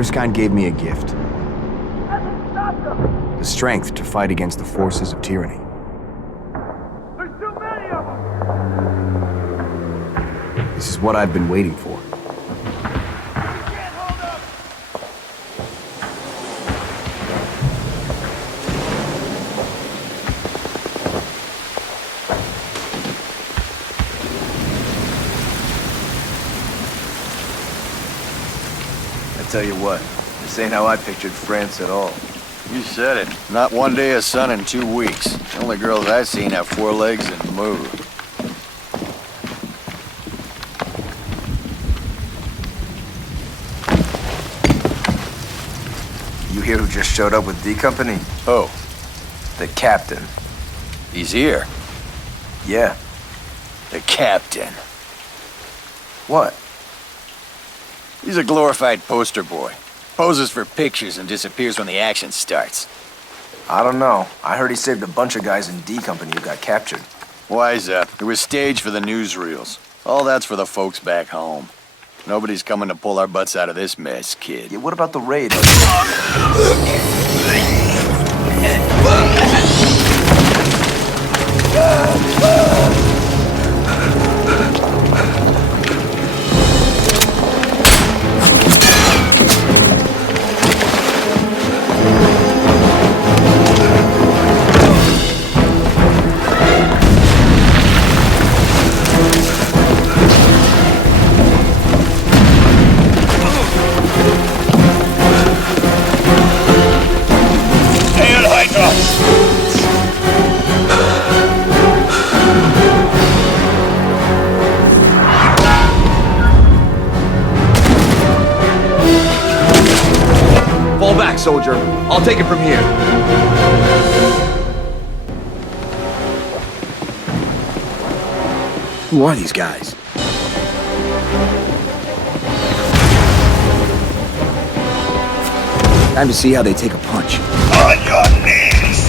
Erskine gave me a gift. The strength to fight against the forces of tyranny. There's too many of them! This is what I've been waiting for. I tell you what, this ain't how I pictured France at all. You said it. Not one day of sun in 2 weeks. The only girls I've seen have 4 legs and move. You hear who just showed up with D Company? Oh, The captain. he's here. Yeah. The captain. What? He's a glorified poster boy. Poses for pictures and disappears when the action starts. I don't know. I heard he saved a bunch of guys in D Company who got captured. Wise up. It was staged for the newsreels. All that's for the folks back home. Nobody's coming to pull our butts out of this mess, kid. Yeah, what about the raid? Hail HYDRA! Fall back, soldier. I'll take it from here. Who are these guys? Time to see how they take a punch. On your knees!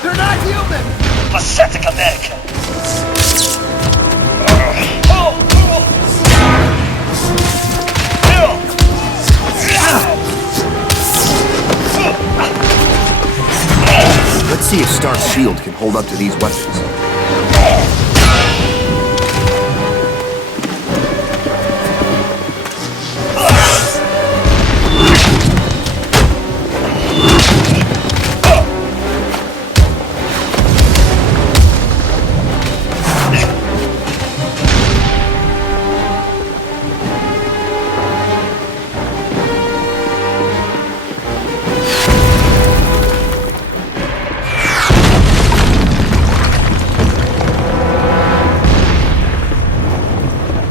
They're not human! Pathetic American! Let's see if Stark's shield can hold up to these weapons.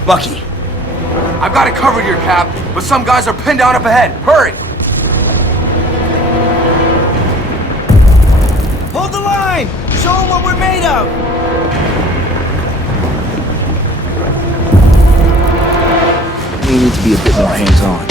Bucky. I've got it covered here, Cap, but some guys are pinned down up ahead. Hurry! Hold the line! Show them what we're made of! We need to be a bit more hands-on.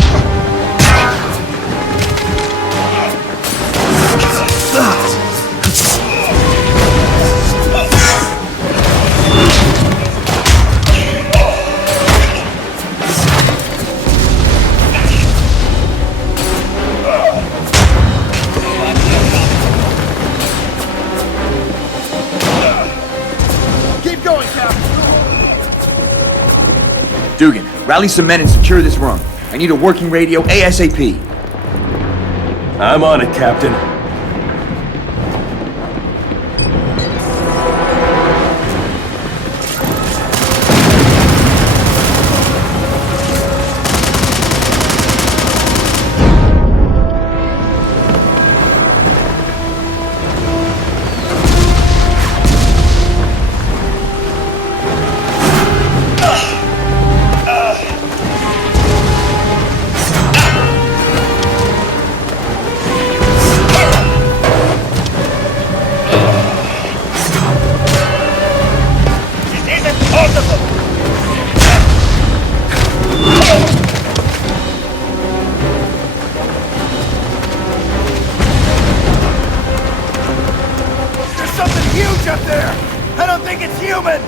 Dugan, rally some men and secure this run. I need a working radio ASAP. I'm on it, Captain. Huge up there! I don't think it's human!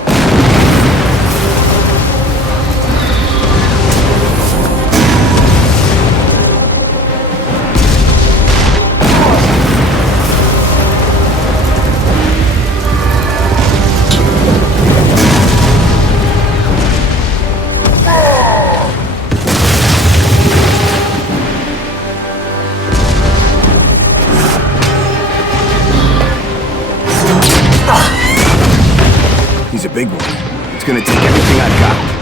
He's a big one. It's gonna take everything I've got.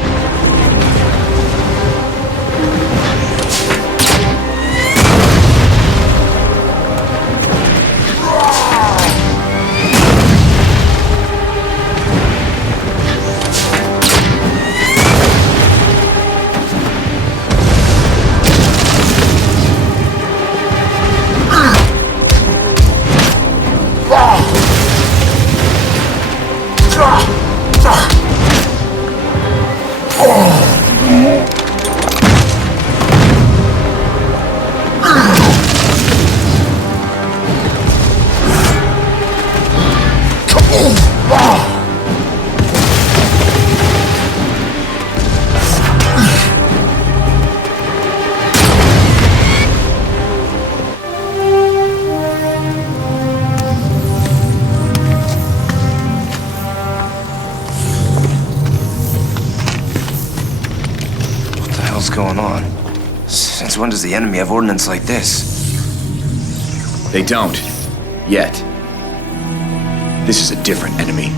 What's going on? Since when does the enemy have ordnance like this? They don't. Yet. This is a different enemy.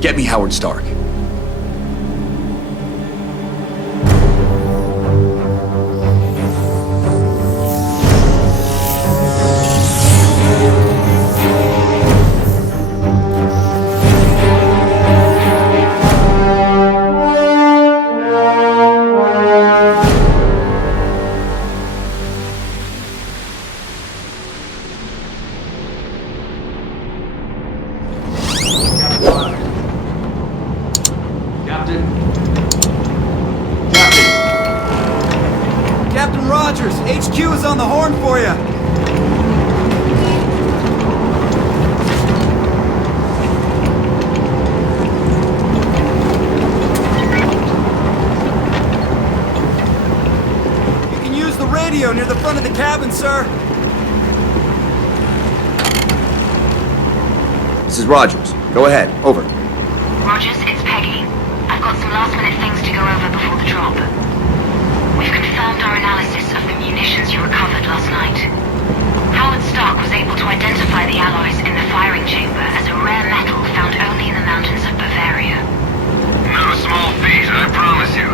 Get me Howard Stark. Captain Rogers, HQ is on the horn for you. You can use the radio near the front of the cabin, sir. This is Rogers. Go ahead. Over. Rogers, it's Peggy. I've got some last-minute things to go over before the drop. We've confirmed our analysis of the munitions you recovered last night. Howard Stark was able to identify the alloys in the firing chamber as a rare metal found only in the mountains of Bavaria. No small feat, I promise you.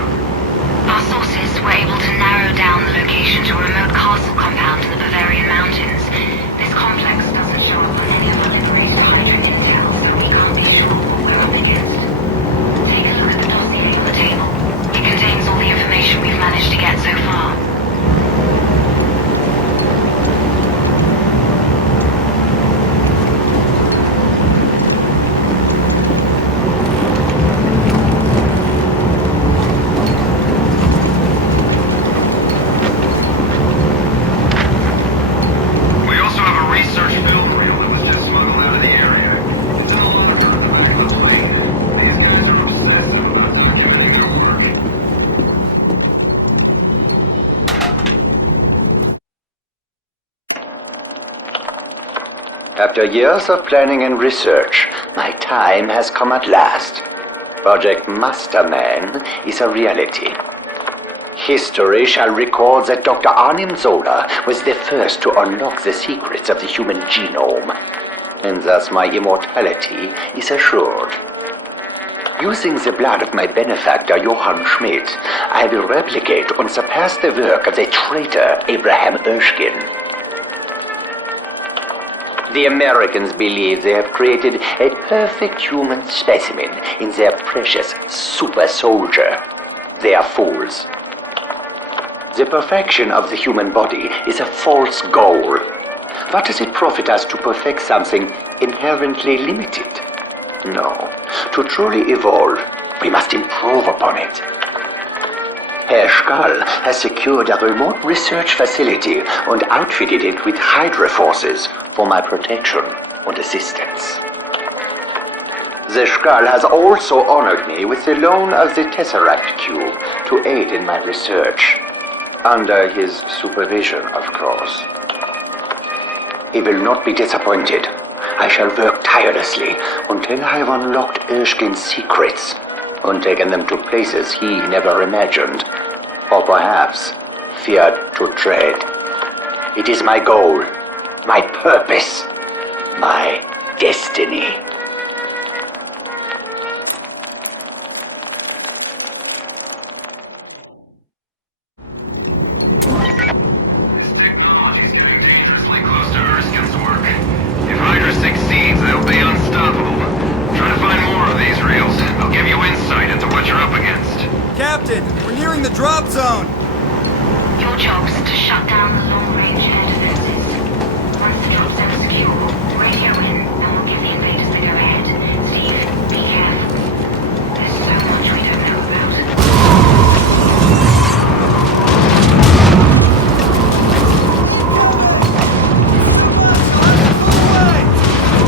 Our sources were able to narrow down the location to a remote castle compound in the Bavarian mountains. This complex doesn't show up on any of our liberated HYDRA intel, so we can't be sure what we're up against. Take a look at the dossier on the table. It contains all the information we've managed to get so far. We also have a research film reel that was just smuggled out of the area. No longer on the back of the plane. These guys are obsessive about documenting their work. After years of planning and research, my time has come at last. Project Masterman is a reality. History shall record that Dr. Arnim Zola was the first to unlock the secrets of the human genome, and thus my immortality is assured. Using the blood of my benefactor Johann Schmidt, I will replicate and surpass the work of the traitor Abraham Erskine. The Americans believe they have created a perfect human specimen in their precious super soldier. They are fools. The perfection of the human body is a false goal. What does it profit us to perfect something inherently limited? No. To truly evolve, we must improve upon it. Herr Skull has secured a remote research facility and outfitted it with HYDRA forces for my protection and assistance. The Skull has also honored me with the loan of the Tesseract Cube to aid in my research. Under his supervision, of course. He will not be disappointed. I shall work tirelessly until I have unlocked Erskine's secrets and taken them to places he never imagined, or perhaps feared to tread. It is my goal, my purpose, my destiny. This technology's getting dangerously close to Erskine's work. If HYDRA succeeds, they'll be unstoppable. Try to find more of these reels. They'll give you insight into what you're up against. Captain, we're nearing the drop zone. Your job's to shut down the long-range air defenses. Once the drop zone's secure, radio in, and we'll give the invaders the go-ahead. Steve, be careful. There's so much we don't know about.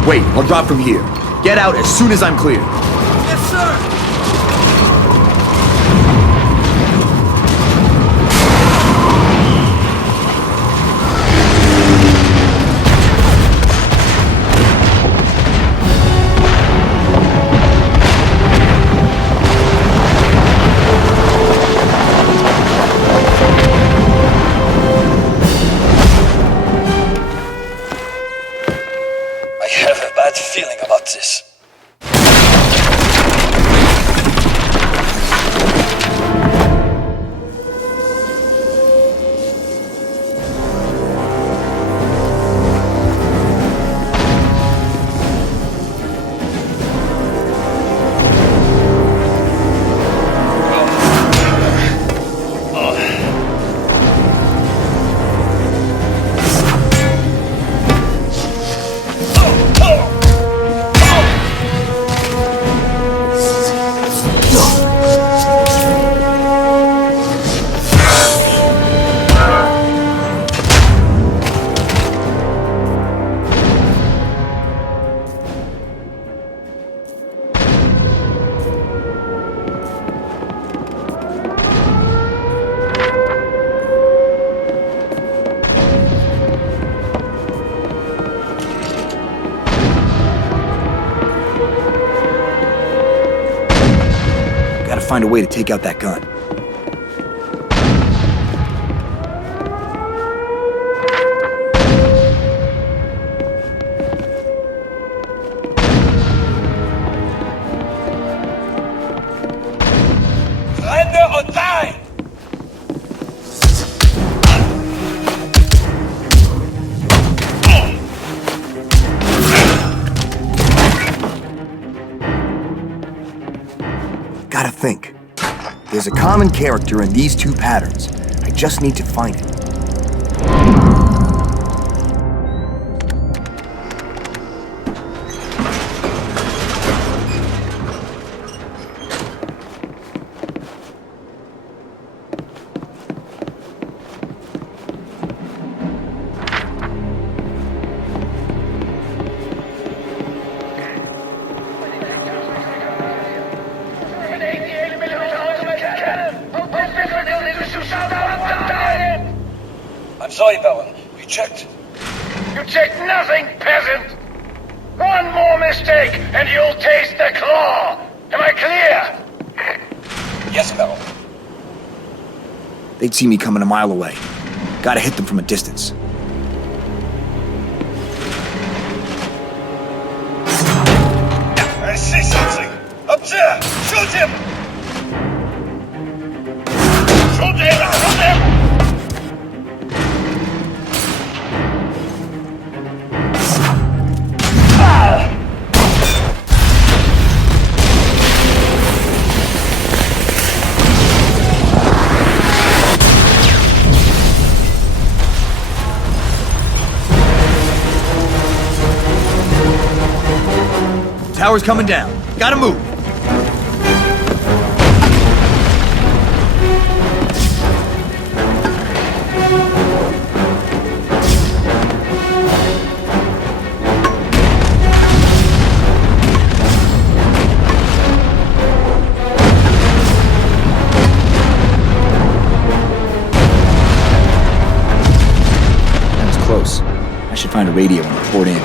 Wait, I'll drop from here. Get out as soon as I'm clear. Yes, sir! I have a bad feeling about this. Gotta find a way to take out that gun. Render or die! Gotta think. There's a common character in these two patterns. I just need to find it. I'm sorry, Baron. We checked. You checked nothing, peasant! One more mistake, and you'll taste the claw! Am I clear? Yes, Baron. They'd see me coming a mile away. Gotta hit them from a distance. I see something! Up there! Shoot him! Shoot him! Shoot him! Tower's coming down. Gotta move. find a radio and report in. It's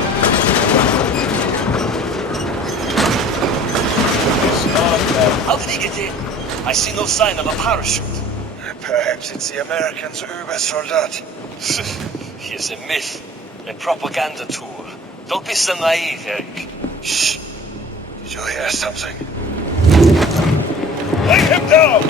not that. How did he get in? I see no sign of a parachute. Perhaps it's the Americans' Uber-soldat. He is a myth, a propaganda tool. Don't be so naive, Eric. Shh. Did you hear something? Take him down!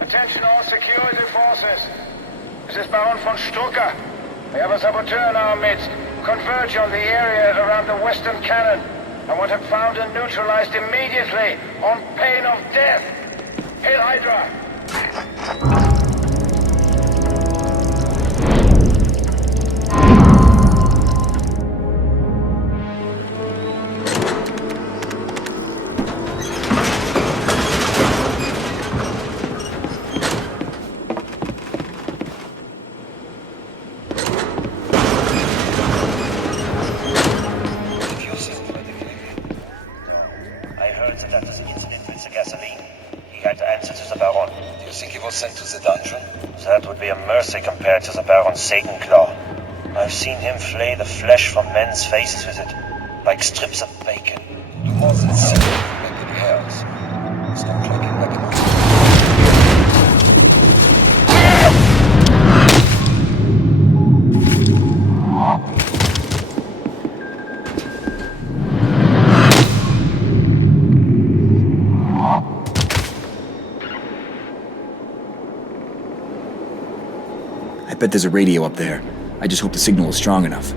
Attention all security forces. This is Baron von Strucker. We have a saboteur in our midst. Converge on the area around the western cannon. I want him found and neutralized immediately, on pain of death. Hail HYDRA! Sent to the dungeon? That would be a mercy compared to the Baron's Satan Claw. I've seen him flay the flesh from men's faces with it, like strips of bacon. Do more than sell maybe the hairs. Stop clicking like an... I bet there's a radio up there. I just hope the signal is strong enough.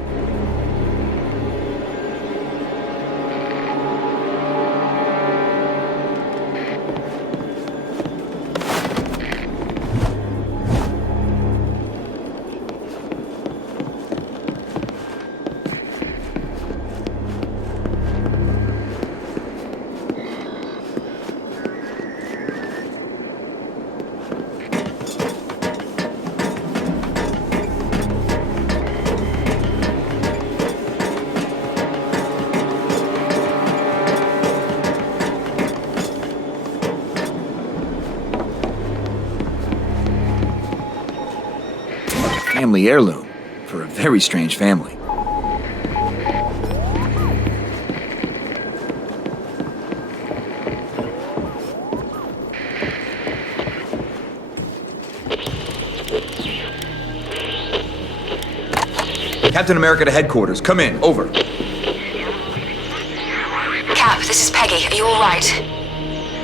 Family heirloom for a very strange family. Captain America to headquarters. Come in. Over. Cap, this is Peggy. Are you all right?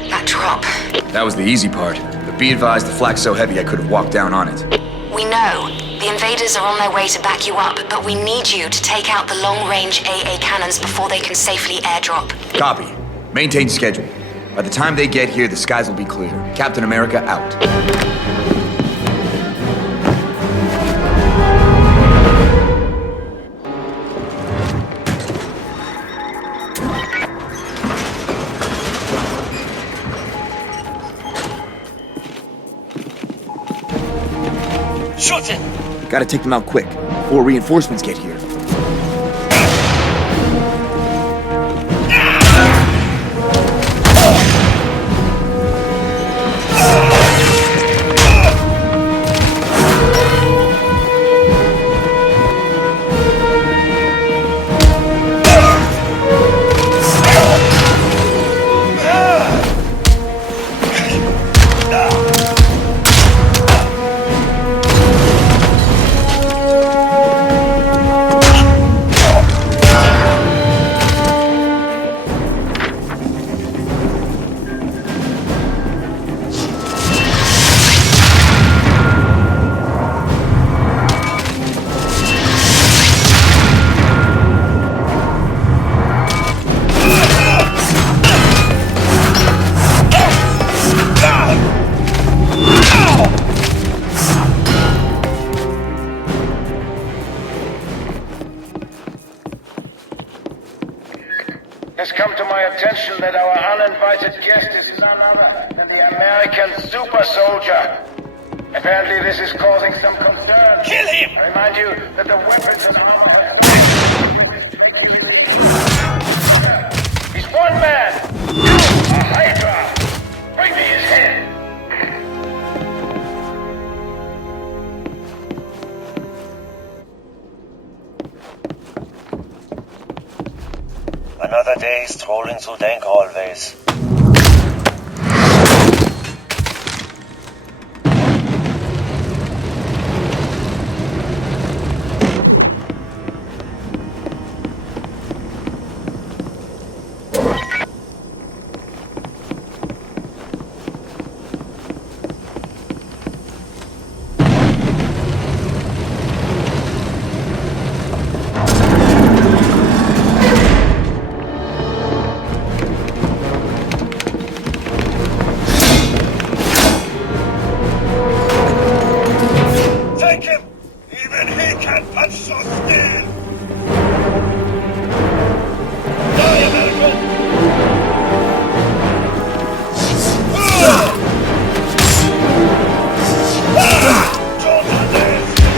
That drop. That was the easy part. But be advised, the flak's so heavy I could have walked down on it. We know. The invaders are on their way to back you up, but we need you to take out the long-range AA cannons before they can safely airdrop. Copy. Maintain schedule. By the time they get here, the skies will be clear. Captain America out. Shoot him! Gotta take them out quick, before reinforcements get here. come to my attention that our uninvited guest is none other than the American super soldier. Apparently this is causing some concern. Kill him! I remind you that the weapons and armor have He's one man! A HYDRA! Bring me his head! Another day strolling through dank hallways. Take him! Even he can't punch so steel! Die, American! Don't underestimate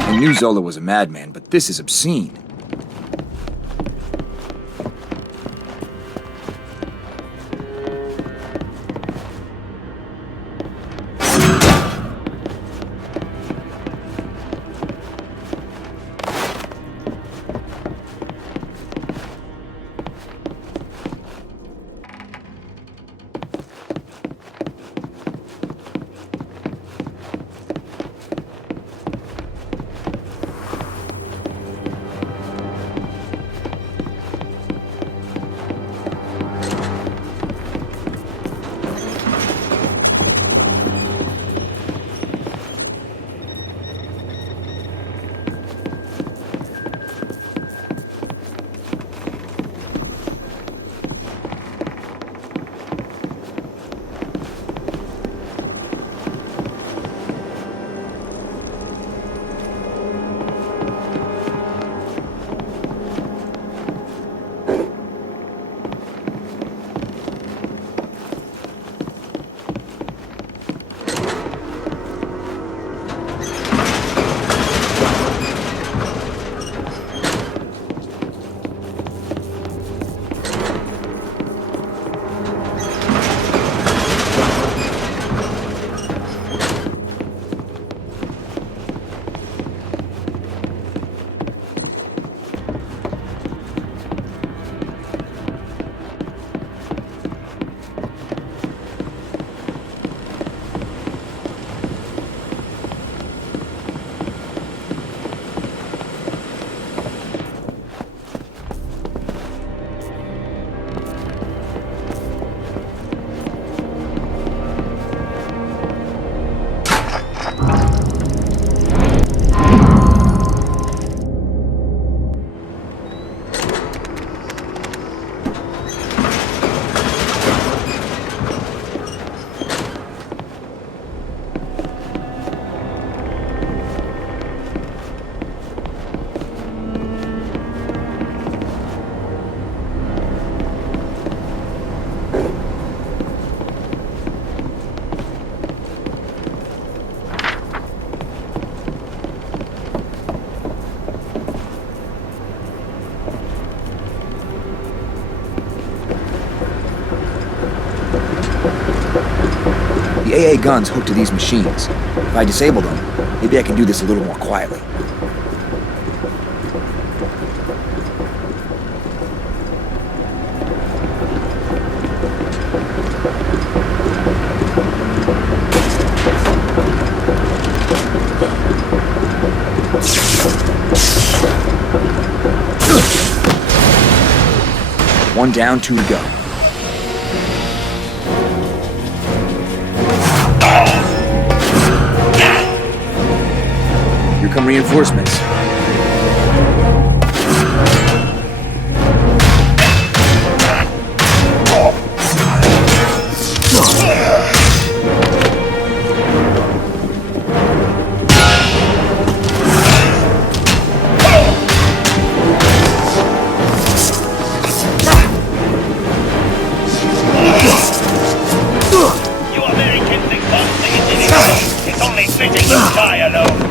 I knew Zola was a madman, but this is obscene. The AA gun's hooked to these machines. If I disable them, maybe I can do this a little more quietly. One down, two to go. come reinforcements. You Americans exhaust the engineering. It's only fitting you die alone.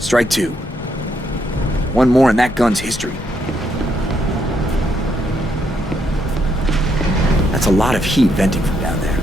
Strike two. One more and that gun's history. That's a lot of heat venting from down there.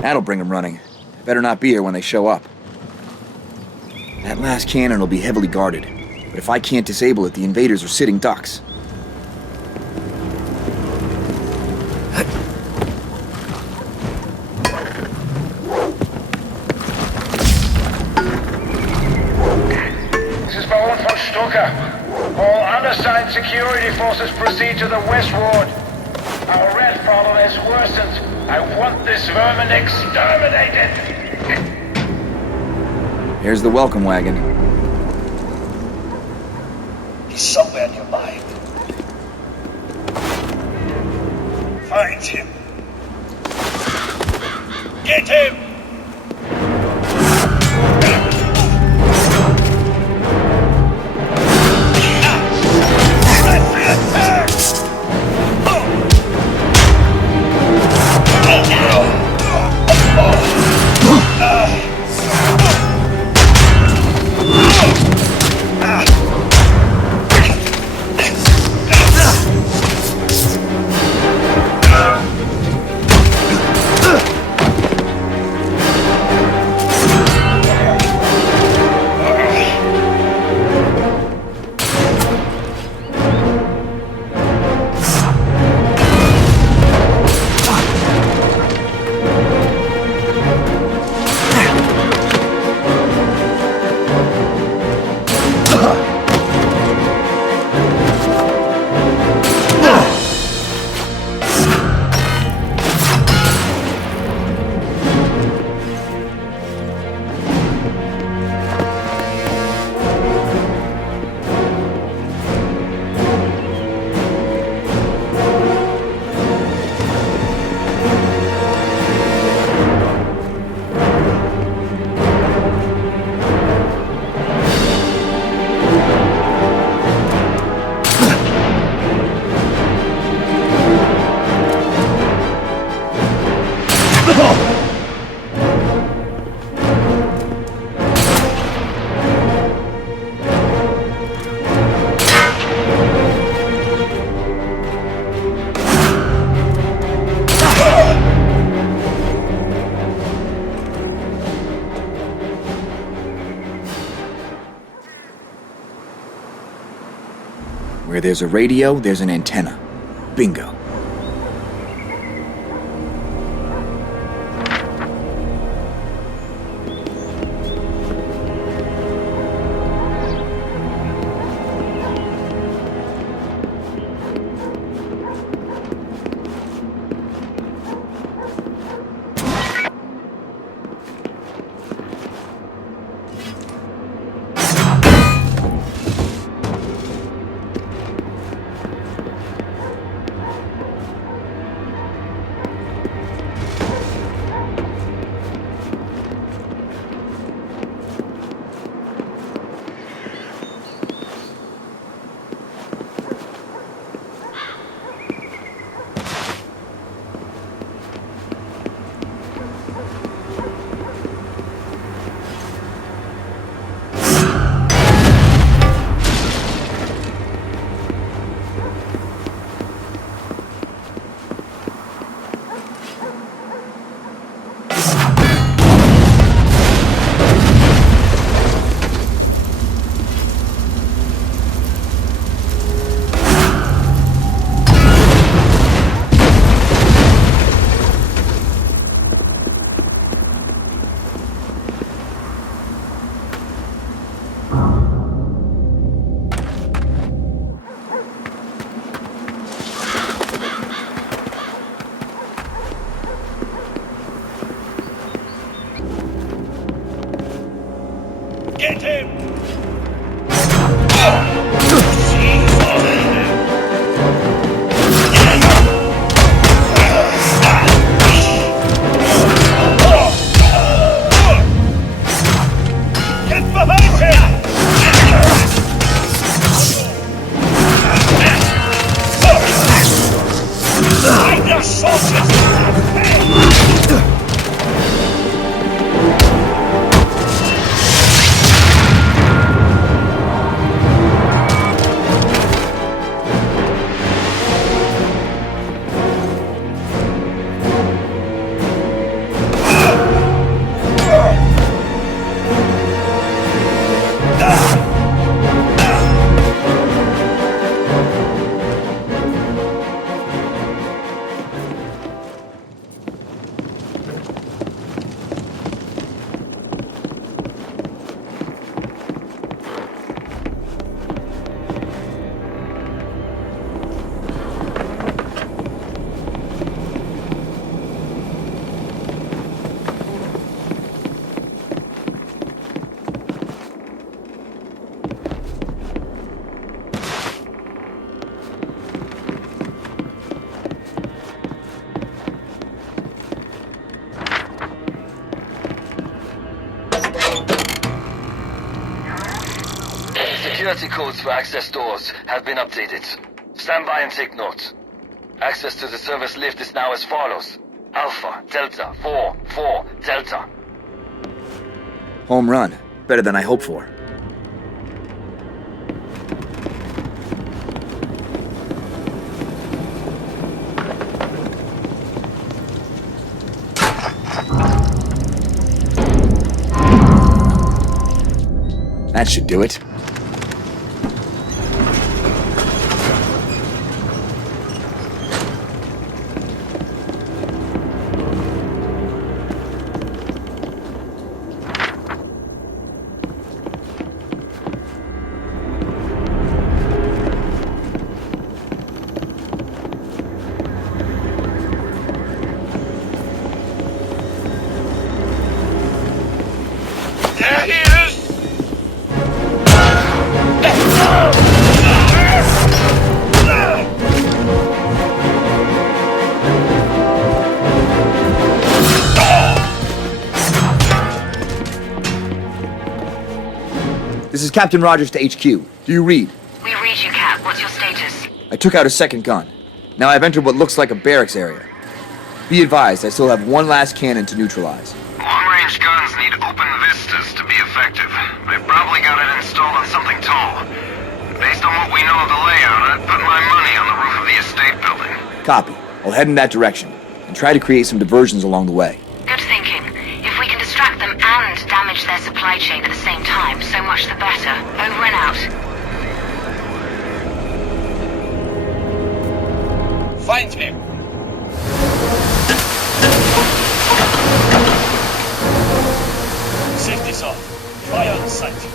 That'll bring them running. I better not be here when they show up. That last cannon will be heavily guarded, but if I can't disable it, the invaders are sitting ducks. This is Baron von Strucker. All unassigned security forces proceed to the west ward. Our red problem has worsened. I want this vermin exterminated! Here's the welcome wagon. He's somewhere nearby. Find him. Get him! Where there's a radio, there's an antenna. Bingo. security codes for access doors have been updated. Stand by and take note. Access to the service lift is now as follows. Alpha, Delta, 4, 4, Delta. Home run. Better than I hoped for. That should do it. There he is! This is Captain Rogers to HQ. Do you read? We read you, Cap. What's your status? I took out a second gun. Now I've entered what looks like a barracks area. Be advised, I still have one last cannon to neutralize. Long-range guns need open vistas to be effective. They've probably got it installed on something tall. Based on what we know of the layout, I'd put my money on the roof of the estate building. Copy. I'll head in that direction, and try to create some diversions along the way. Good thinking. If we can distract them and damage their supply chain at the same time, so much the better. Over and out. Find him! Safety's off. Fire on sight.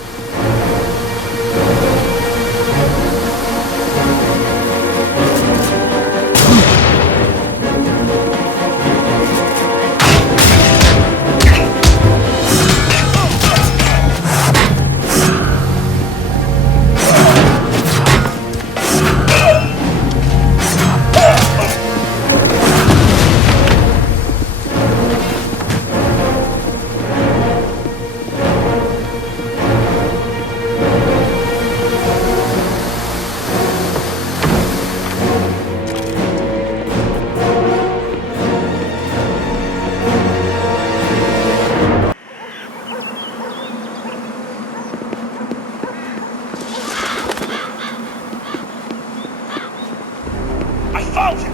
I found him!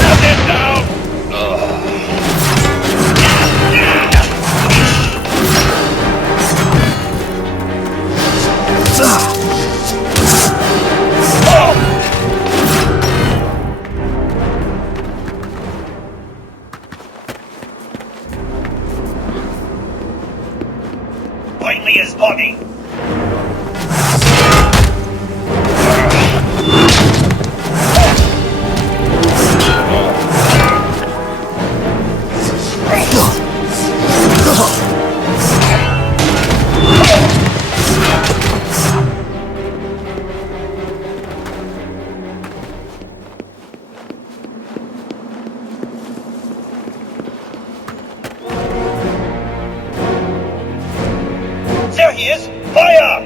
Put him down! Bring me his body! There he is! Fire!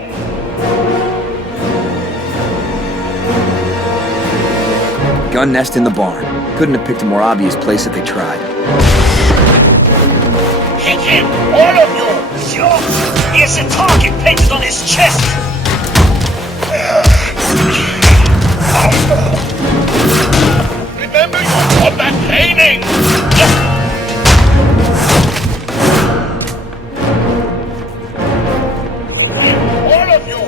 Gun nest in the barn. Couldn't have picked a more obvious place if they tried. Hit him! All of you! Sure! He has a target painted on his chest! Remember your combat training! All of you!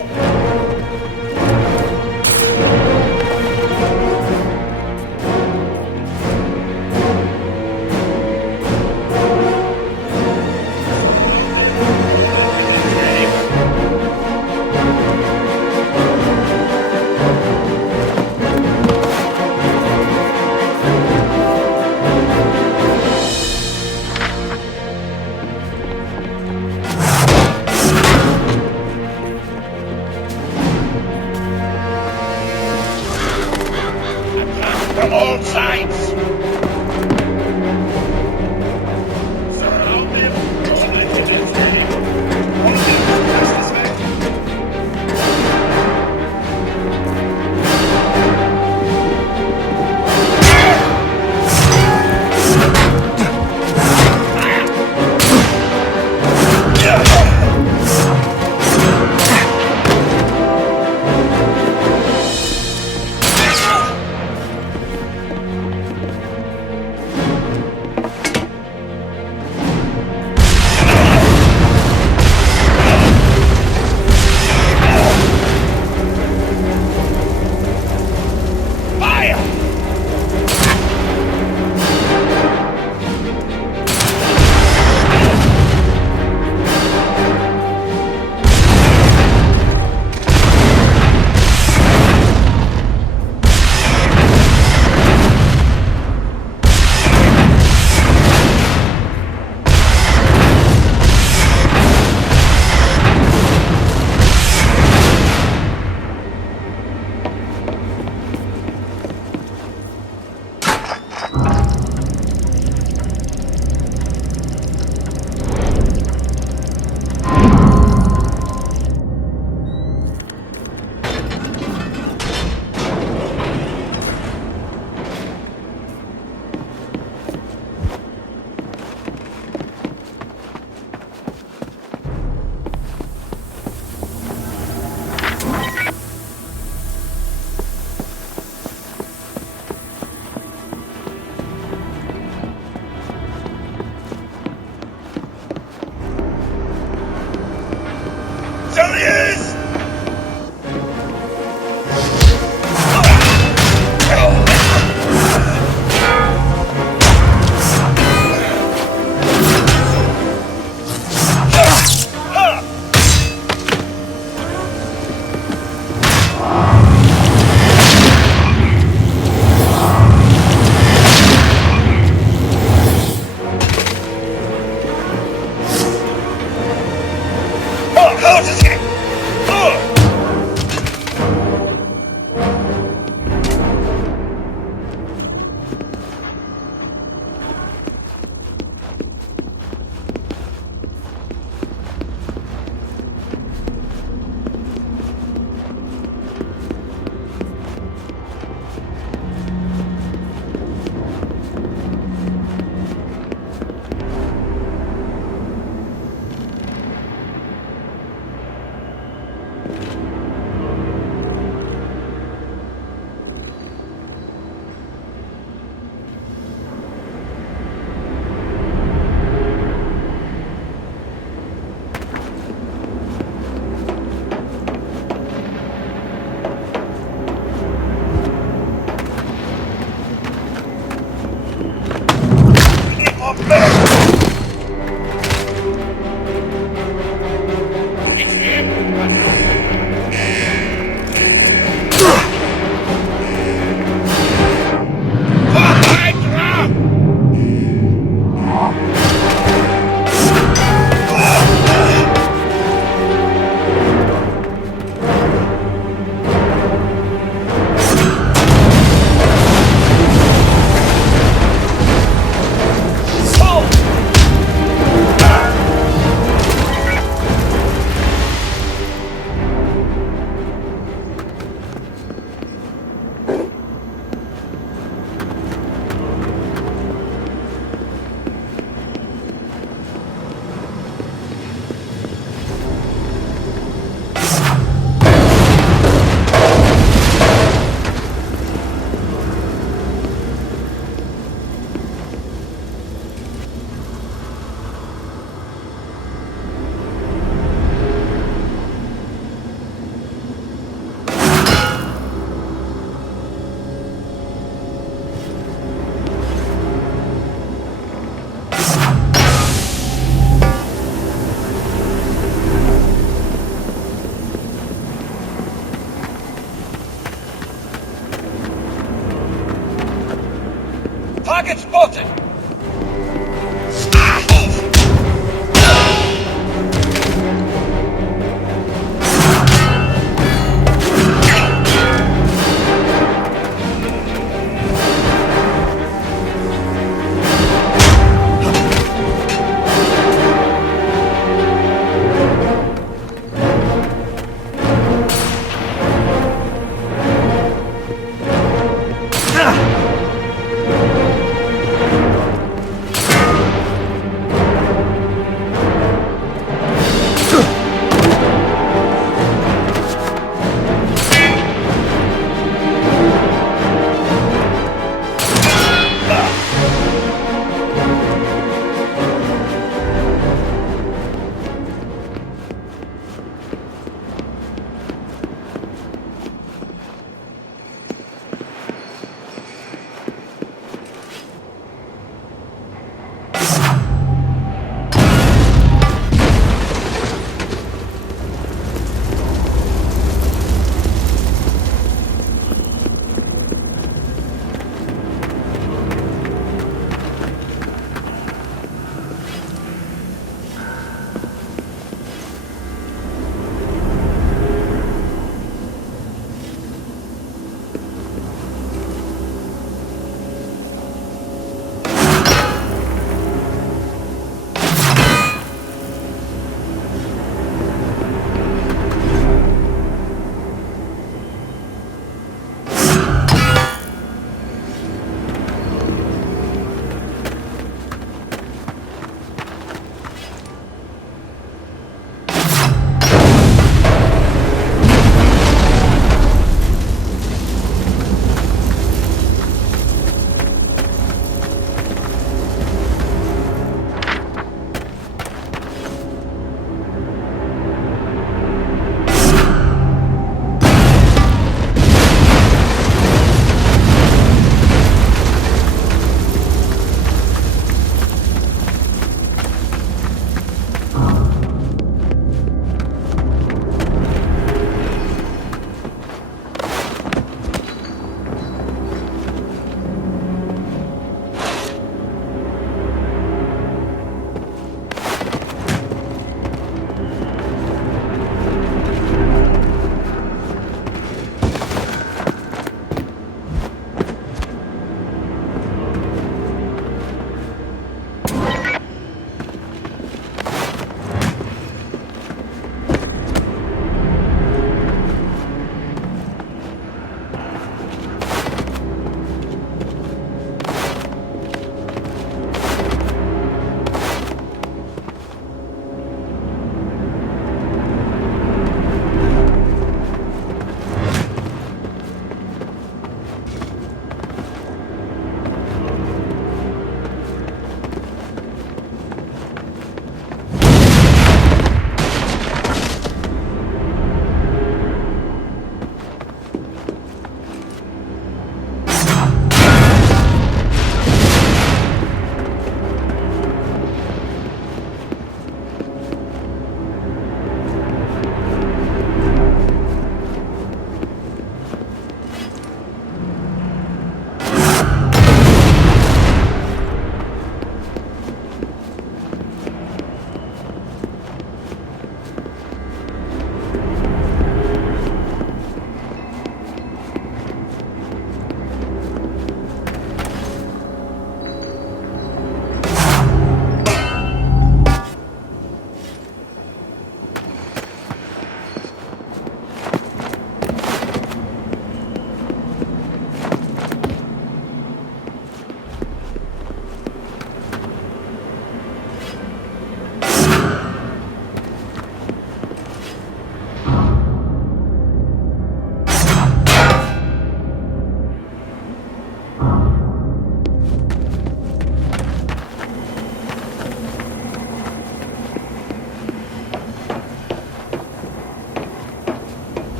Target spotted!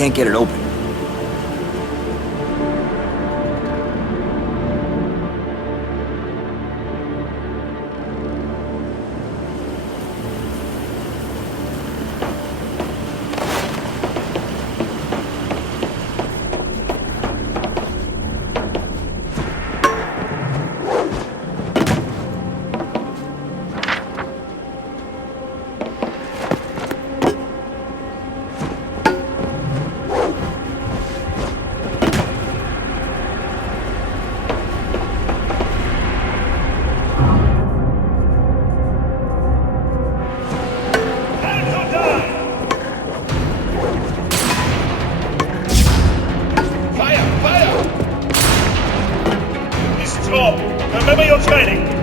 can't get it open. Remember your training.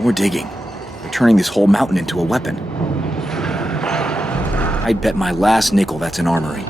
More digging. They're turning this whole mountain into a weapon. I'd bet my last nickel that's an armory.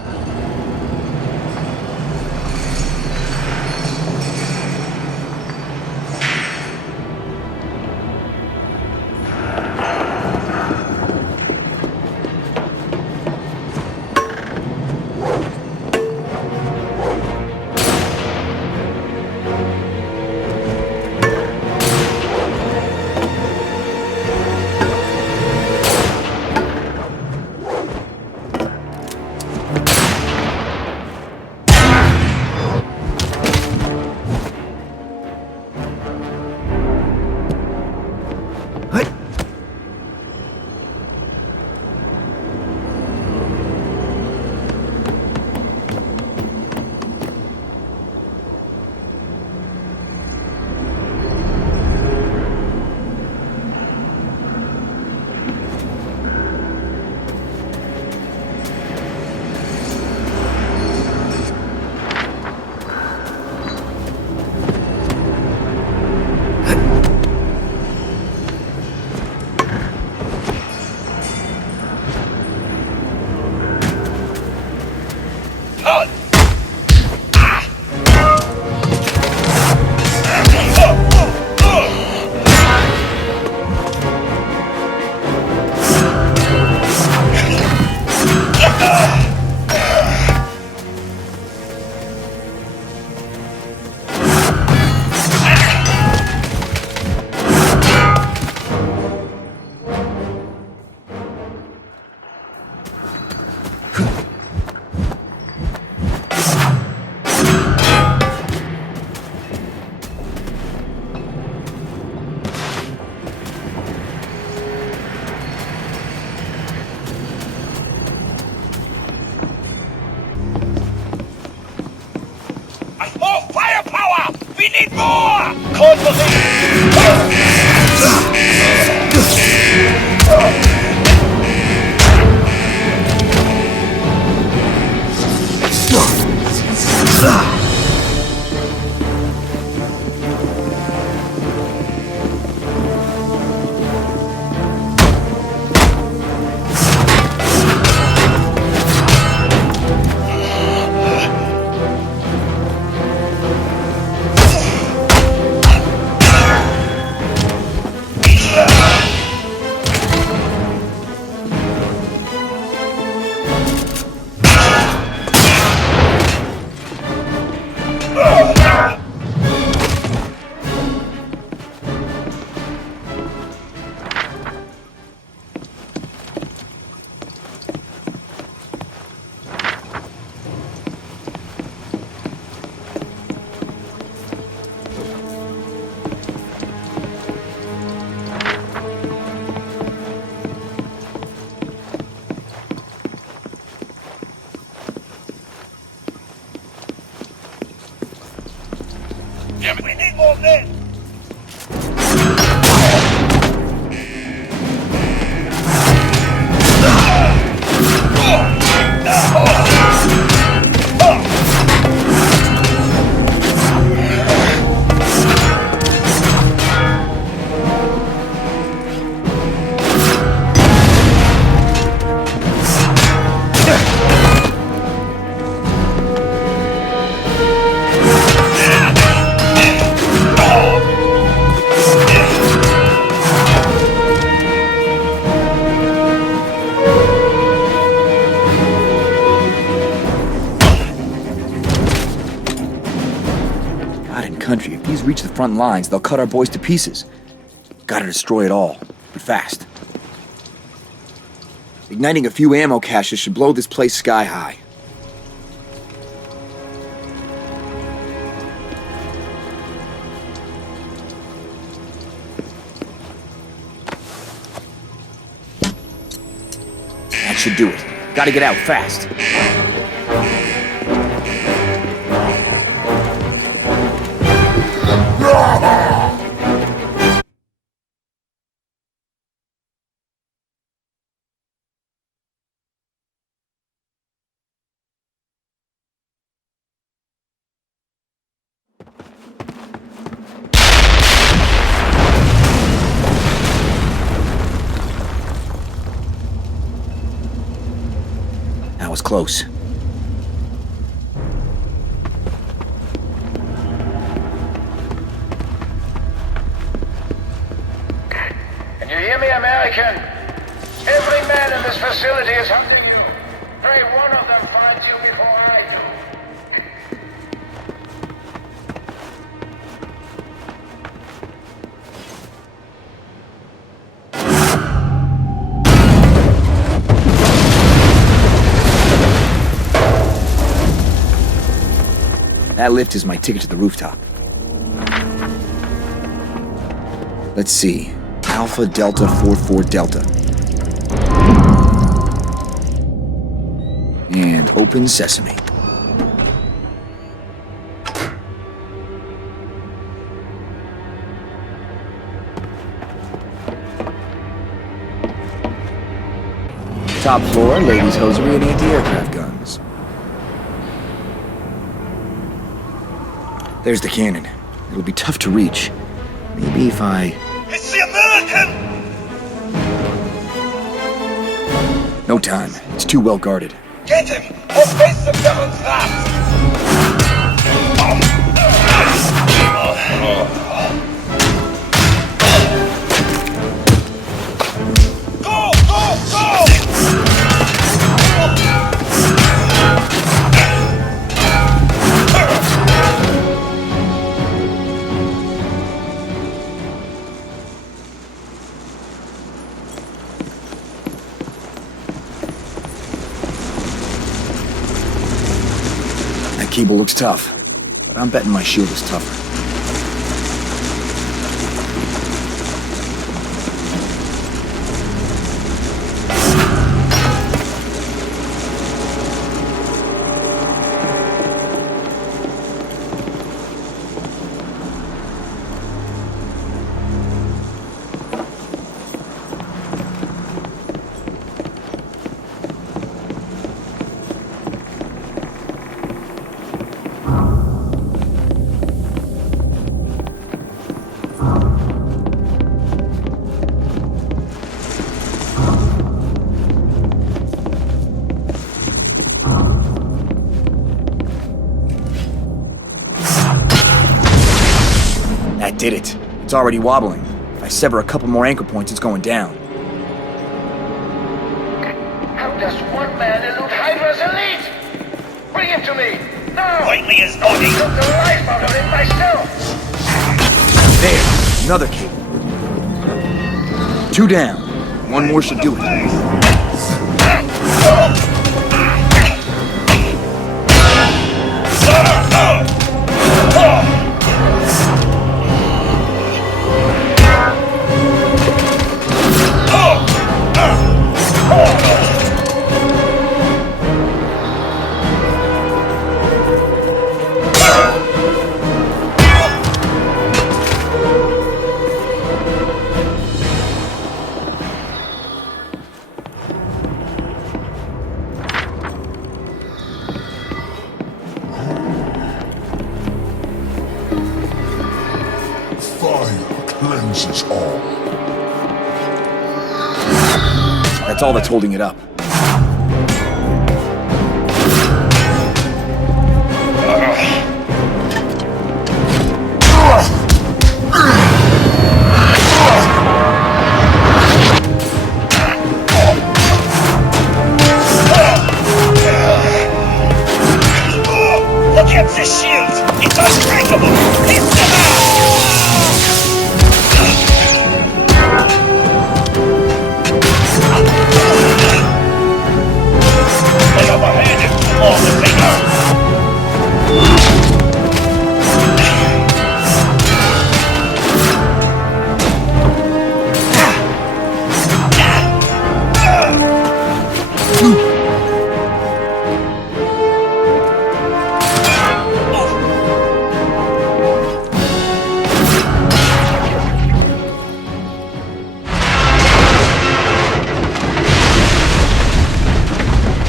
front lines, they'll cut our boys to pieces. Gotta destroy it all, but fast. Igniting a few ammo caches should blow this place sky high. That should do it. Gotta get out fast. That was close. Can you hear me, American? Every man in this facility is hunting you. Pray one of them finds you before I do. That lift is my ticket to the rooftop. Let's see. Alpha Delta 44 Delta. And open sesame. Top floor, ladies' hosiery and anti-aircraft guns. There's the cannon. It'll be tough to reach. Maybe if I... It's the American! No time. It's too well guarded. Get him! Or face the Baron's wrath! Go! Go! Go! That cable looks tough, but I'm betting my shield is tougher. That did it. It's already wobbling. If I sever a couple more anchor points, it's going down. How does one man elude HYDRA's elite? Bring him to me! Now! Point me as naughty! Took the life out of him myself! There! Another cable. 2 down. One more should do it. Cleanses all. That's all that's holding it up. Look at the shield! It's unbreakable! Hit the man!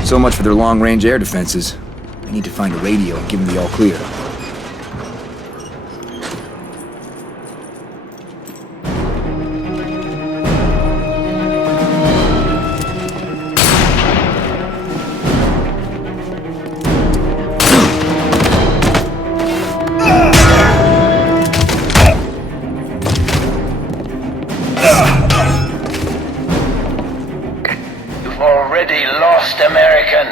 So much for their long-range air defenses. I need to find a radio and give them the all-clear. Already lost, American.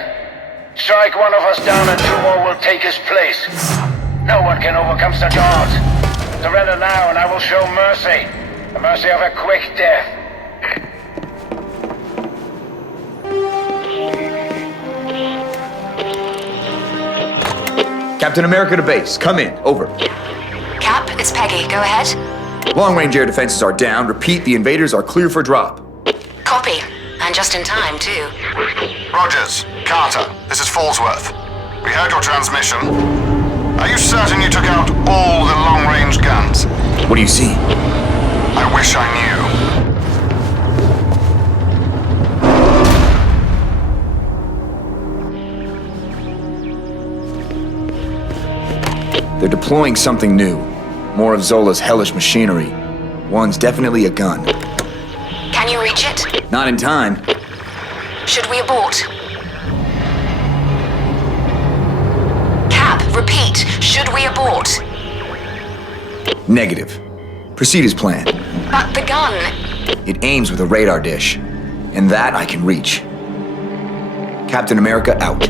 Strike one of us down and 2 more will take his place. No one can overcome the gods. Surrender now and I will show mercy. The mercy of a quick death. Captain America to base. Come in. Over. Cap, it's Peggy. Go ahead. Long-range air defenses are down. Repeat, the invaders are clear for drop. Copy. And just in time, too. Rogers, Carter, this is Fallsworth. We heard your transmission. Are you certain you took out all the long-range guns? What do you see? I wish I knew. They're deploying something new. More of Zola's hellish machinery. One's definitely a gun. Can you reach it? Not in time. Should we abort? Cap, repeat. Should we abort? Negative. Proceed as planned. But the gun... It aims with a radar dish. And that I can reach. Captain America out.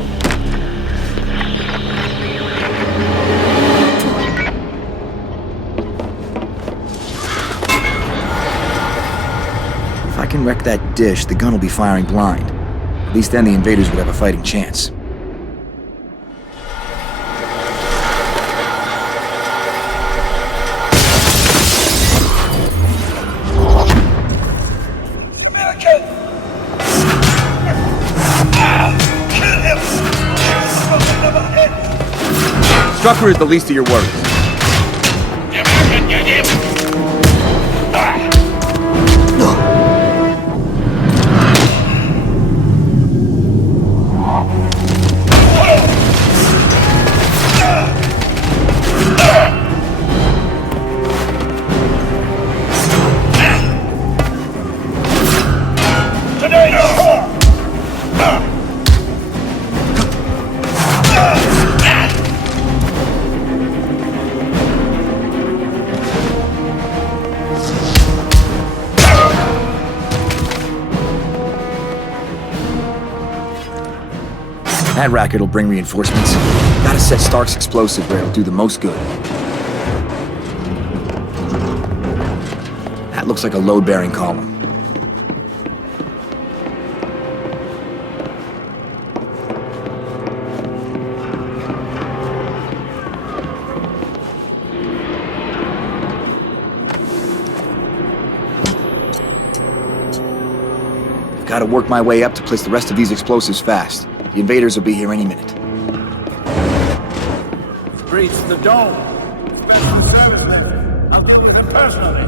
If I can wreck that dish, the gun will be firing blind. At least then the invaders would have a fighting chance. American! Kill him! Shoot from the head! Strucker is the least of your worries. American, get him! That racket will bring reinforcements. Gotta set Stark's explosive where it'll do the most good. That looks like a load-bearing column. I've gotta work my way up to place the rest of these explosives fast. The invaders will be here any minute. Breach the dome. Special servicemen. I'll clear them personally.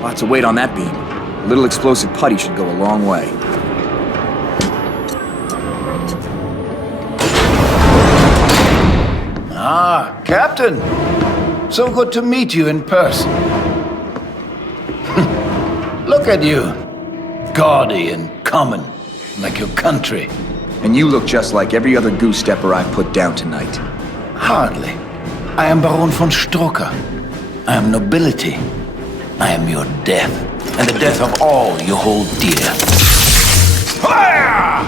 Lots of weight on that beam. A little explosive putty should go a long way. Ah, Captain. So good to meet you in person. Look at you. Gaudy and common, like your country. And you look just like every other goose-stepper I've put down tonight. Hardly. I am Baron von Strucker. I am nobility. I am your death, and the death of all you hold dear. Fire!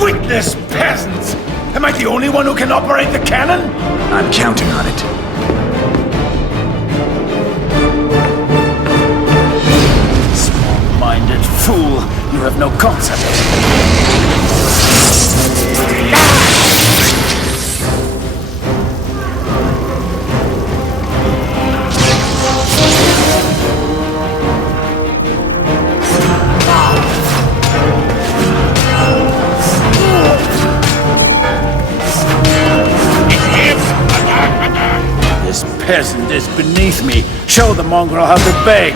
Witless peasants! Am I the only one who can operate the cannon? I'm counting on it. Small-minded fool, you have no concept. peasant is beneath me. Show the mongrel how to beg.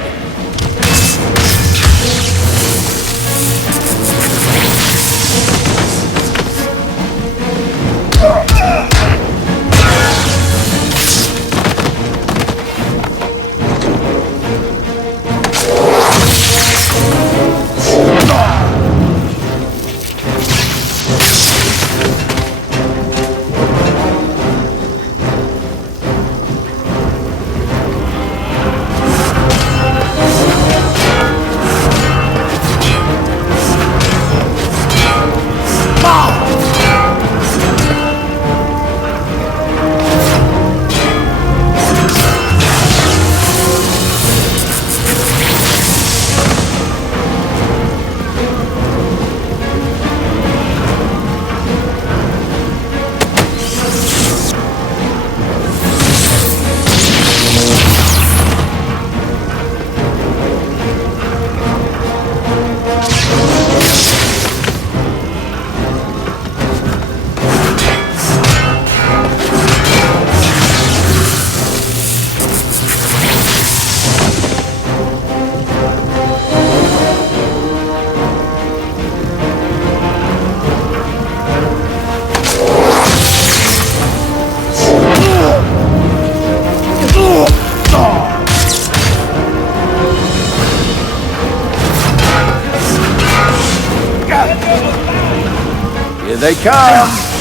Here they come!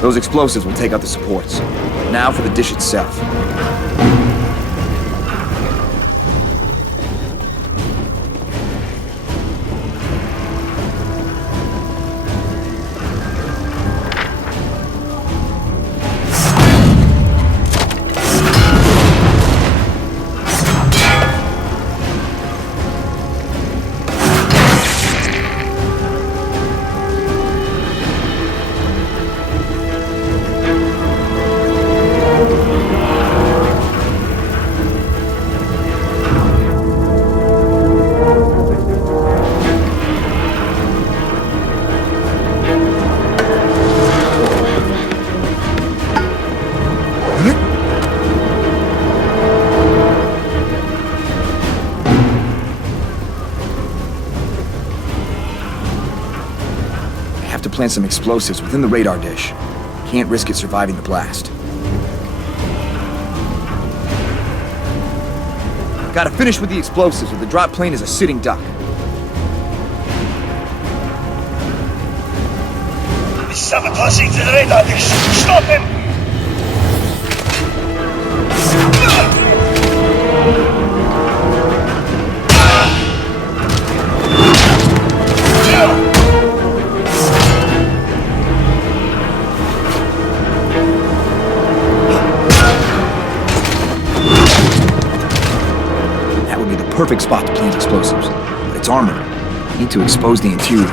Those explosives will take out the supports. Now for the dish itself. Plant some explosives within the radar dish. Can't risk it surviving the blast. Gotta finish with the explosives, or the drop plane is a sitting duck. He's sabotaging the radar dish! Stop him! Perfect spot to plant explosives, but it's armored. Need to expose the interior.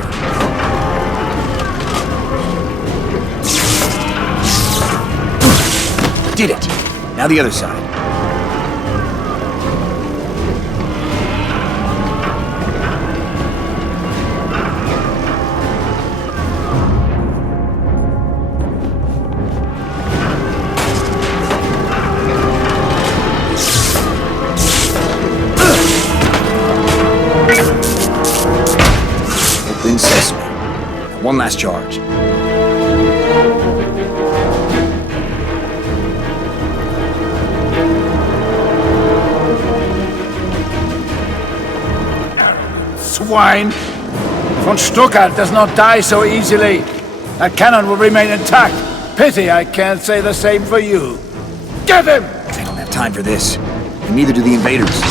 Did it! Now the other side. One last charge. Swine! Von Stuttgart does not die so easily. That cannon will remain intact. Pity I can't say the same for you. Get him! They don't have time for this. And neither do the invaders.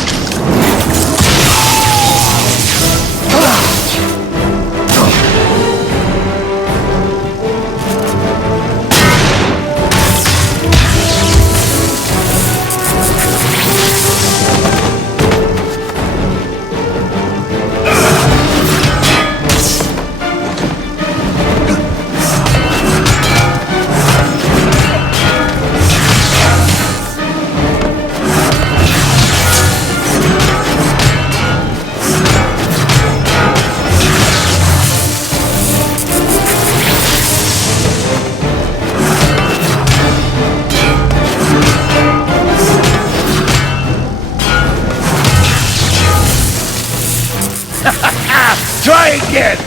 Try again!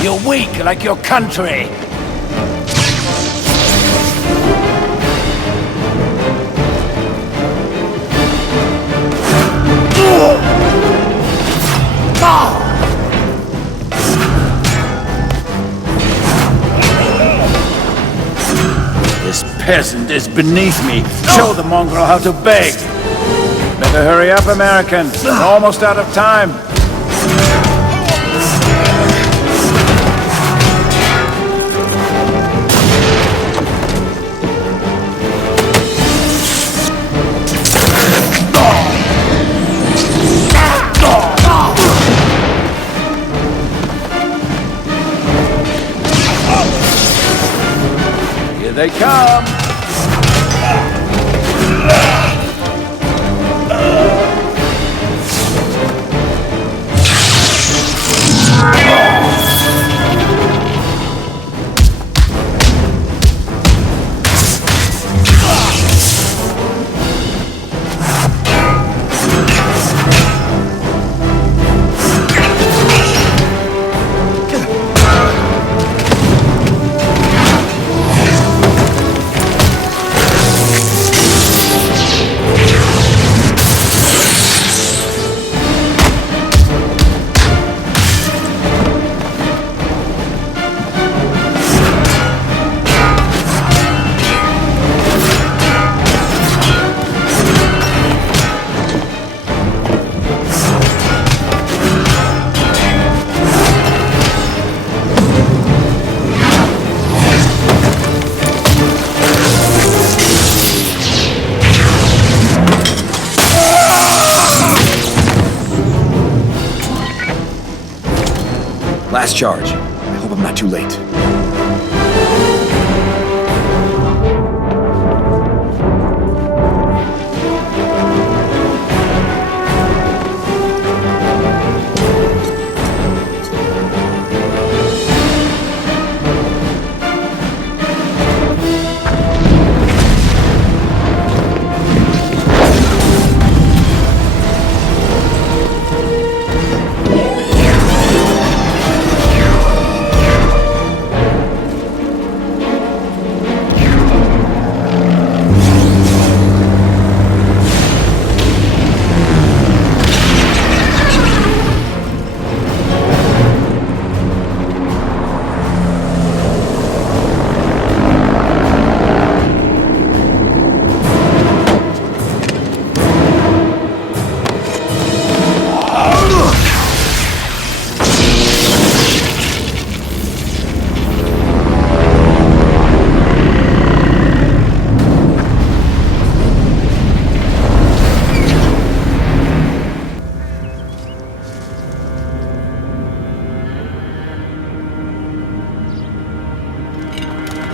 You're weak like your country. This peasant is beneath me. Show the mongrel how to beg. Better hurry up, American. We're almost out of time. Here they come! discharge. I hope I'm not too late.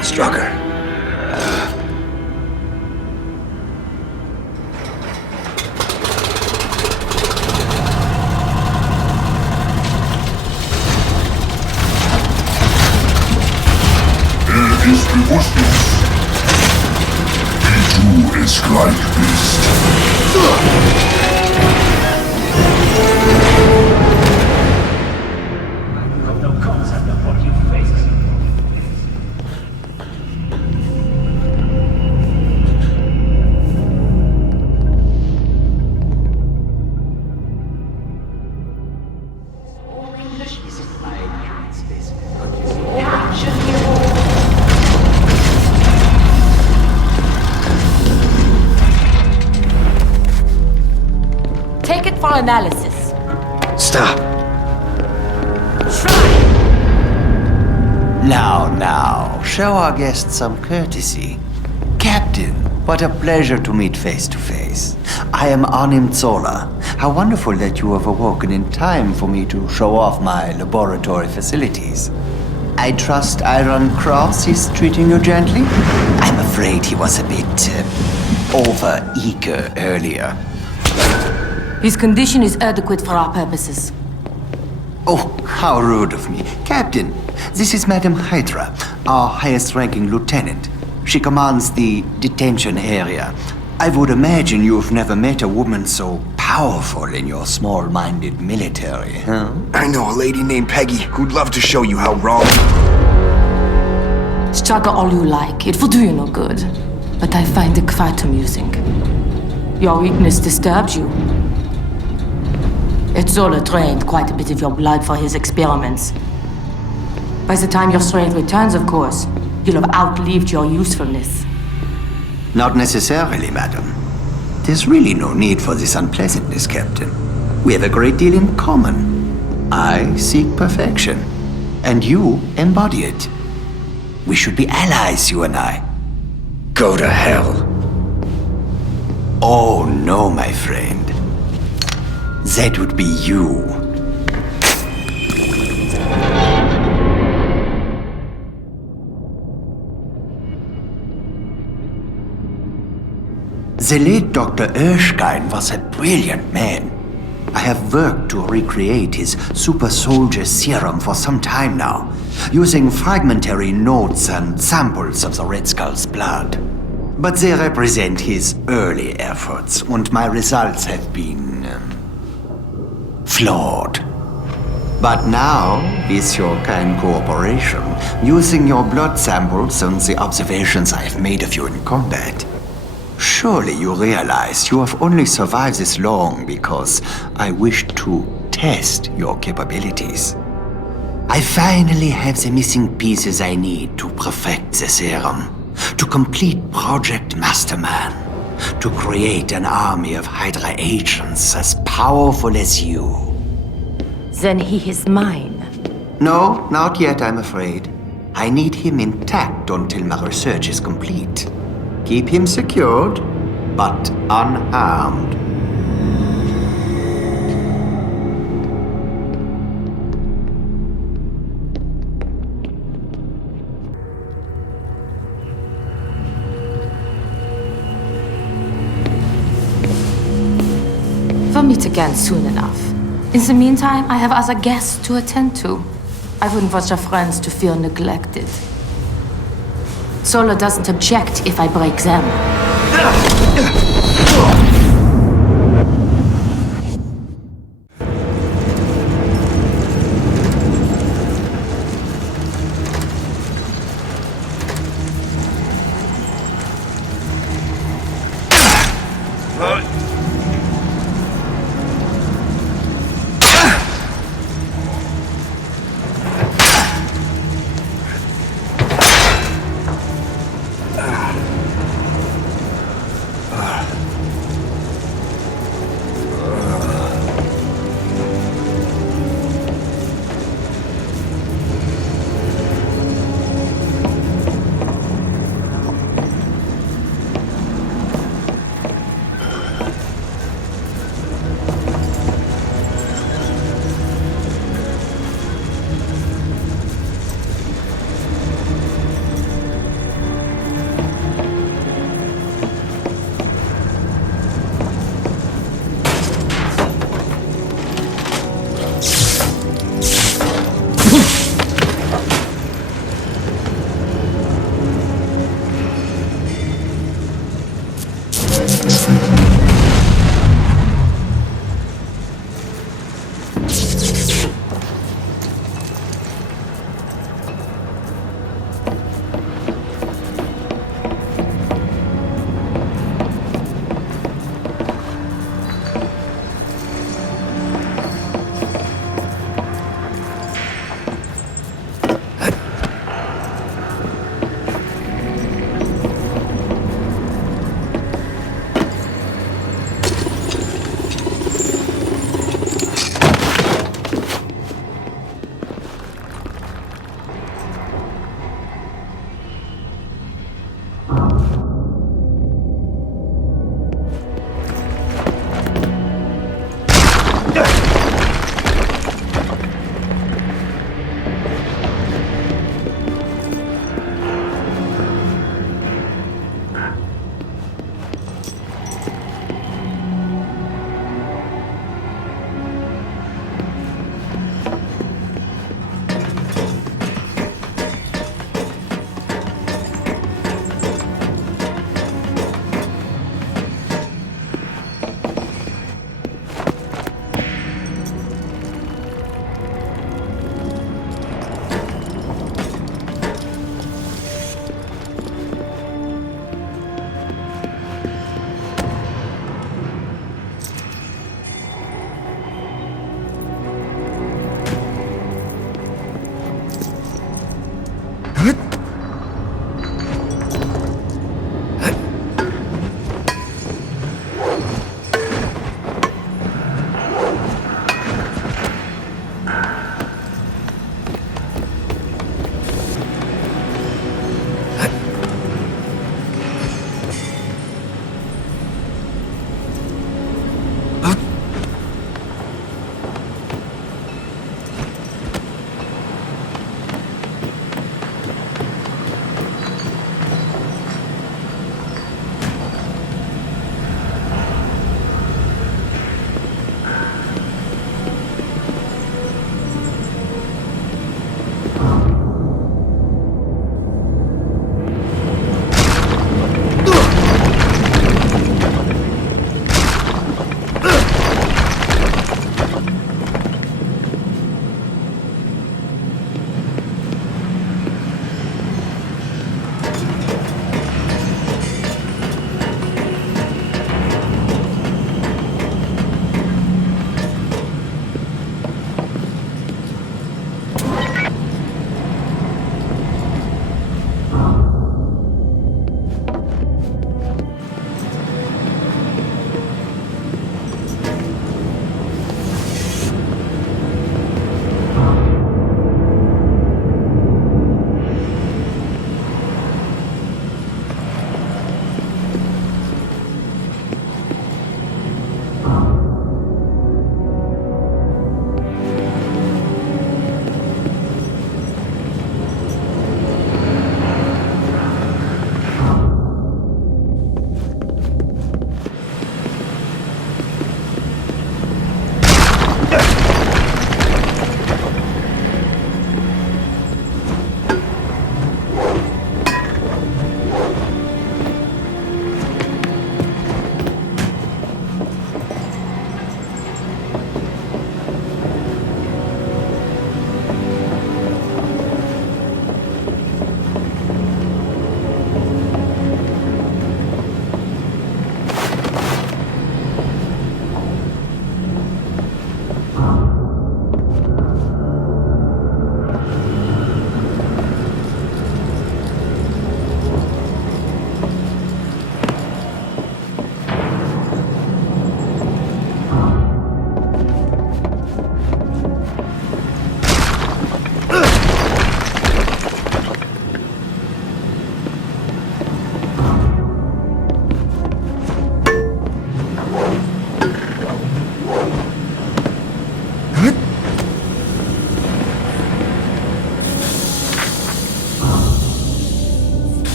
Strucker. Is bewusstlos. Du es gleich bist. No concept of what you face. Take it for analysis. Stop. Now, show our guests some courtesy. Captain, what a pleasure to meet face to face. I am Arnim Zola. How wonderful that you have awoken in time for me to show off my laboratory facilities. I trust Iron Cross is treating you gently? I'm afraid he was a bit over-eager earlier. His condition is adequate for our purposes. Oh, how rude of me. Captain, this is Madam HYDRA, our highest-ranking lieutenant. She commands the detention area. I would imagine you've never met a woman so powerful in your small-minded military, huh? I know a lady named Peggy who'd love to show you how wrong. Struggle all you like. It will do you no good. But I find it quite amusing. Your weakness disturbs you. Zola drained quite a bit of your blood for his experiments. By the time your strength returns, of course, you'll have outlived your usefulness. Not necessarily, madam. There's really no need for this unpleasantness, Captain. We have a great deal in common. I seek perfection, and you embody it. We should be allies, you and I. Go to hell. Oh, no, my friend. That would be you. The late Dr. Erskine was a brilliant man. I have worked to recreate his super soldier serum for some time now, using fragmentary notes and samples of the Red Skull's blood. But they represent his early efforts, and my results have been flawed. But now, with your kind cooperation, using your blood samples and the observations I have made of you in combat, surely you realize you have only survived this long because I wished to test your capabilities. I finally have the missing pieces I need to perfect the serum, to complete Project Masterman, to create an army of HYDRA agents as powerful as you. Then he is mine. No, not yet, I'm afraid. I need him intact until my research is complete. Keep him secured, but unharmed. meet again soon enough. In the meantime, I have other guests to attend to. I wouldn't want your friends to feel neglected. Zola doesn't object if I break them.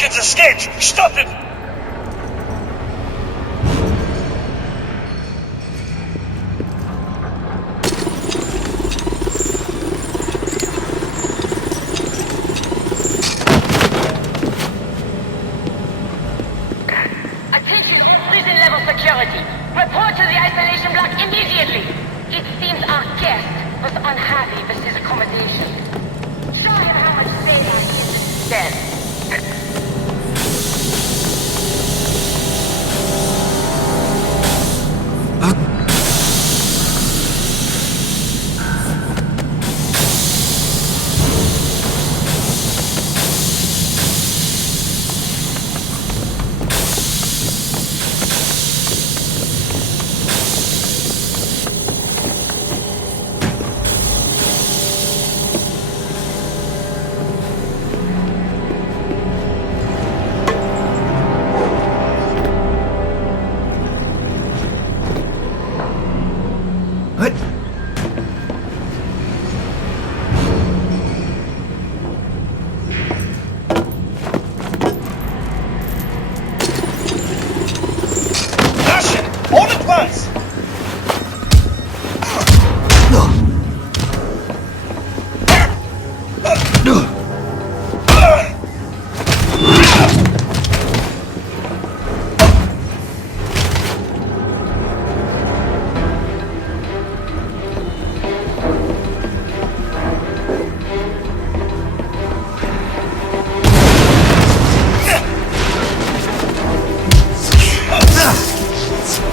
kid's escaped! Stop him! Attention, prison level security. Report to the isolation block immediately. It seems our guest was unhappy with his accommodation. Show him how much safer he is instead.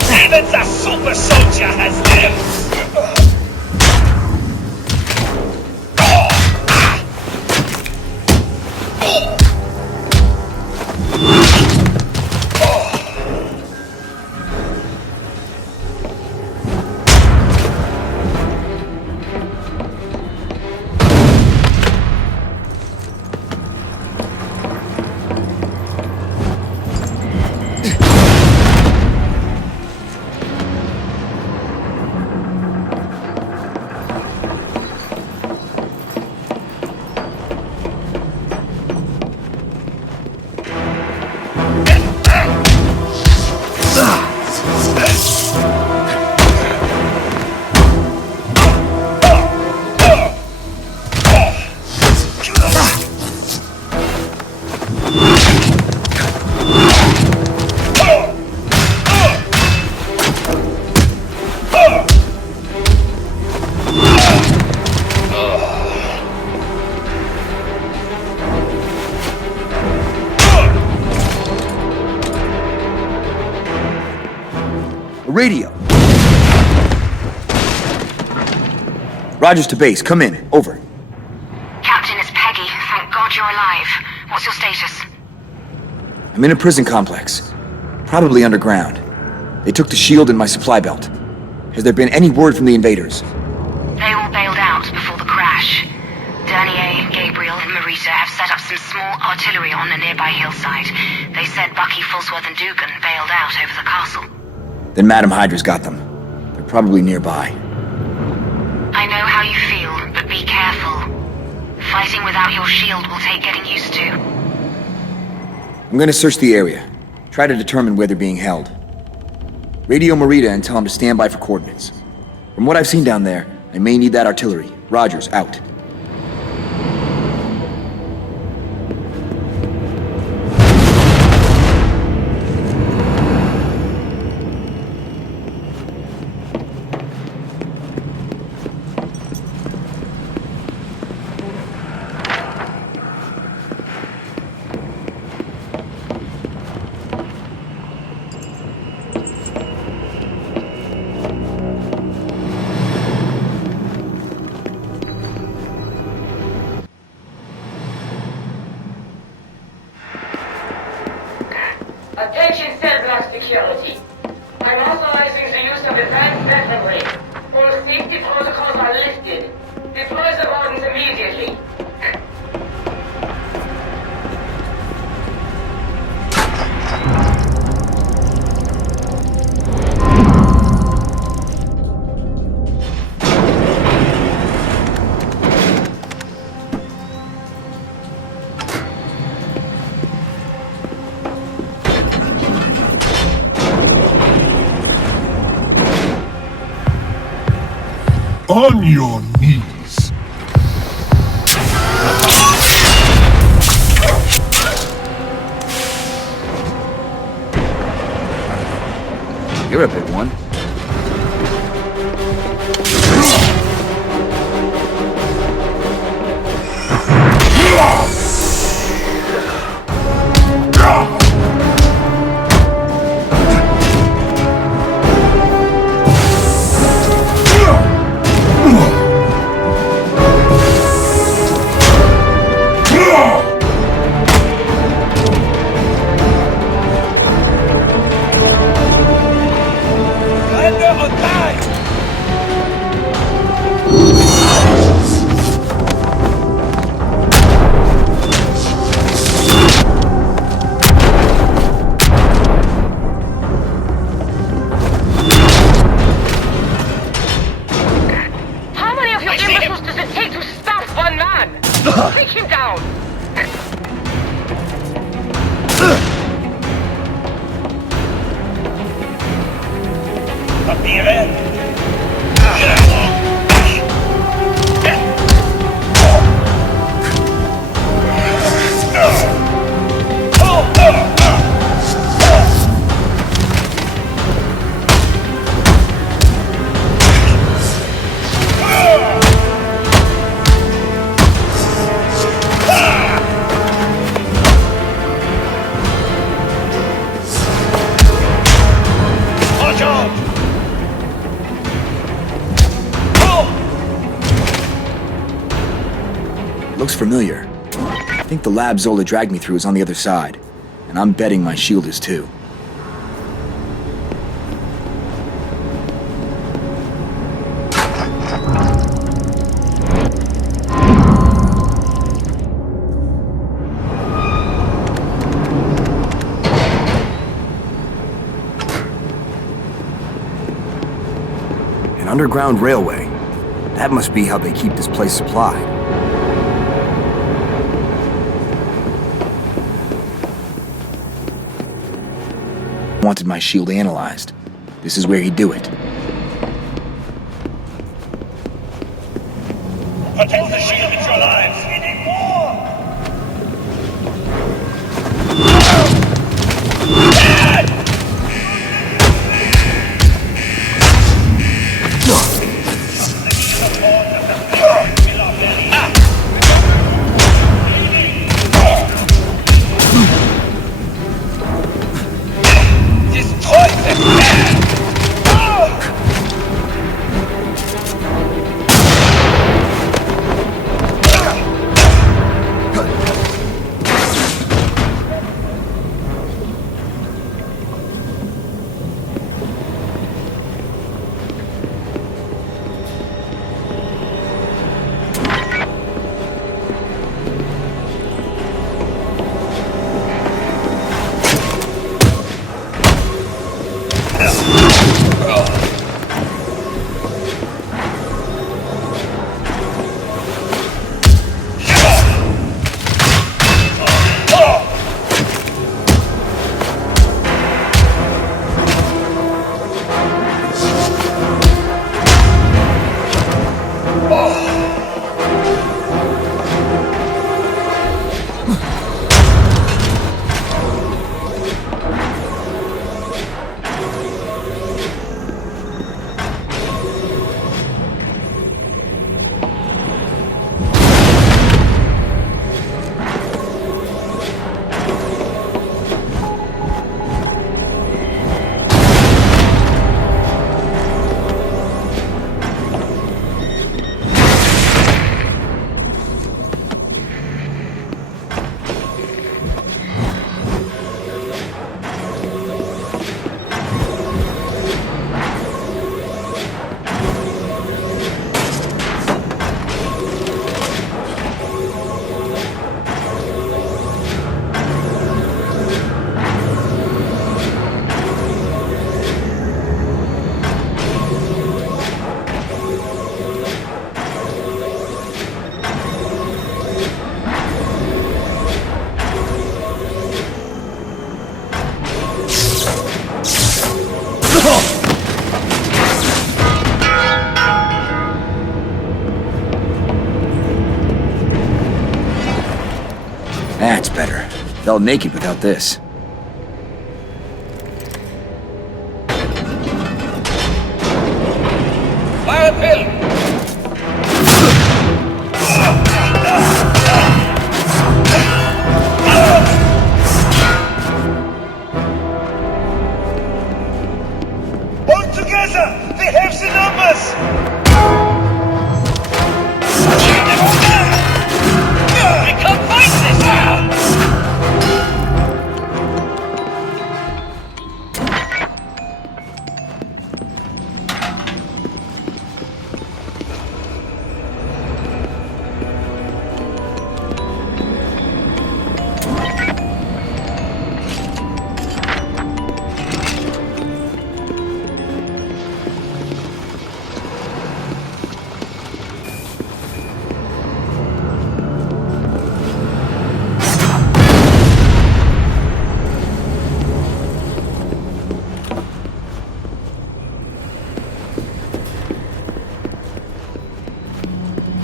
Even the super soldier has limbs! Radio. Rogers to base. Come in. Over. Captain, it's Peggy. Thank God you're alive. What's your status? I'm in a prison complex. Probably underground. They took the shield and my supply belt. Has there been any word from the invaders? They all bailed out before the crash. Dernier, Gabriel, and Marita have set up some small artillery on a nearby hillside. They said Bucky, Falsworth, and Dugan bailed out over the castle. Then Madam Hydra's got them. They're probably nearby. I know how you feel, but be careful. Fighting without your shield will take getting used to. I'm gonna search the area. Try to determine where they're being held. Radio Marita and tell them to stand by for coordinates. From what I've seen down there, I may need that artillery. Rogers, out. Attention cell block security. I'm authorizing the use of advanced weaponry. All safety protocols are listed. Deploy the wardens immediately. On your knees. You're a big one. Take him down! Papieren! Looks familiar. I think the lab Zola dragged me through is on the other side, and I'm betting my shield is too. An underground railway. That must be how they keep this place supplied. Wanted my shield analyzed. This is where he'd do it. Protect the shield with your lives! We need more! Felt naked without this. Fire Bill! All together! We have the numbers! We can't fight this now!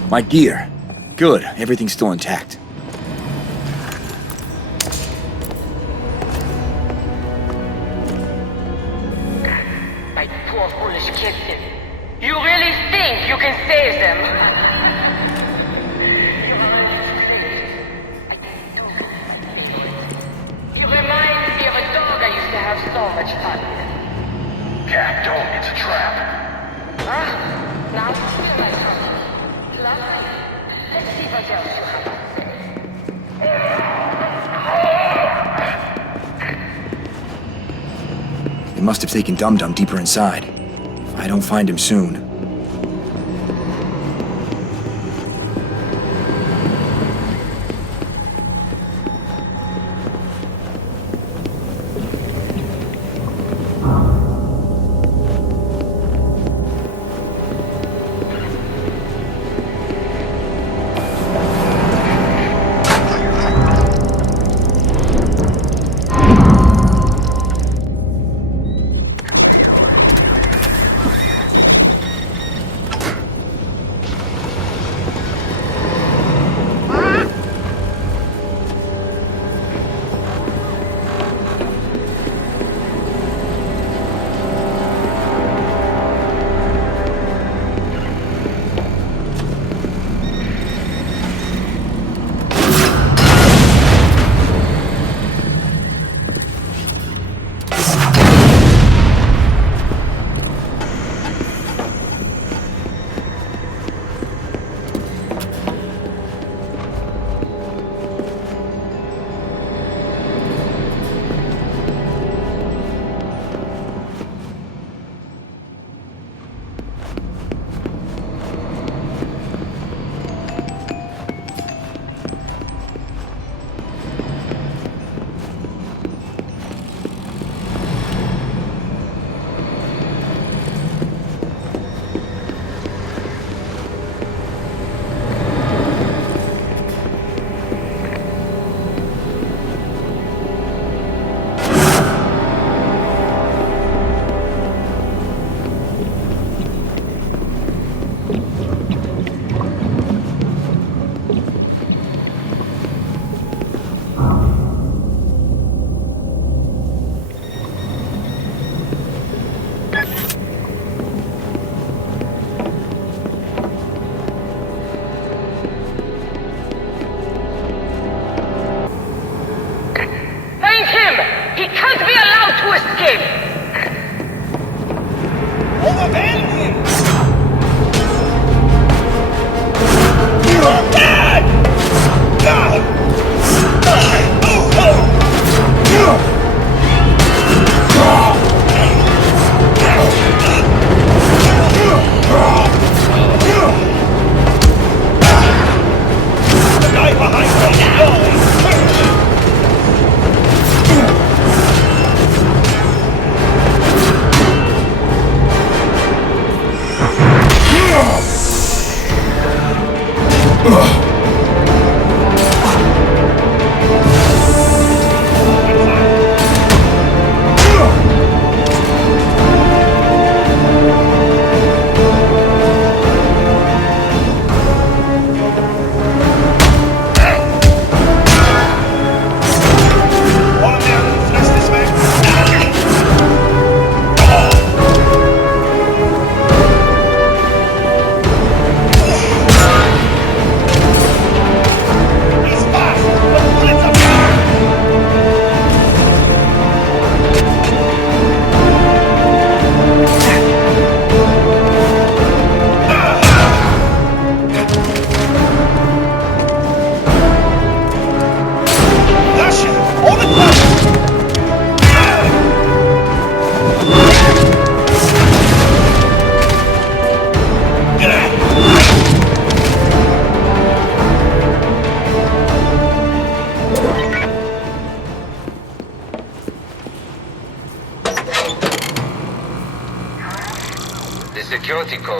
My gear. Good, everything's still intact. My poor foolish kitten. You really think you can save them? You remind me of a dog I used to have so much fun with. Cap, don't. It's a trap. Huh? Now you feel like her. Lovely. Let's see what else you have. They must have taken Dum Dum deeper inside. If I don't find him soon.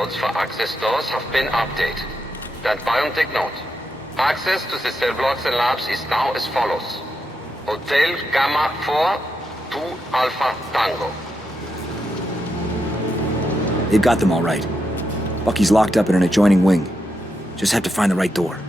codes for access doors have been updated. Stand by and take note. Access to the cell blocks and labs is now as follows. Hotel Gamma 4, 2 Alpha Tango. They've got them all right. Bucky's locked up in an adjoining wing. Just have to find the right door.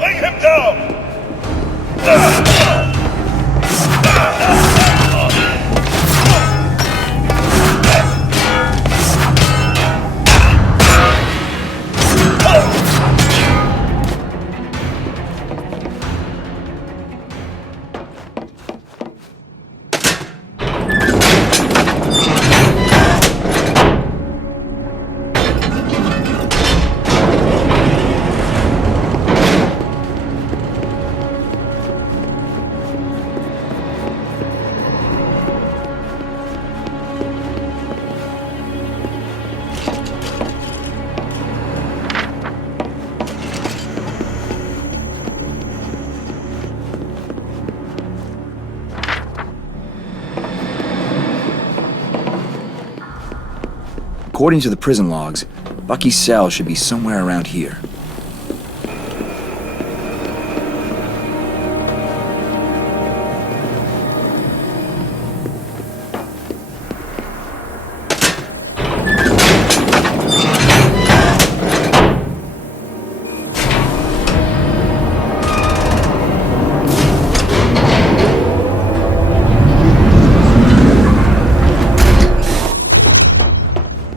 Bring him down! According to the prison logs, Bucky's cell should be somewhere around here.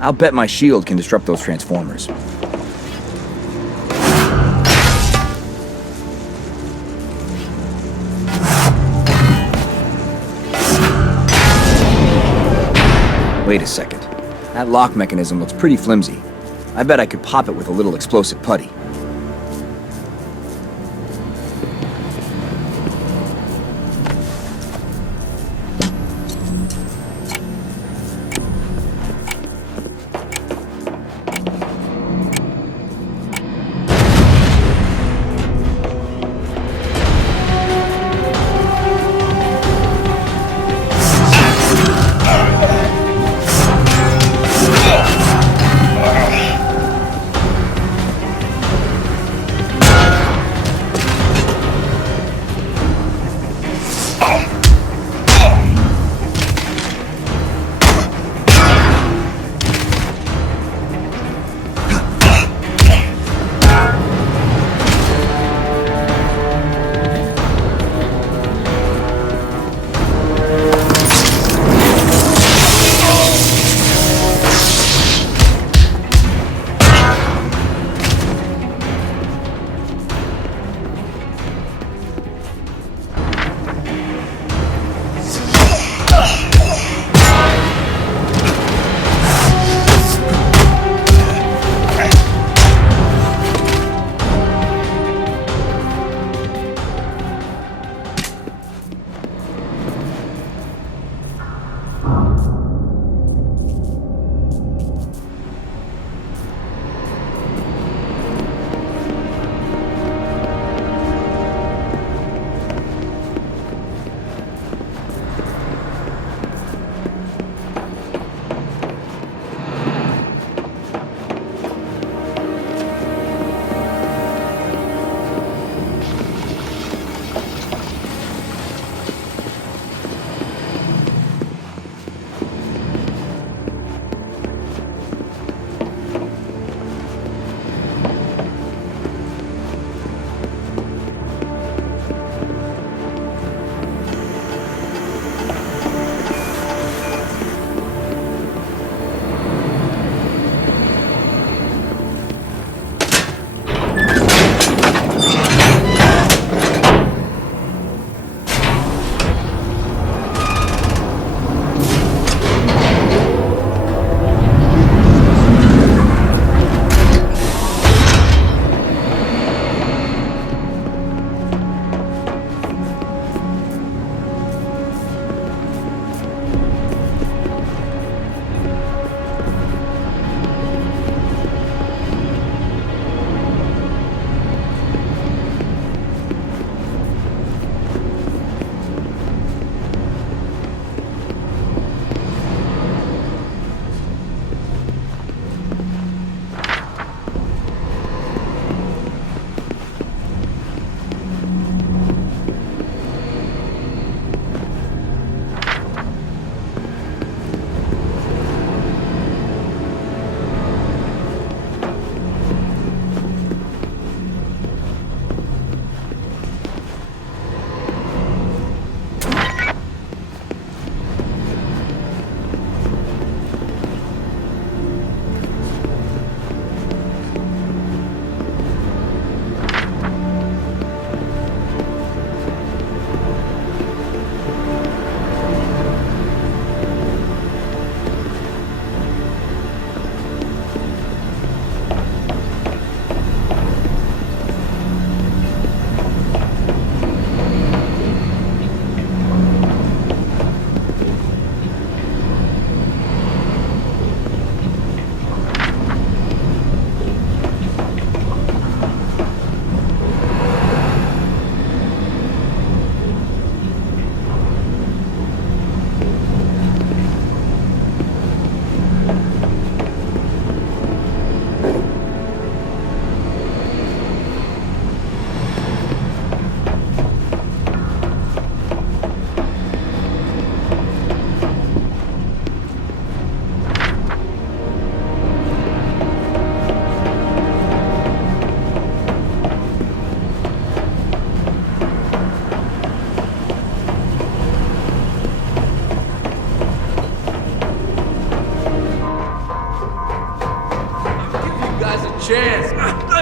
I'll bet my shield can disrupt those transformers. Wait a second. That lock mechanism looks pretty flimsy. I bet I could pop it with a little explosive putty.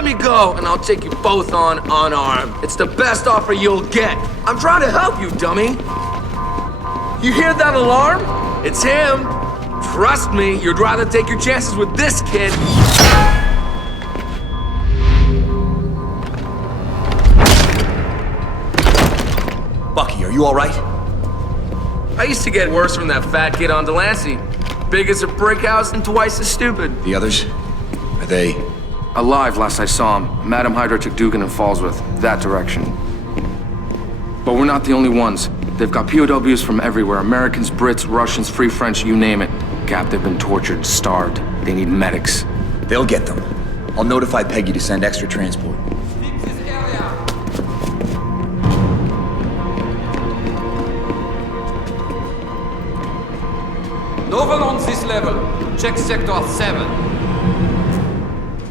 let me go, and I'll take you both on unarmed. It's the best offer you'll get. I'm trying to help you, dummy. You hear that alarm? It's him. Trust me, you'd rather take your chances with this kid. Bucky, are you all right? I used to get worse from that fat kid on Delancey. Big as a brick house and twice as stupid. The others? Are they... Alive last I saw him. Madam HYDRA took Dugan and Fallsworth, that direction. But we're not the only ones. They've got POWs from everywhere. Americans, Brits, Russians, Free French, you name it. Cap, they've been tortured, starved. They need medics. They'll get them. I'll notify Peggy to send extra transport. No one on this level. Check sector 7.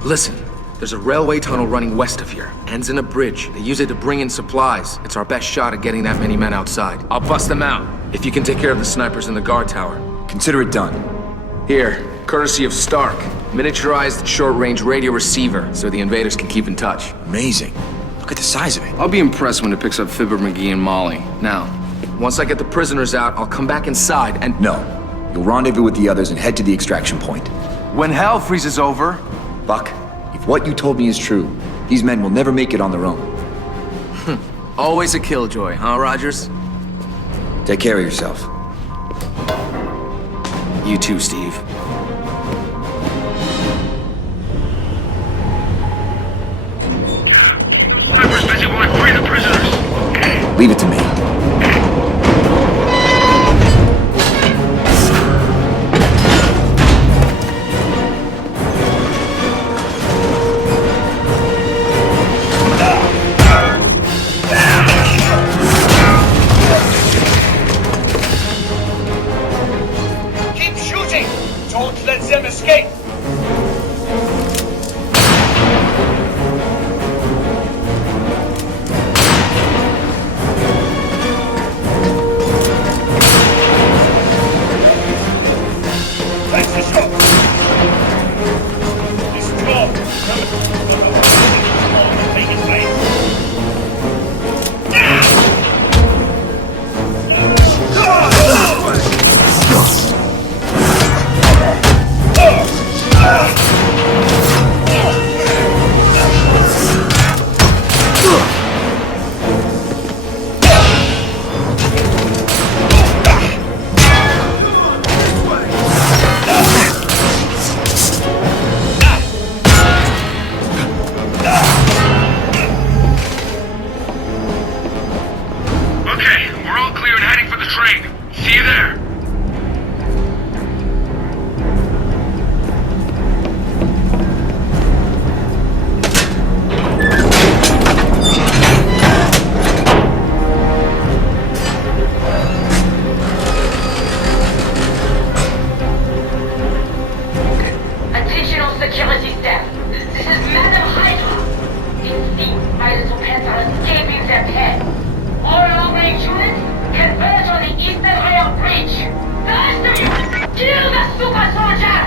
Listen, there's a railway tunnel running west of here. Ends in a bridge. They use it to bring in supplies. It's our best shot at getting that many men outside. I'll bust them out, if you can take care of the snipers in the guard tower. Consider it done. Here, courtesy of Stark. Miniaturized short-range radio receiver, so the invaders can keep in touch. Amazing. Look at the size of it. I'll be impressed when it picks up Fibber, McGee, and Molly. Now, once I get the prisoners out, I'll come back inside and... No. You'll rendezvous with the others and head to the extraction point. When hell freezes over... Buck, if what you told me is true, these men will never make it on their own. Always a killjoy, huh, Rogers? Take care of yourself. You too, Steve. Snipers busy while I free the prisoners. Leave it to me. Keep shooting! Don't let them escape! Place the shot! This storm will take its place. Okay, we're all clear and heading for the train. See you there. Attention all security staff. This is Madam HYDRA. Instinct by the Superior escaping their head. All long-range units, converge on the Eastern Rail Bridge. The rest of you, kill the super soldier!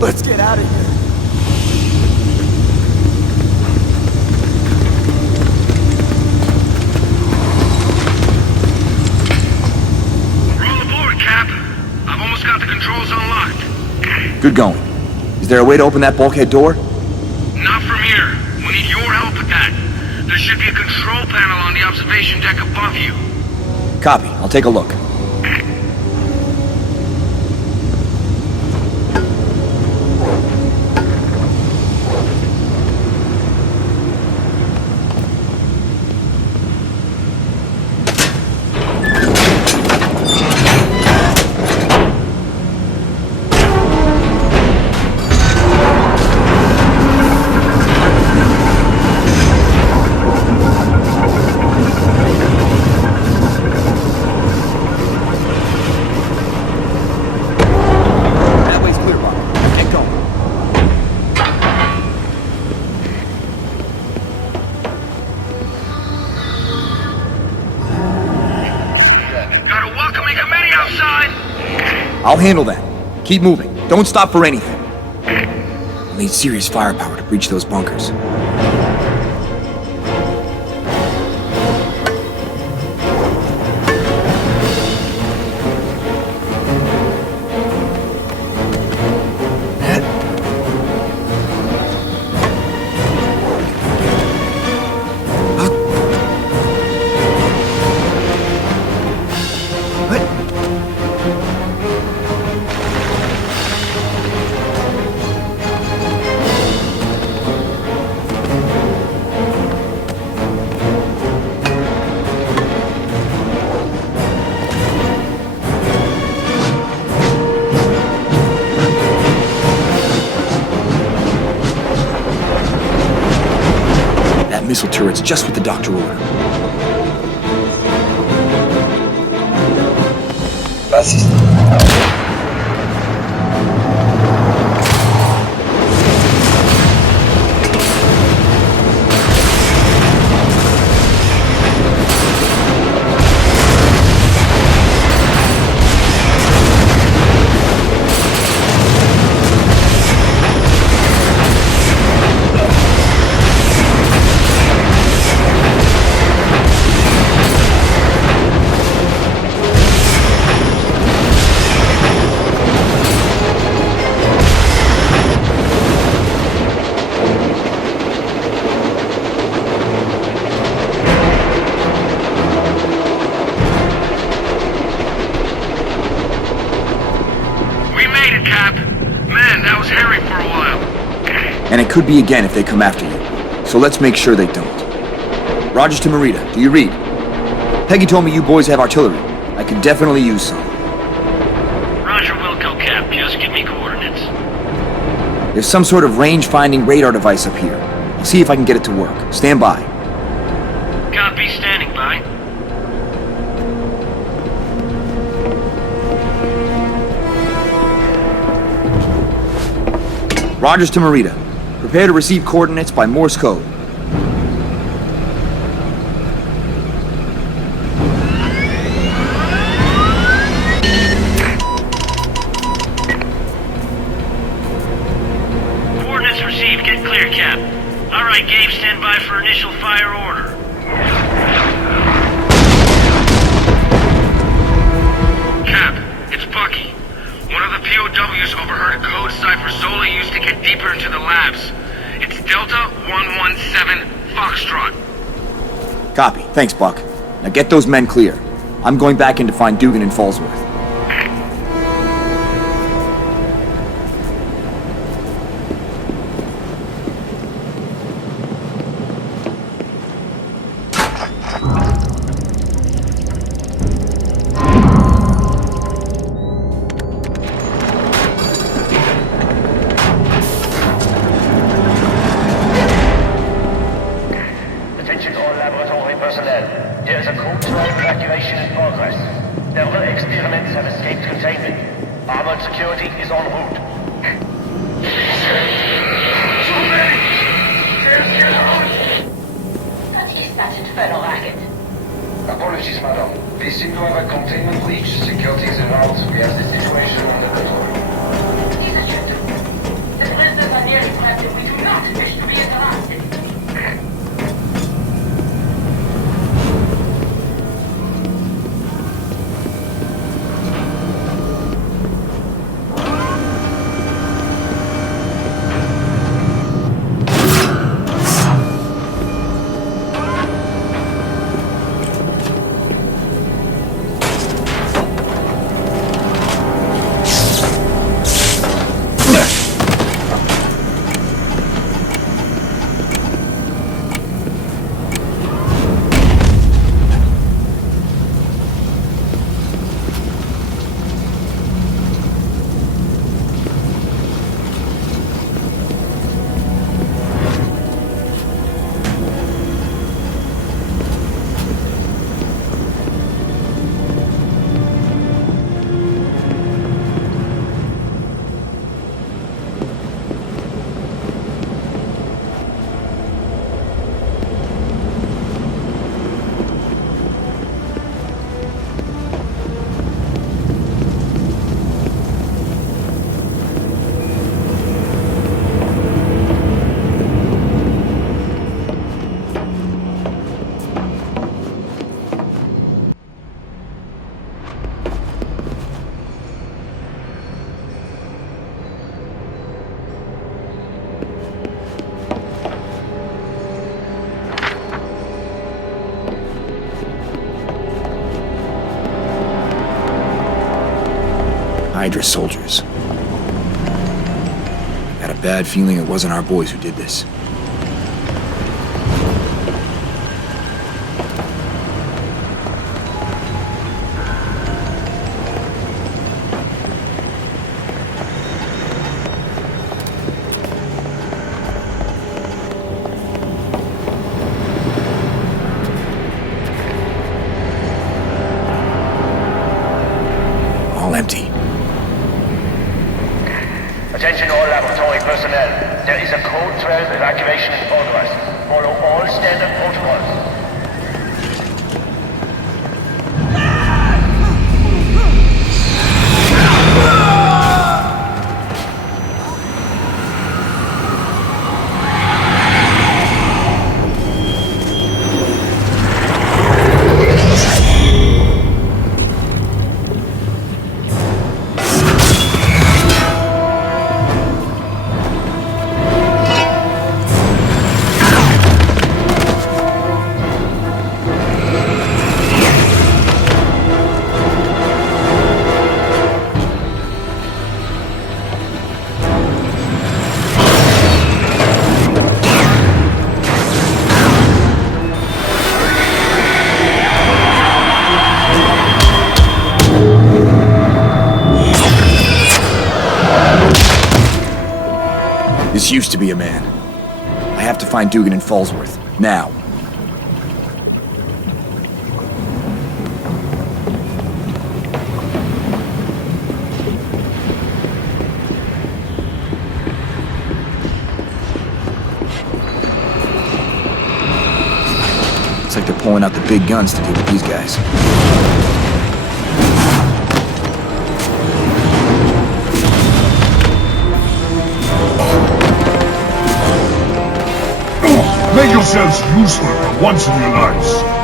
Let's get out of here. We're all aboard, Cap. I've almost got the controls unlocked. Good going. Is there a way to open that bulkhead door? Not from here. We need your help with that. There should be a control panel on the observation deck above you. Copy. I'll take a look. I'll handle that. Keep moving. Don't stop for anything. We'll need serious firepower to breach those bunkers. Missile turret's just what the doctor ordered. Was ist... And it could be again if they come after you. So let's make sure they don't. Rogers to Merida, do you read? Peggy told me you boys have artillery. I could definitely use some. Roger, Wilco, Cap. Just give me coordinates. There's some sort of range-finding radar device up here. I'll see if I can get it to work. Stand by. Copy, standing by. Rogers to Merida. Prepare to receive coordinates by Morse code. Coordinates received. Get clear, Cap. All right, Gabe, stand by for initial fire order. Cap, it's Bucky. One of the POWs overheard a code cipher Zola used to get deeper into the labs. It's Delta 117 Foxtrot. Copy. Thanks, Buck. Now get those men clear. I'm going back in to find Dugan and Fallsworth. Apologies, madam. We seem to have a containment breach. Security is around. We have the situation under control. The prisoners are nearly prepped. We do not wish to be interrupted. HYDRA soldiers. Got a bad feeling it wasn't our boys who did this. All empty. Attention all laboratory personnel. There is a Code 12 evacuation in progress. Follow all standard protocols. This used to be a man. I have to find Dugan and Fallsworth. Now. Looks like they're pulling out the big guns to deal with these guys. Make yourselves useful for once in your lives.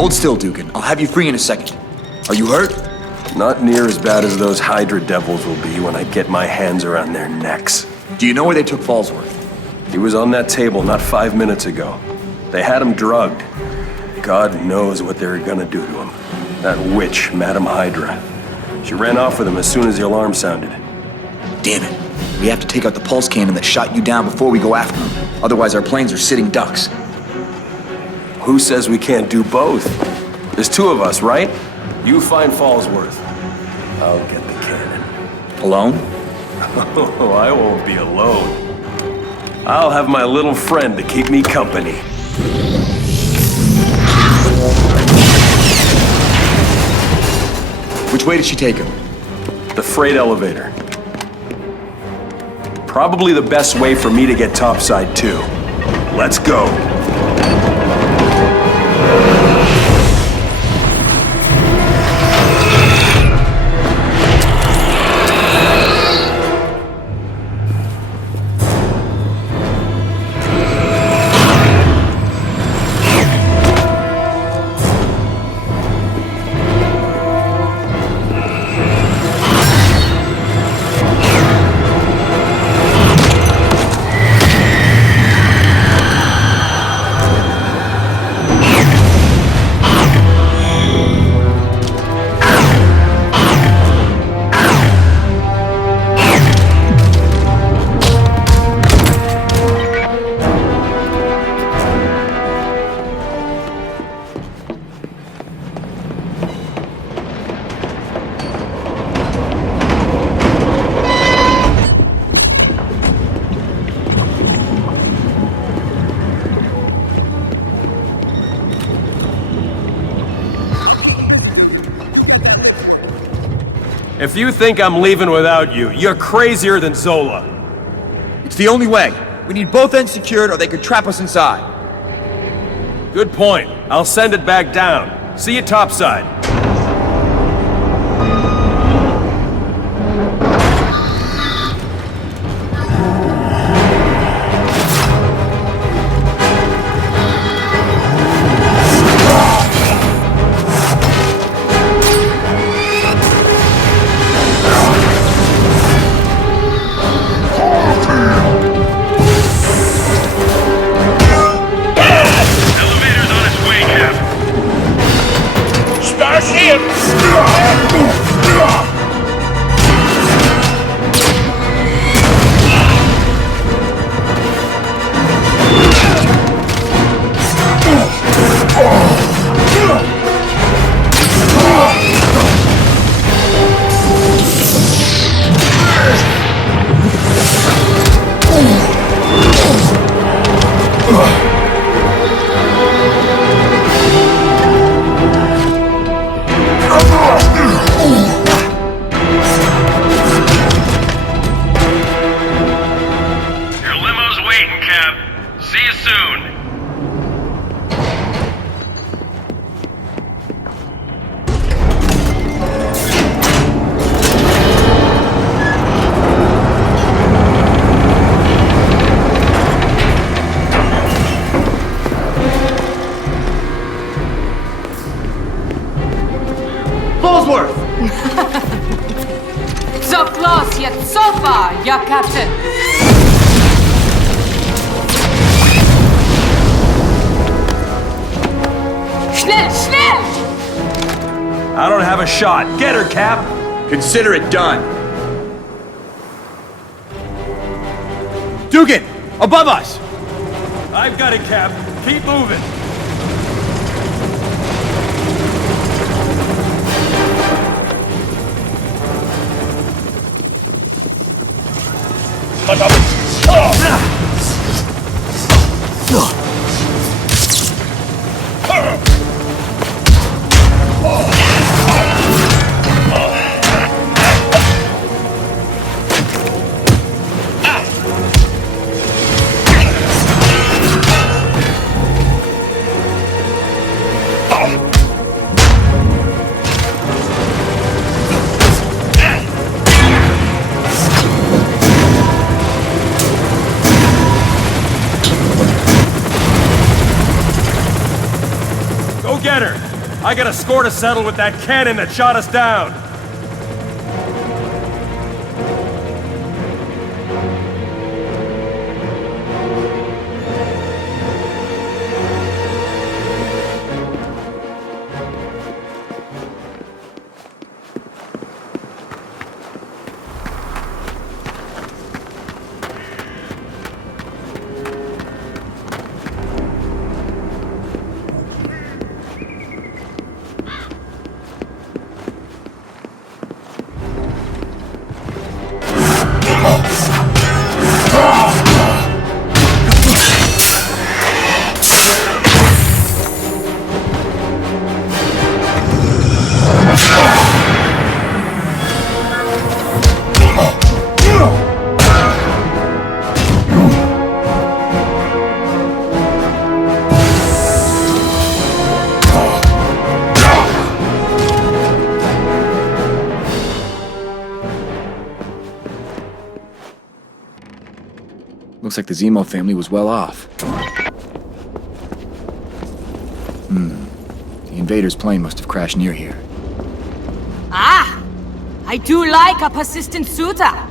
Hold still, Dugan. I'll have you free in a second. Are you hurt? Not near as bad as those HYDRA devils will be when I get my hands around their necks. Do you know where they took Fallsworth? He was on that table not 5 minutes ago. They had him drugged. God knows what they were gonna do to him. That witch, Madam HYDRA. She ran off with him as soon as the alarm sounded. Damn it. We have to take out the pulse cannon that shot you down before we go after him. Otherwise our planes are sitting ducks. Who says we can't do both? There's two of us, right? You find Fallsworth. I'll get the cannon. Alone? Oh, I won't be alone. I'll have my little friend to keep me company. Which way did she take him? The freight elevator. Probably the best way for me to get topside, too. Let's go. If you think I'm leaving without you, you're crazier than Zola. It's the only way. We need both ends secured or they could trap us inside. Good point. I'll send it back down. See you topside. So close, yet so far, your captain. Schnell, schnell! I don't have a shot. Get her, Cap! Consider it done. Dugan! Above us! I've got it, Cap. Keep moving. Get her! I got a score to settle with that cannon that shot us down. Looks like the Zemo family was well off. The invader's plane must have crashed near here. Ah! I do like a persistent suitor.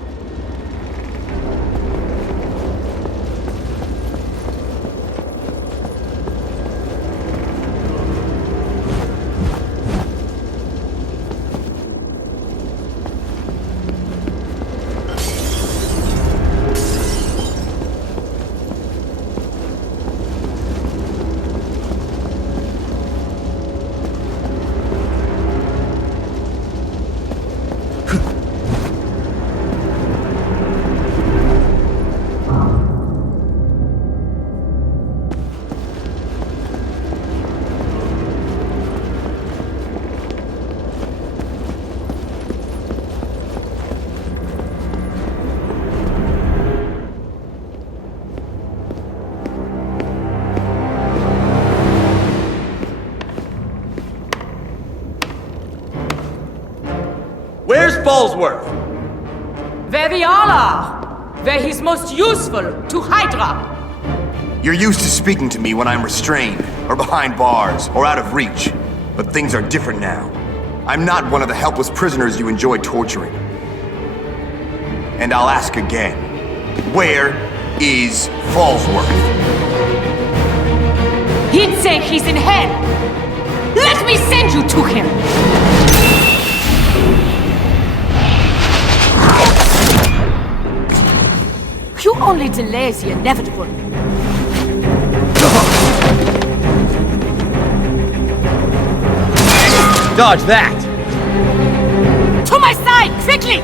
Where's Fallsworth? Where we all are. Where he's most useful to HYDRA. You're used to speaking to me when I'm restrained, or behind bars, or out of reach. But things are different now. I'm not one of the helpless prisoners you enjoy torturing. And I'll ask again. Where is Fallsworth? He'd say he's in hell. Let me send you to him. You only delay the inevitable. Dodge that! To my side, quickly!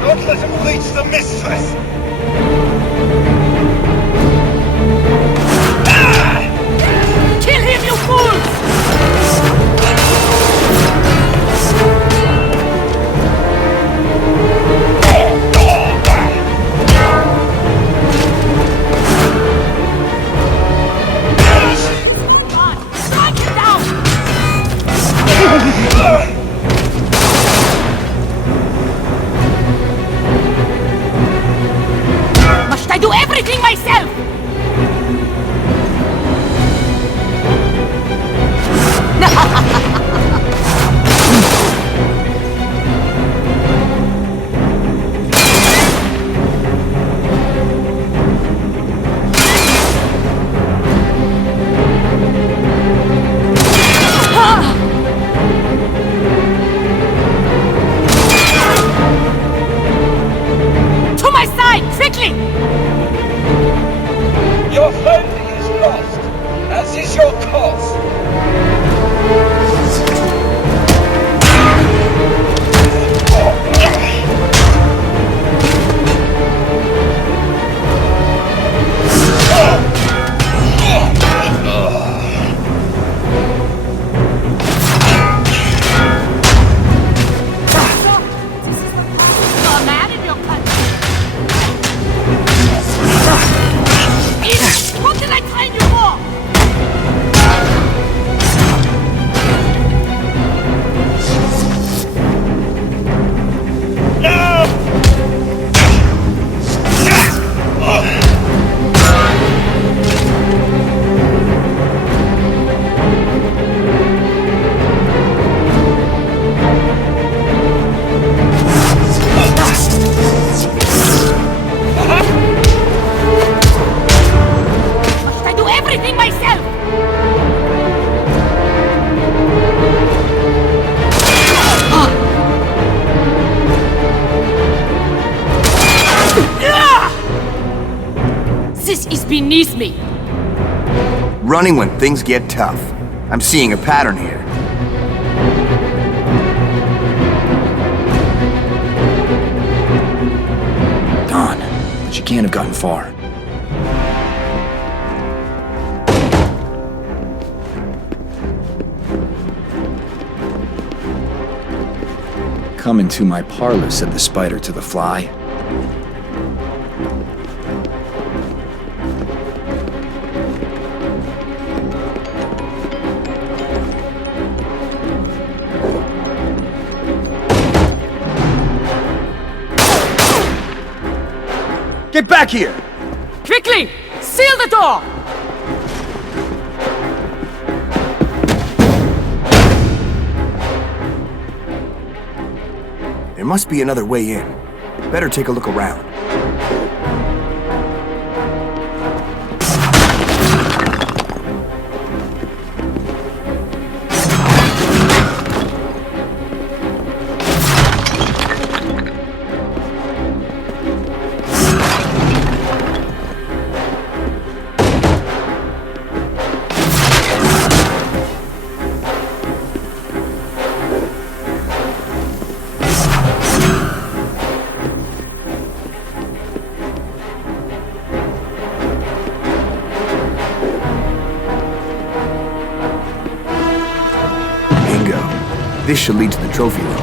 Don't let him reach the mistress! Kill him, you fools! Must I do everything myself? To my side, quickly! Your friend is lost, as is your cause. This is beneath me. Running when things get tough. I'm seeing a pattern here. Gone. But she can't have gotten far. Come into my parlor, said the spider to the fly. Get back here! Quickly! Seal the door! There must be another way in. Better take a look around. This should lead to the trophy room.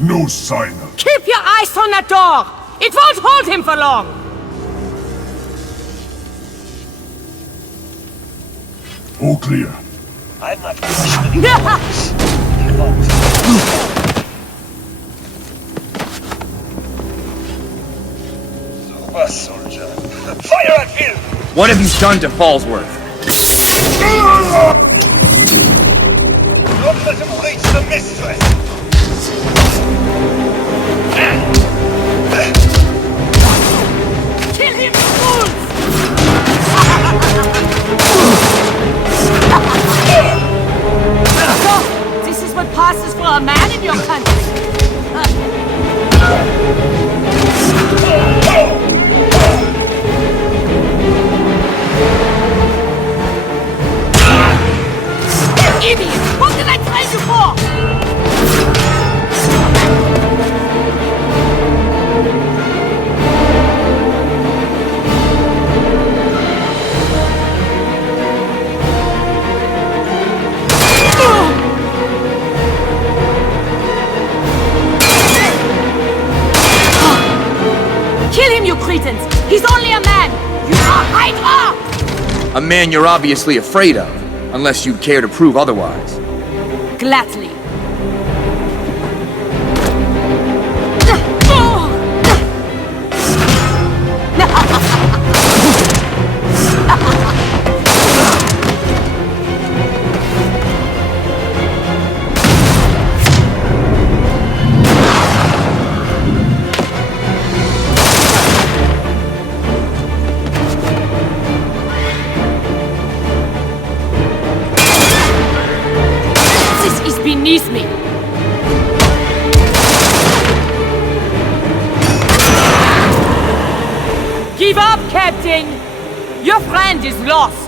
No sign of... Keep your eyes on that door! It won't hold him for long! All clear. I'm not questioning this. Super soldier. Fire at will! What have you done to Fallsworth? Don't let him reach the mistress! Kill him, fools! So, this is what passes for a man in your country. Idiot! What did I tell you for? Kill him, you cretins! He's only a man! You are HYDRA! A man you're obviously afraid of, unless you'd care to prove otherwise. Gladly. Beneath me. Give up, Captain! Your friend is lost!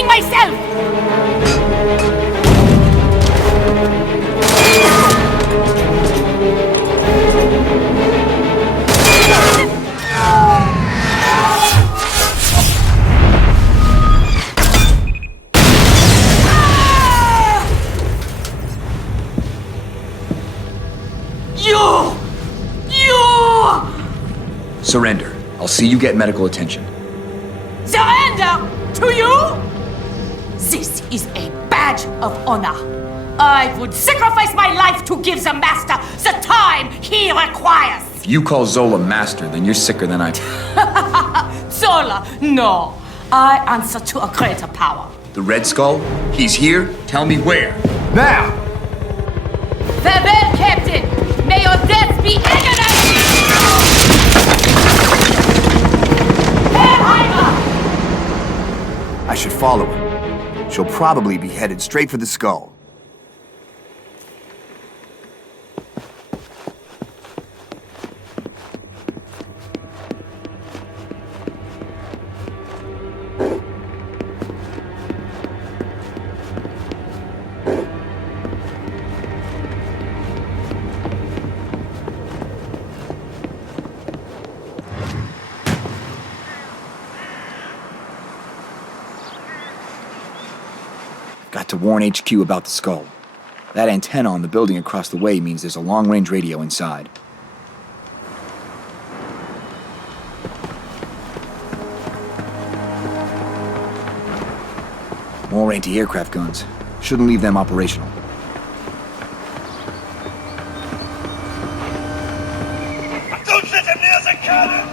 defending myself! Surrender. I'll see you get medical attention. Surrender to you? This is a badge of honor. I would sacrifice my life to give the master the time he requires. If you call Zola master, then you're sicker than I... Zola, no. I answer to a greater power. The Red Skull? He's here? Tell me where. Now! Farewell, Captain. May your death be agonizing! I should follow her. She'll probably be headed straight for the skull. Got to warn HQ about the skull. That antenna on the building across the way means there's a long-range radio inside. More anti-aircraft guns. Shouldn't leave them operational. Don't let him near the cannon!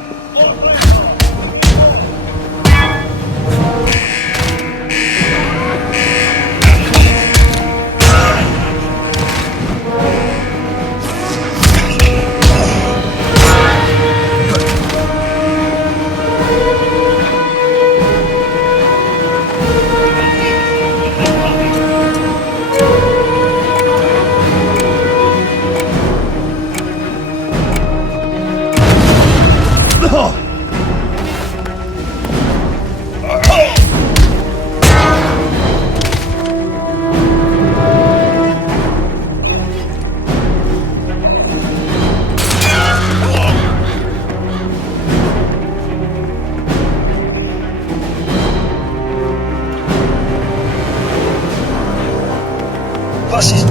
Was ist...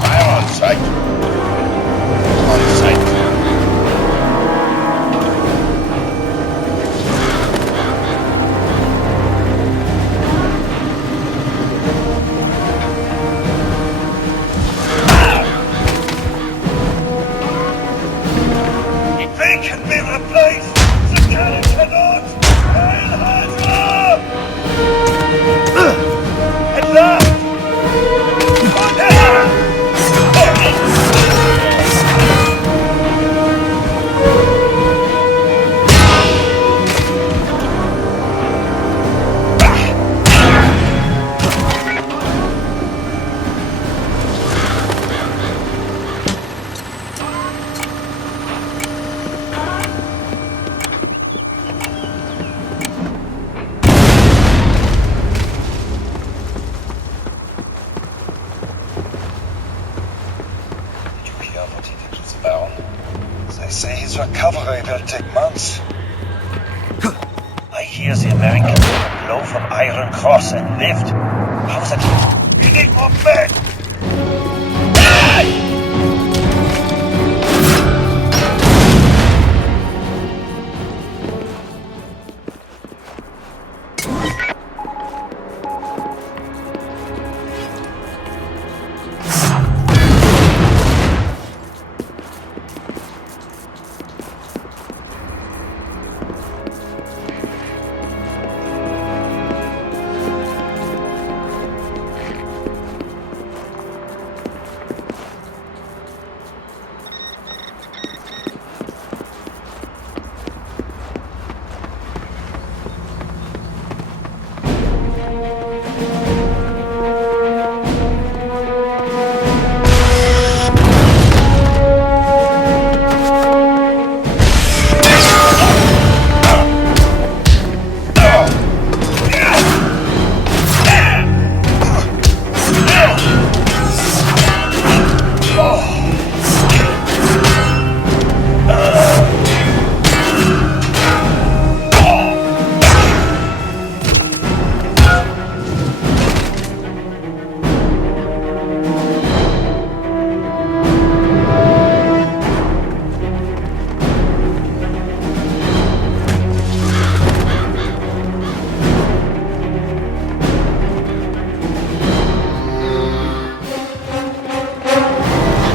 Fire on sight. On sight. They can be replaced! The cannon cannot! Hail HYDRA! At last! They say his recovery will take months. I hear the Americans took a blow from Iron Cross and lived. How's that? We need more men!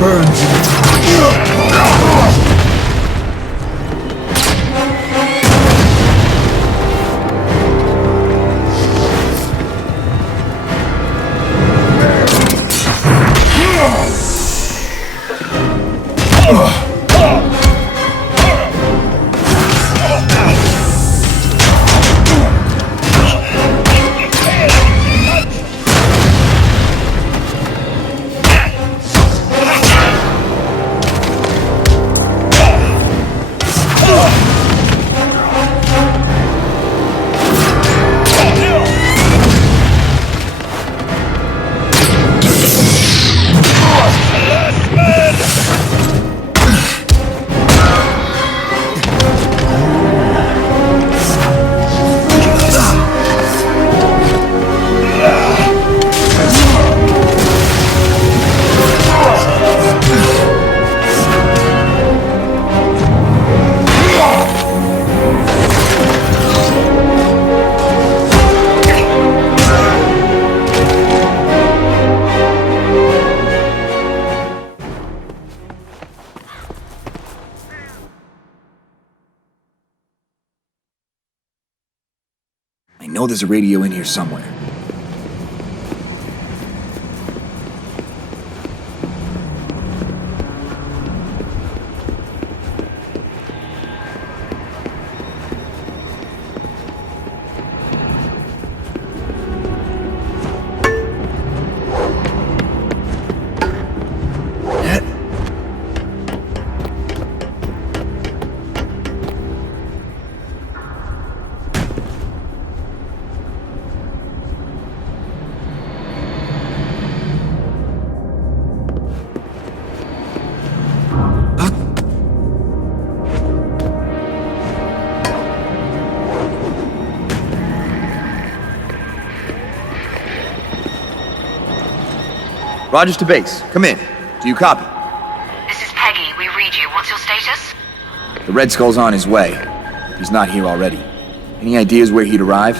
burns I know there's a radio in here somewhere. Rogers to base. Come in. Do you copy? This is Peggy. We read you. What's your status? The Red Skull's on his way. He's not here already. Any ideas where he'd arrive?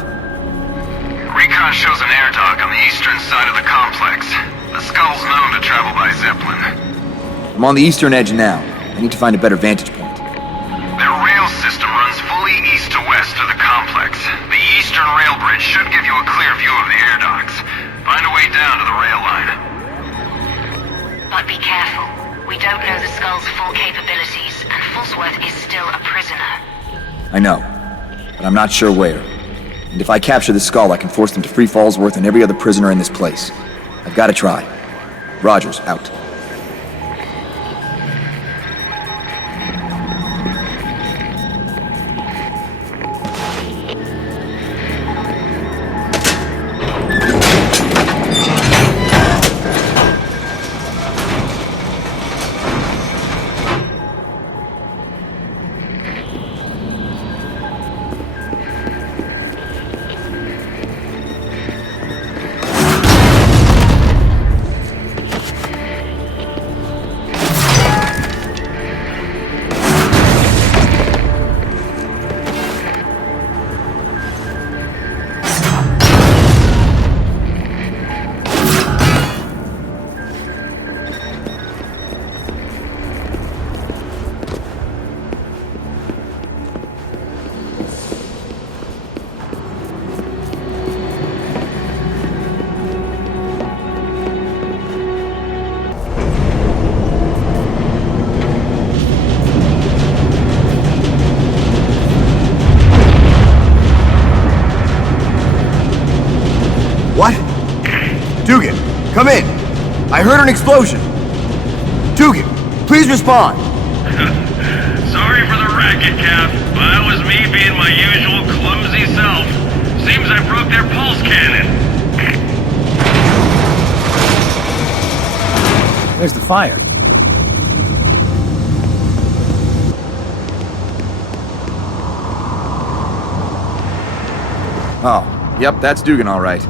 Recon shows an air dock on the eastern side of the complex. The Skull's known to travel by Zeppelin. I'm on the eastern edge now. I need to find a better vantage point. Their rail system runs fully east to west of the complex. The eastern rail bridge should give you a clear view of the air docks. Find a way down to the rail line. But be careful. We don't know the Skull's full capabilities, and Fallsworth is still a prisoner. I know, but I'm not sure where. And if I capture the Skull, I can force them to free Fallsworth and every other prisoner in this place. I've got to try. Rogers, out. Dugan, come in. I heard an explosion. Dugan, please respond. Sorry for the racket, Cap. That was me being my usual clumsy self. Seems I broke their pulse cannon. There's the fire. Oh, yep, that's Dugan all right.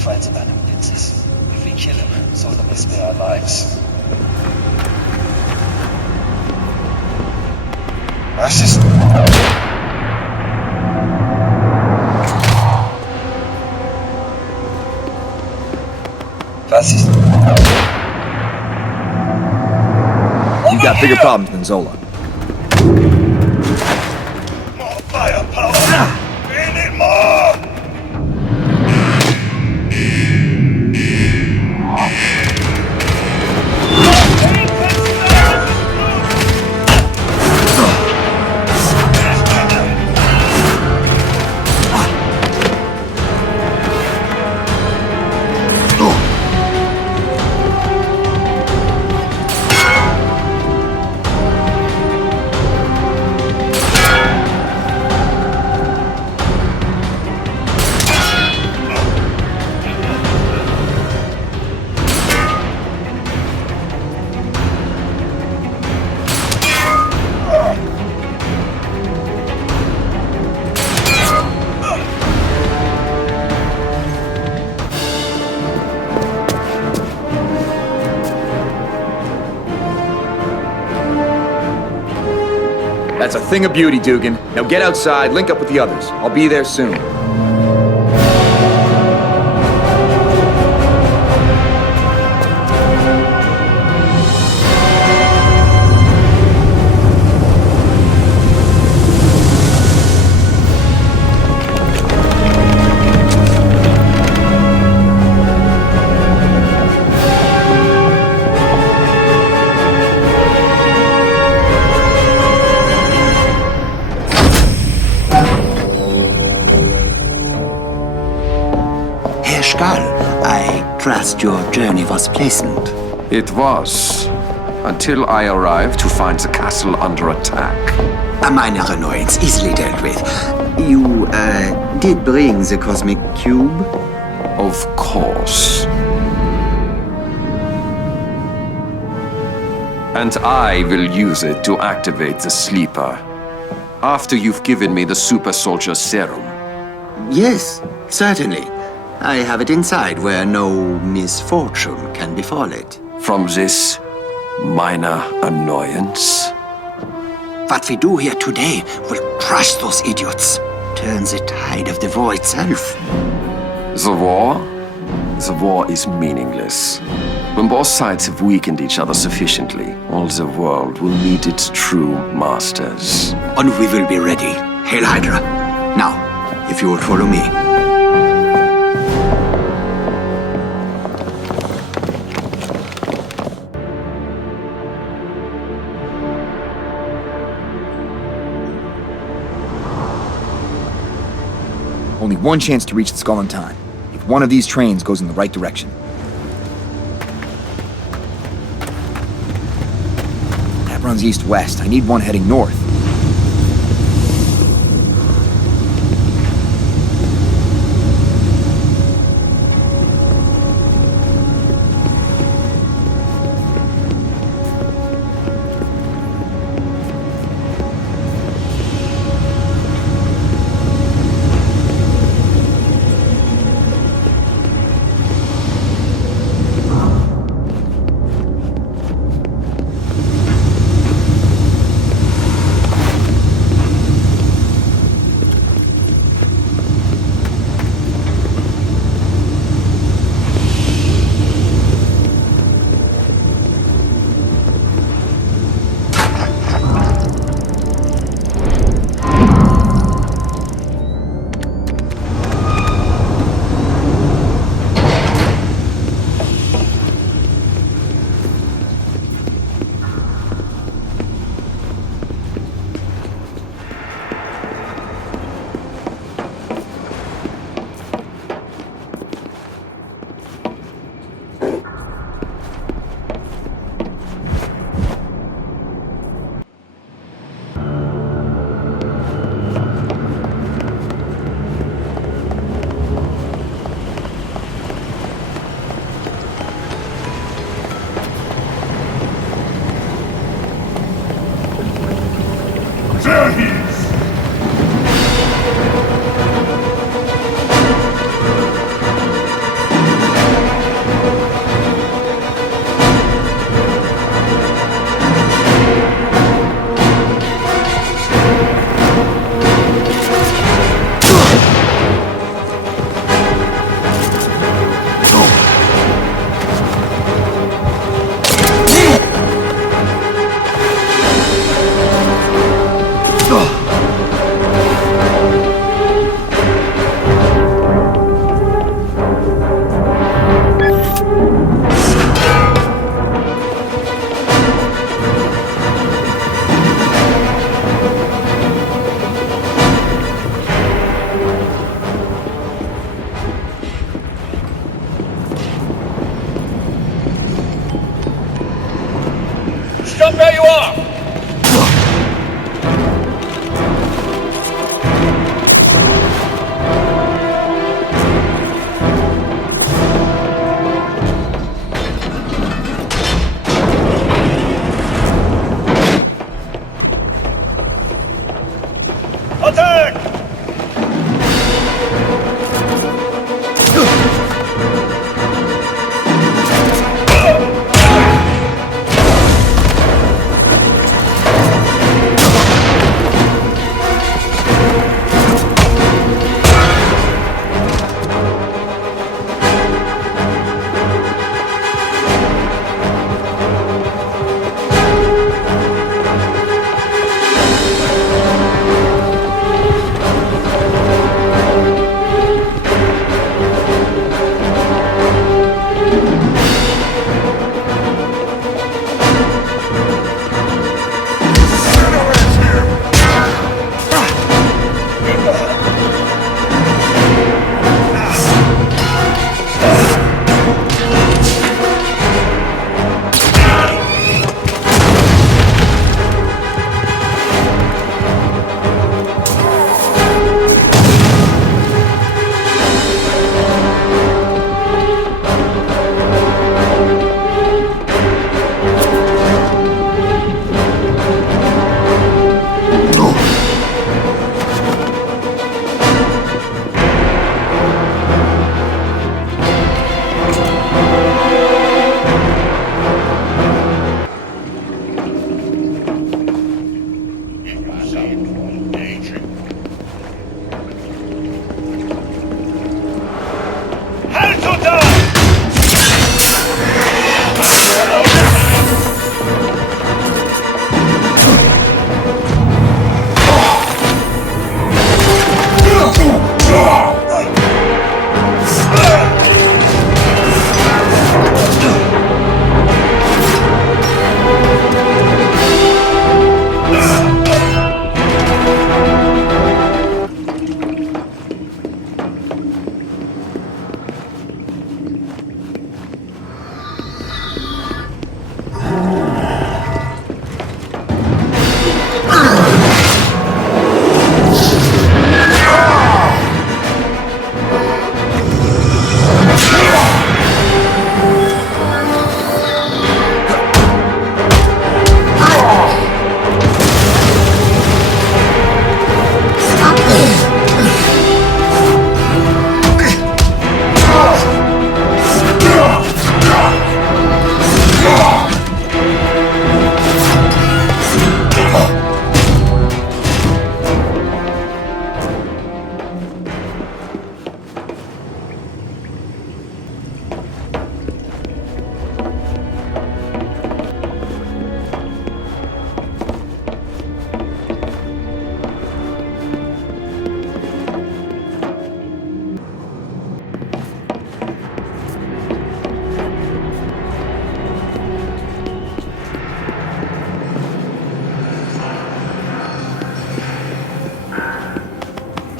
Find the man who did this. If we kill him, Zola may spare our lives. Was ist... Was ist... You've got bigger problems than Zola. More firepower! We need more! That's a thing of beauty, Dugan. Now get outside, link up with the others. I'll be there soon. I trust your journey was pleasant. It was, until I arrived to find the castle under attack. A minor annoyance, easily dealt with. You, did bring the cosmic cube? Of course. And I will use it to activate the sleeper. After you've given me the super soldier serum. Yes, certainly. I have it inside where no misfortune can befall it. From this minor annoyance? What we do here today will crush those idiots. Turn the tide of the war itself. The war? The war is meaningless. When both sides have weakened each other sufficiently, all the world will meet its true masters. And we will be ready. Hail Hydra. Now, if you will follow me. Only one chance to reach the skull in time. If one of these trains goes in the right direction. That runs east-west. I need one heading north. There he is!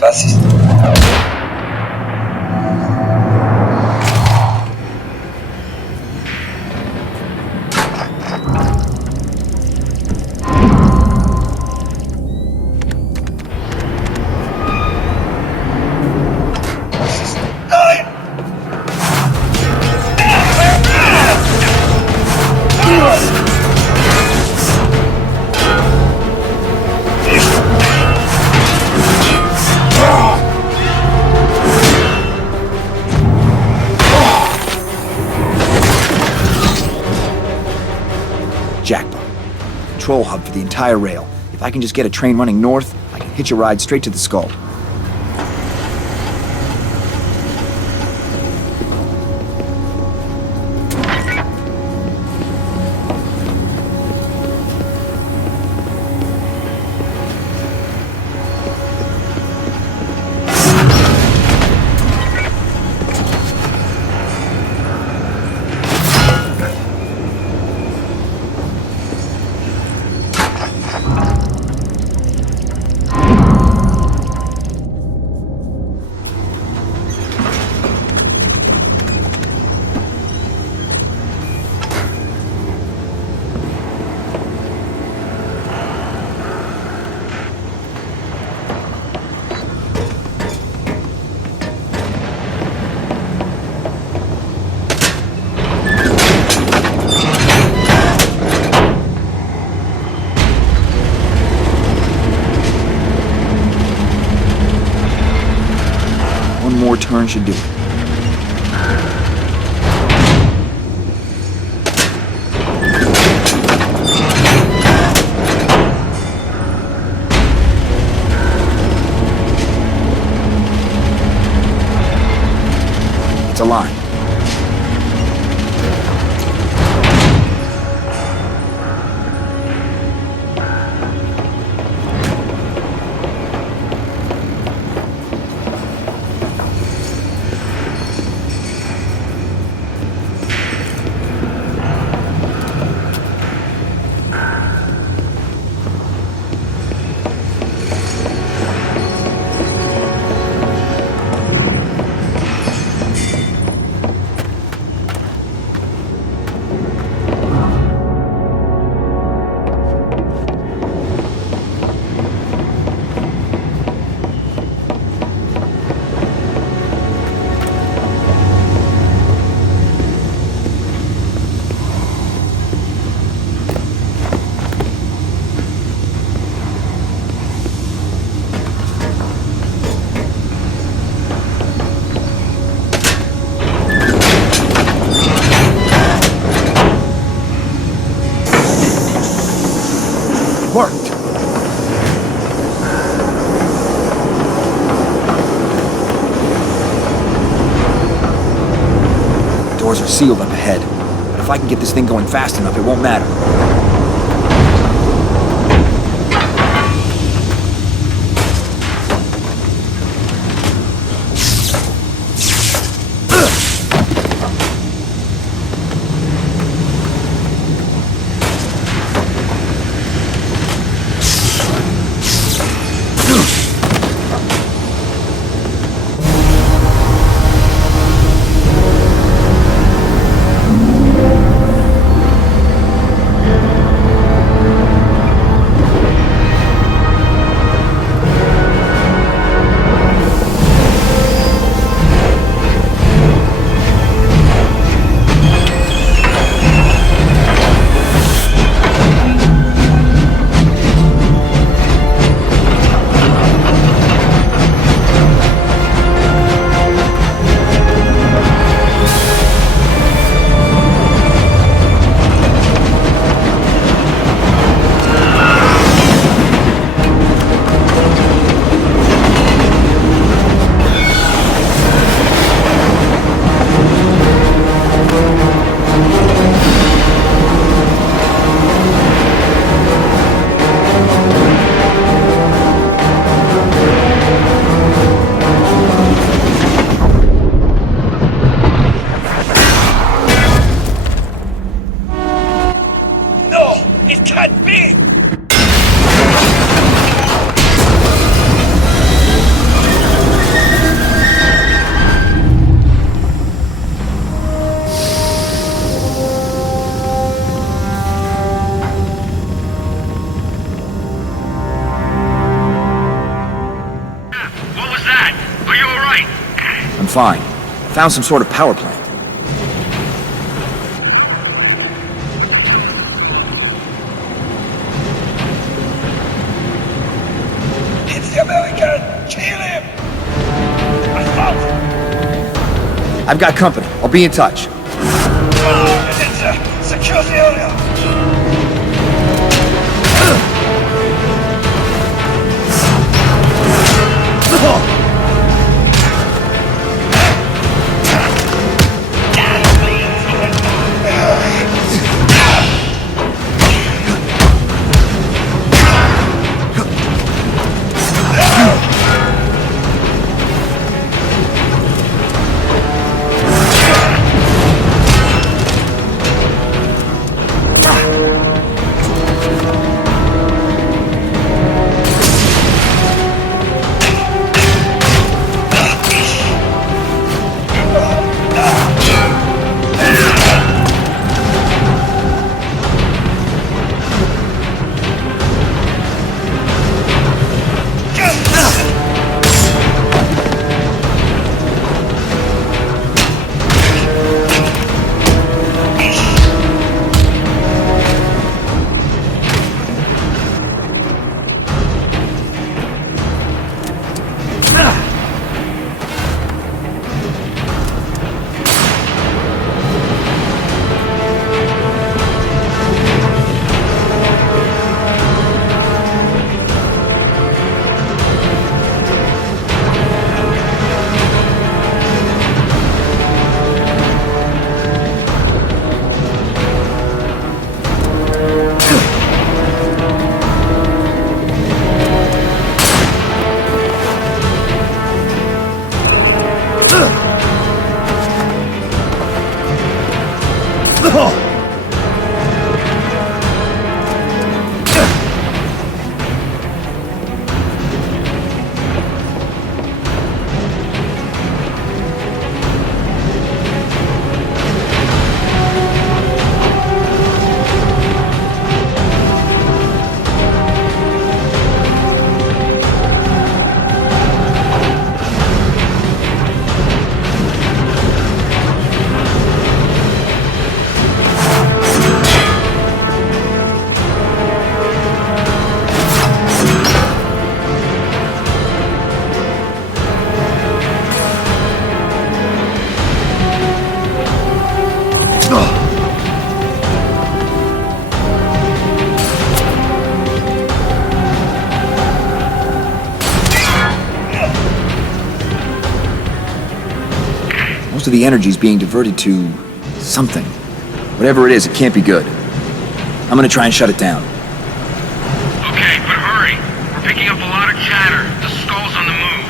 Was ist... Jackpot. Control hub for the entire rail. If I can just get a train running north, I can hitch a ride straight to the skull. One more turn should do it. It's a line. Worked. Doors are sealed up ahead, but if I can get this thing going fast enough, it won't matter. fine. I found some sort of power plant. It's the American! Kill him! Assault! I've got company. I'll be in touch. Secure the area! Most of the energy's being diverted to something. Whatever it is, it can't be good. I'm gonna try and shut it down. Okay, but hurry. We're picking up a lot of chatter. The skull's on the move.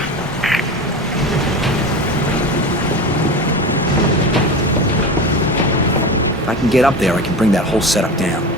If I can get up there, I can bring that whole setup down.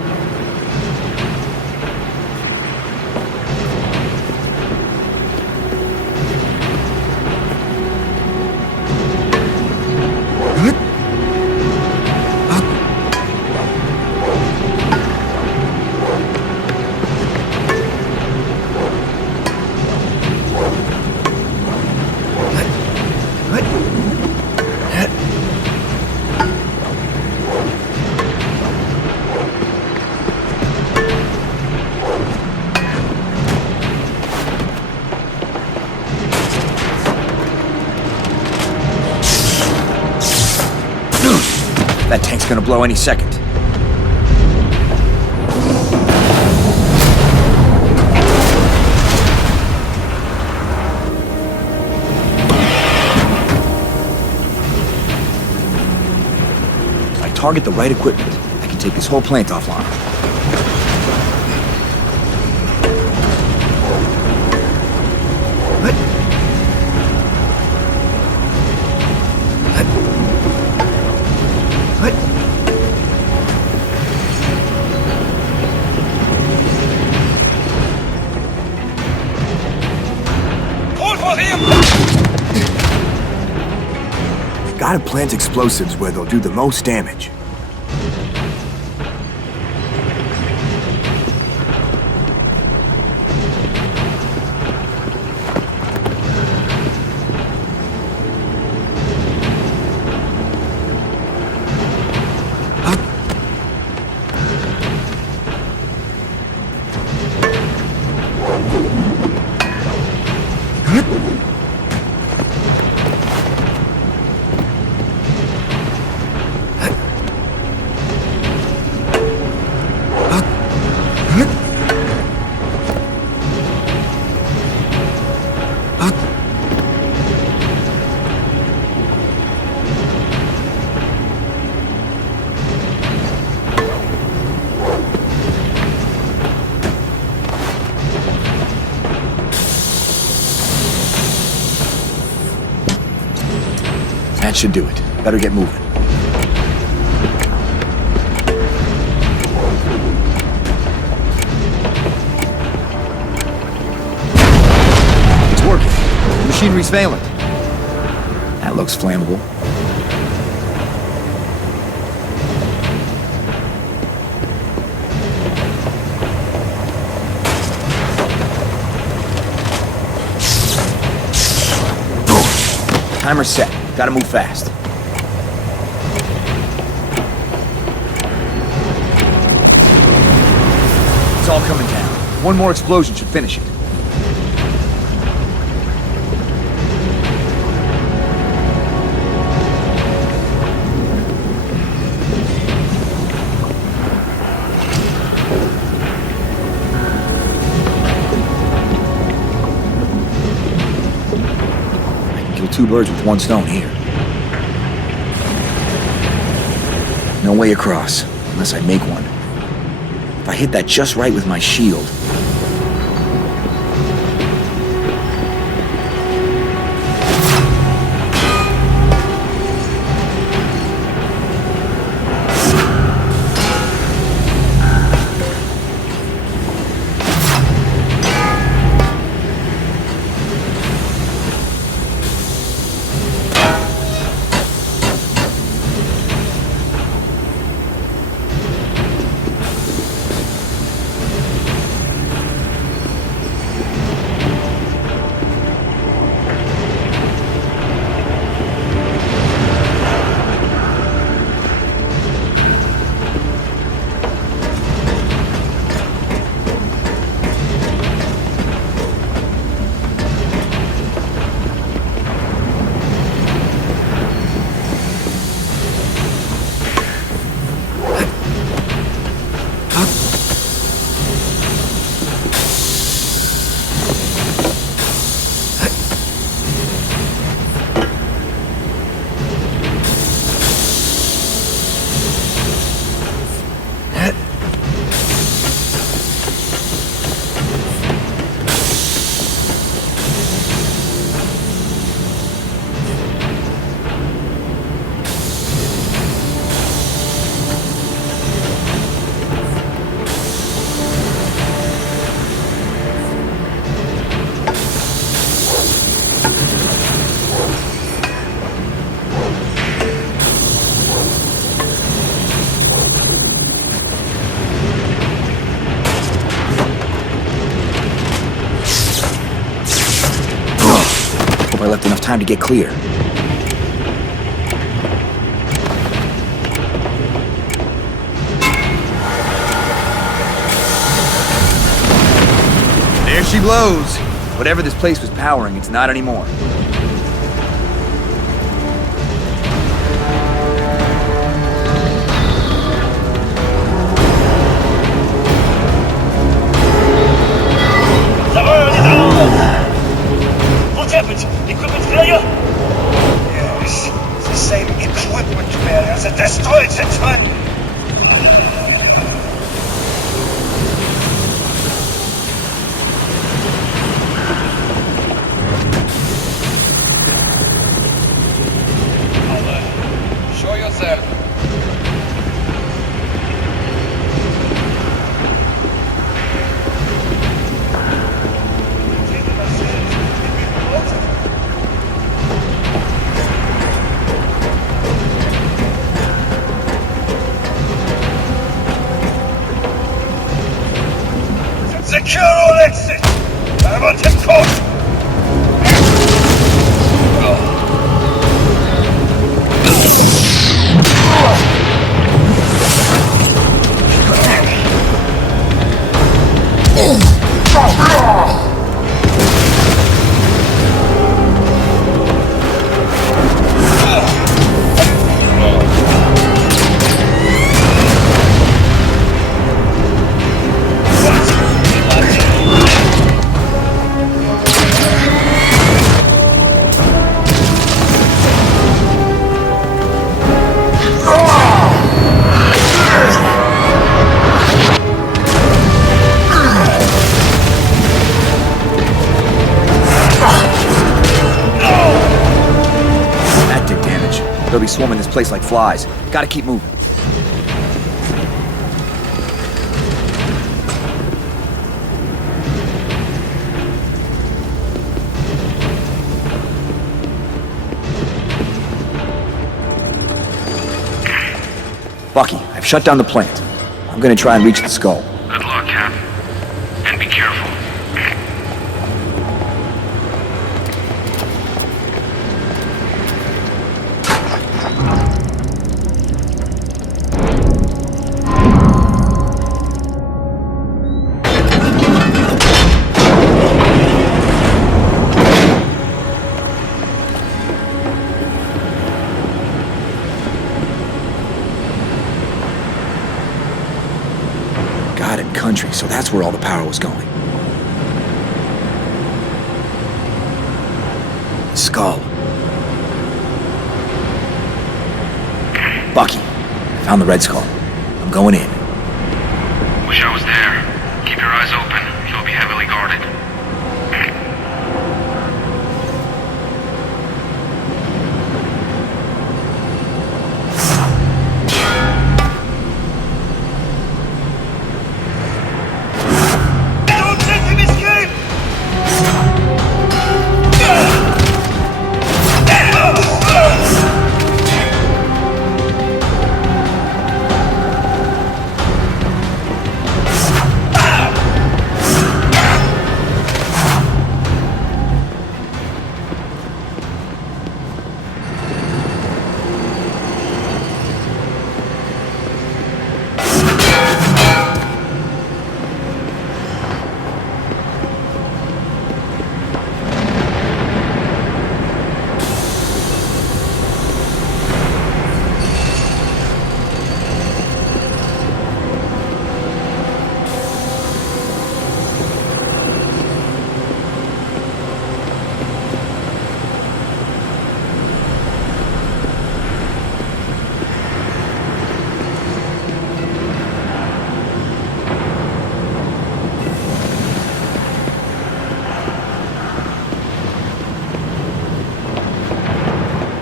That tank's gonna blow any second. If I target the right equipment, I can take this whole plant offline. Gotta plant explosives where they'll do the most damage. That should do it. Better get moving. It's working. The machinery's failing. That looks flammable. Timer's set. Gotta move fast. It's all coming down. One more explosion should finish it. Two birds with one stone here. No way across, unless I make one. If I hit that just right with my shield... I left enough time to get clear. There she blows. Whatever this place was powering, it's not anymore. What happened? Equipment failure? Yes, the same equipment failure that destroyed the truck. They'll be swarming this place like flies. Gotta keep moving. Bucky, I've shut down the plant. I'm gonna try and reach the skull. Good luck, Cap. And be careful. Country, so that's where all the power was going. The skull. Bucky, I found the Red Skull. I'm going in. Wish I was there. Keep your eyes open. You'll be heavily guarded.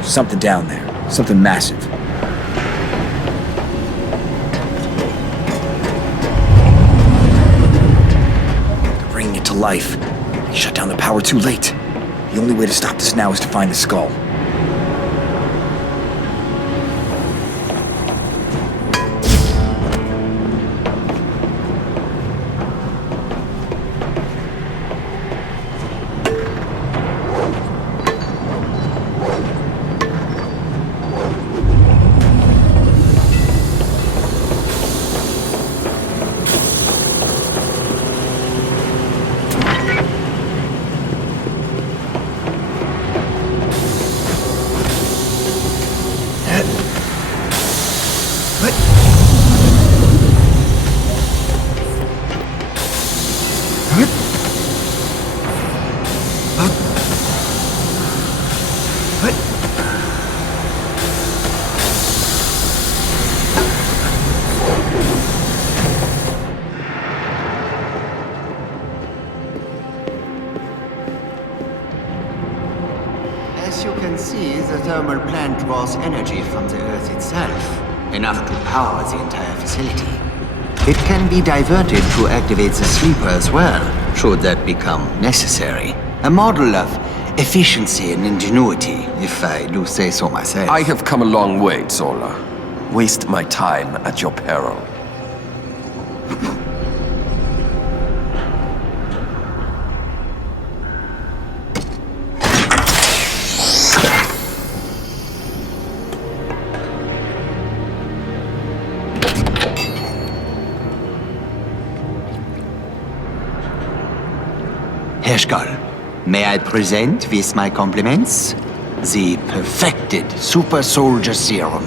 Something down there. Something massive. They're bringing it to life. They shut down the power too late. The only way to stop this now is to find the skull. As you can see, the thermal plant draws energy from the Earth itself, enough to power the entire facility. It can be diverted to activate the sleeper as well, should that become necessary. A model of efficiency and ingenuity, if I do say so myself. I have come a long way, Zola. Waste my time at your peril. Herr Skoll, may I present with my compliments the perfected super soldier serum?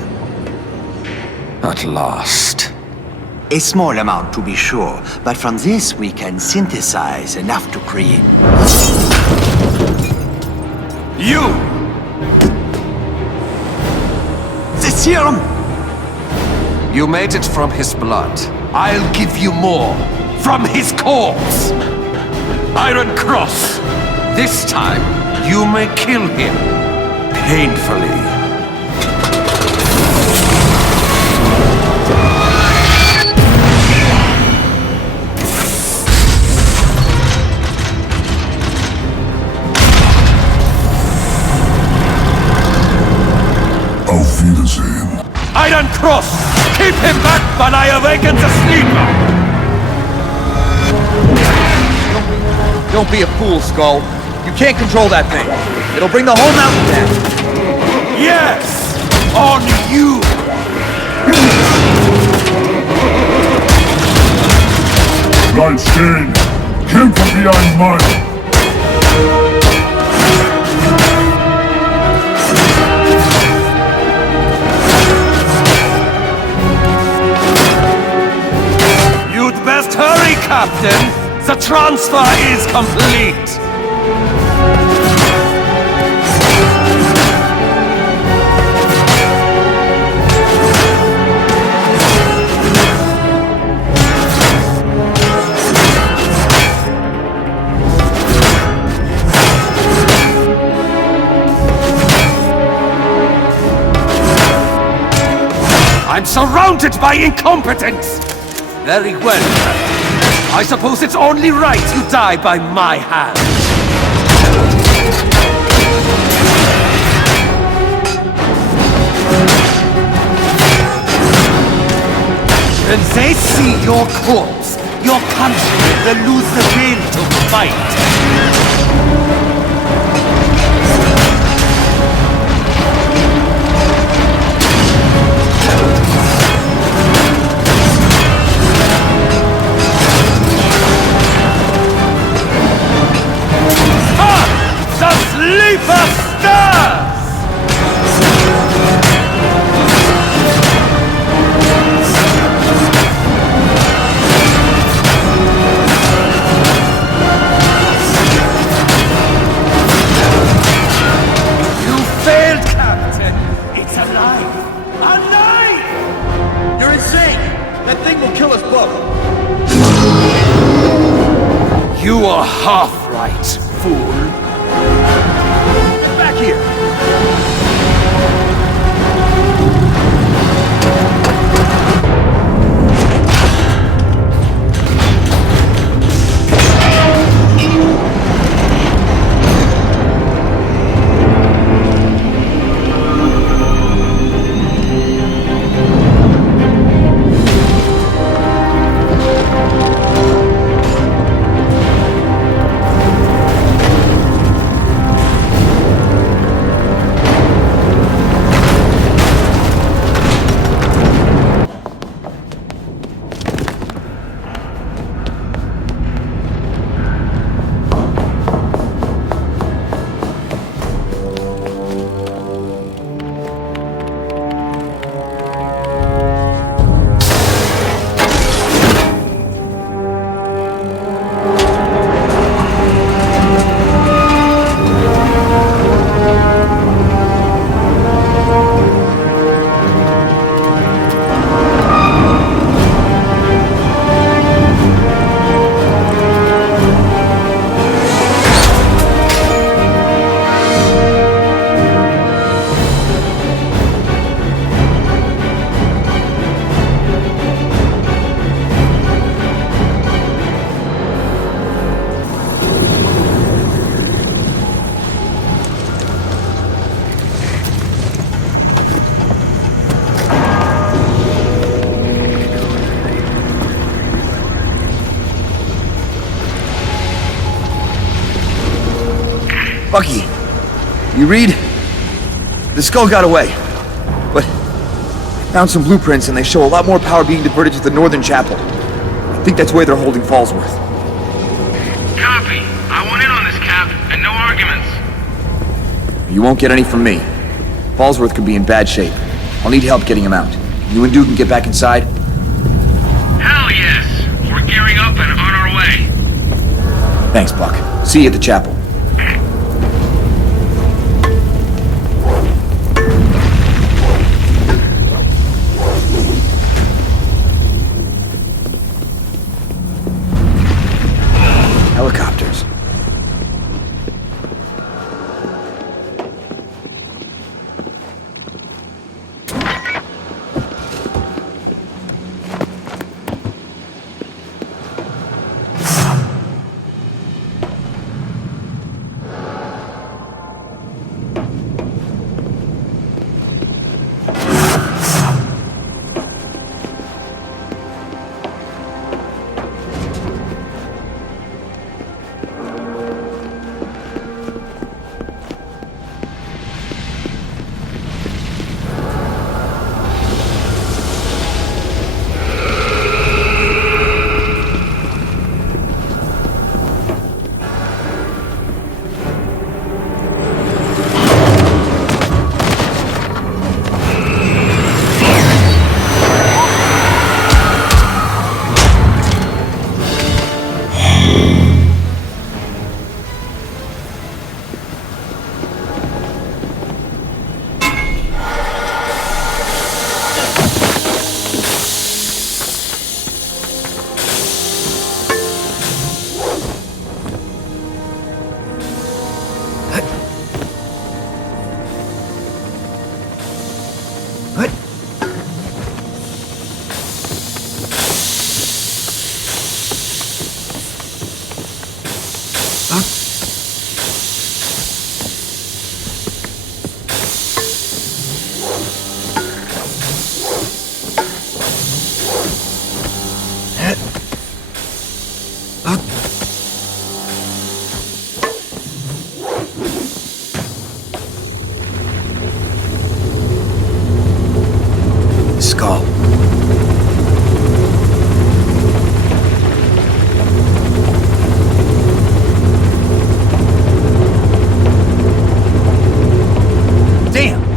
At last. A small amount to be sure, but from this we can synthesize enough to create... You! The serum! You made it from his blood. I'll give you more. From his corpse! Iron Cross! This time, you may kill him. Painfully. Iron Cross! Keep him back when I awaken the sleeper! Don't be a fool, Skull. You can't control that thing. It'll bring the whole mountain down. Yes! On you! Right, Shane. Came from behind mine. You'd best hurry, Captain! The transfer is complete! I'm surrounded by incompetence! Very well, Captain. I suppose it's only right you die by my hand. When they see your corpse, your country will lose the will to fight. Sleeper stars! You failed, Captain! It's alive! Alive! You're insane! That thing will kill us both! You are half right, fool. Back here! Bucky, you read? The skull got away, but I found some blueprints and they show a lot more power being diverted to the northern chapel. I think that's where they're holding Fallsworth. Copy. I want in on this, Cap, and no arguments. You won't get any from me. Fallsworth could be in bad shape. I'll need help getting him out. You and Duke can get back inside? Hell yes. We're gearing up and on our way. Thanks, Buck. See you at the chapel. Helicopters.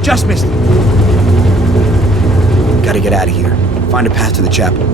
Just missed it. Gotta get out of here. Find a path to the chapel.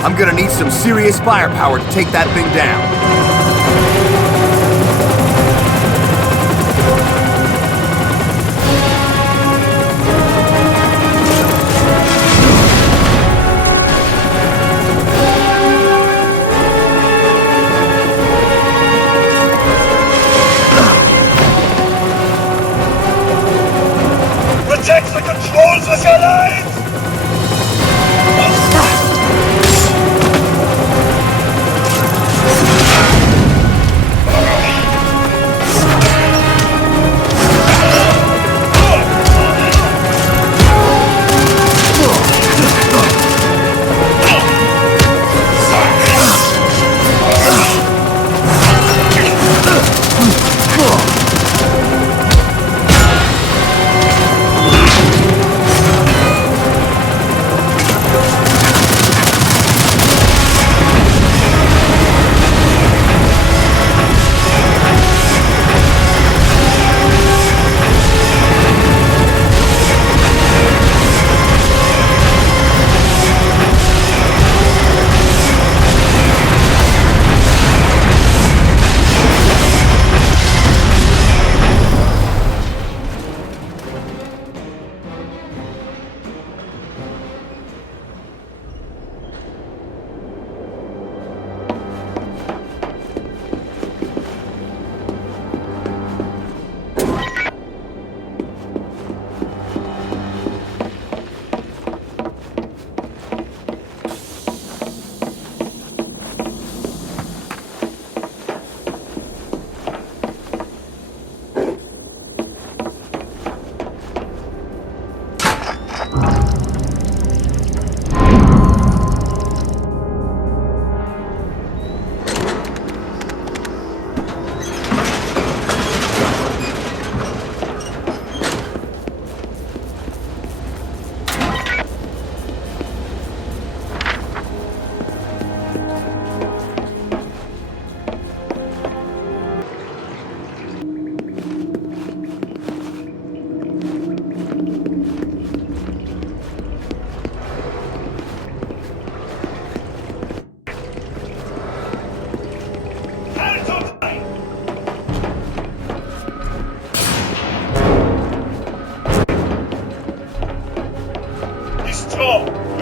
I'm gonna need some serious firepower to take that thing down. Protect the controls with your lives!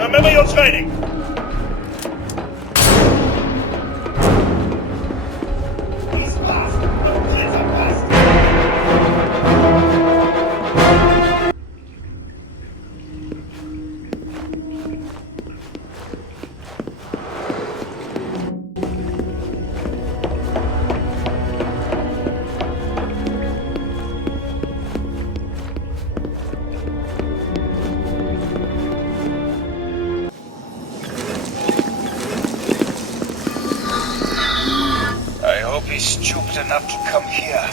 Remember your training! better not to come here.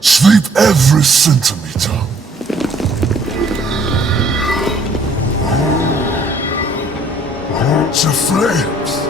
Sweep every centimeter. The flames.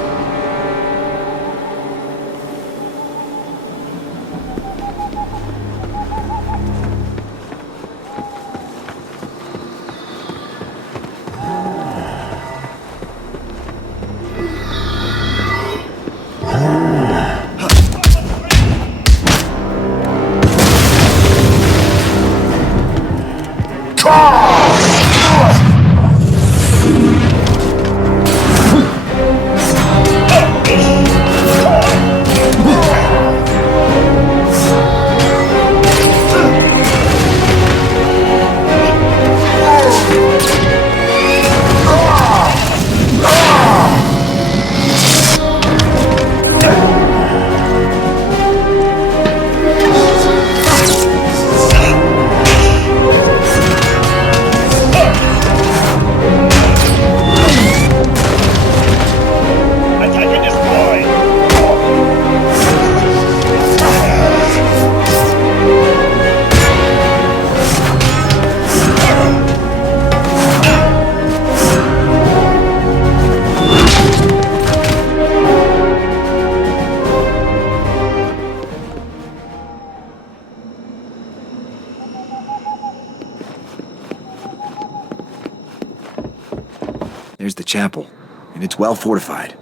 There's the chapel, and it's well fortified.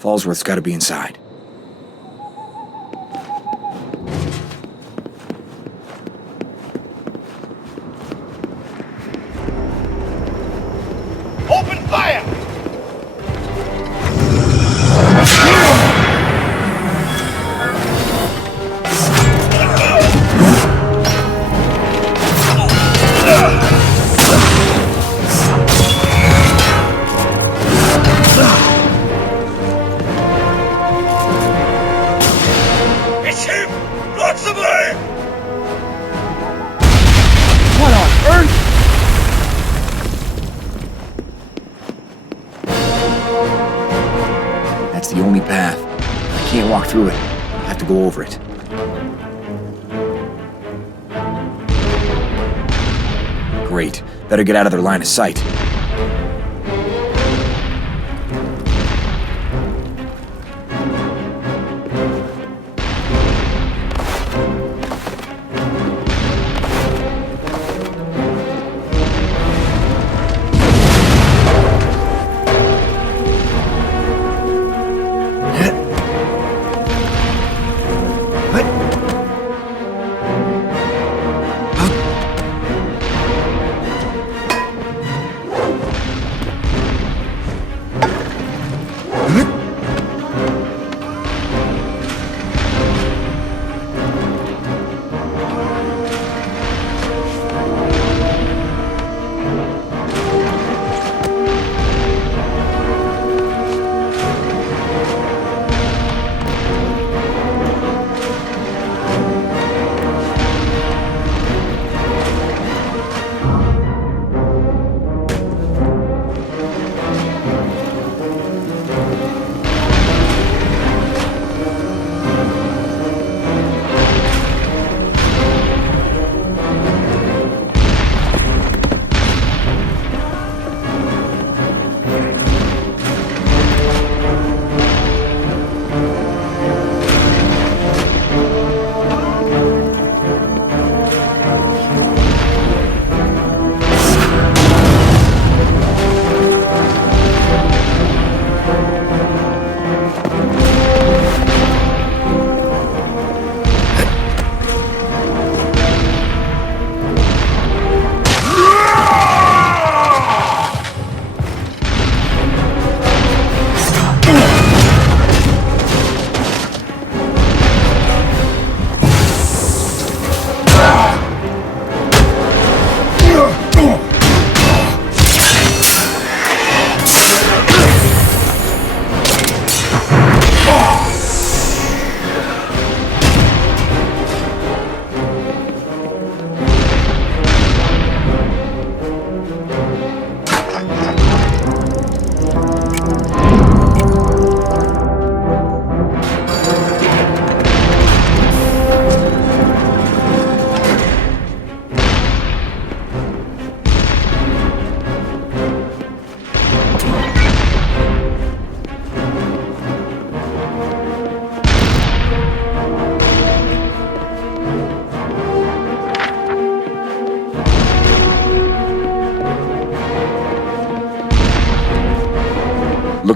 Fallsworth's gotta be inside. Open fire! It's him! Lots of light! What on earth? That's the only path. I can't walk through it. I have to go over it. Great. Better get out of their line of sight.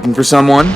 Looking for someone?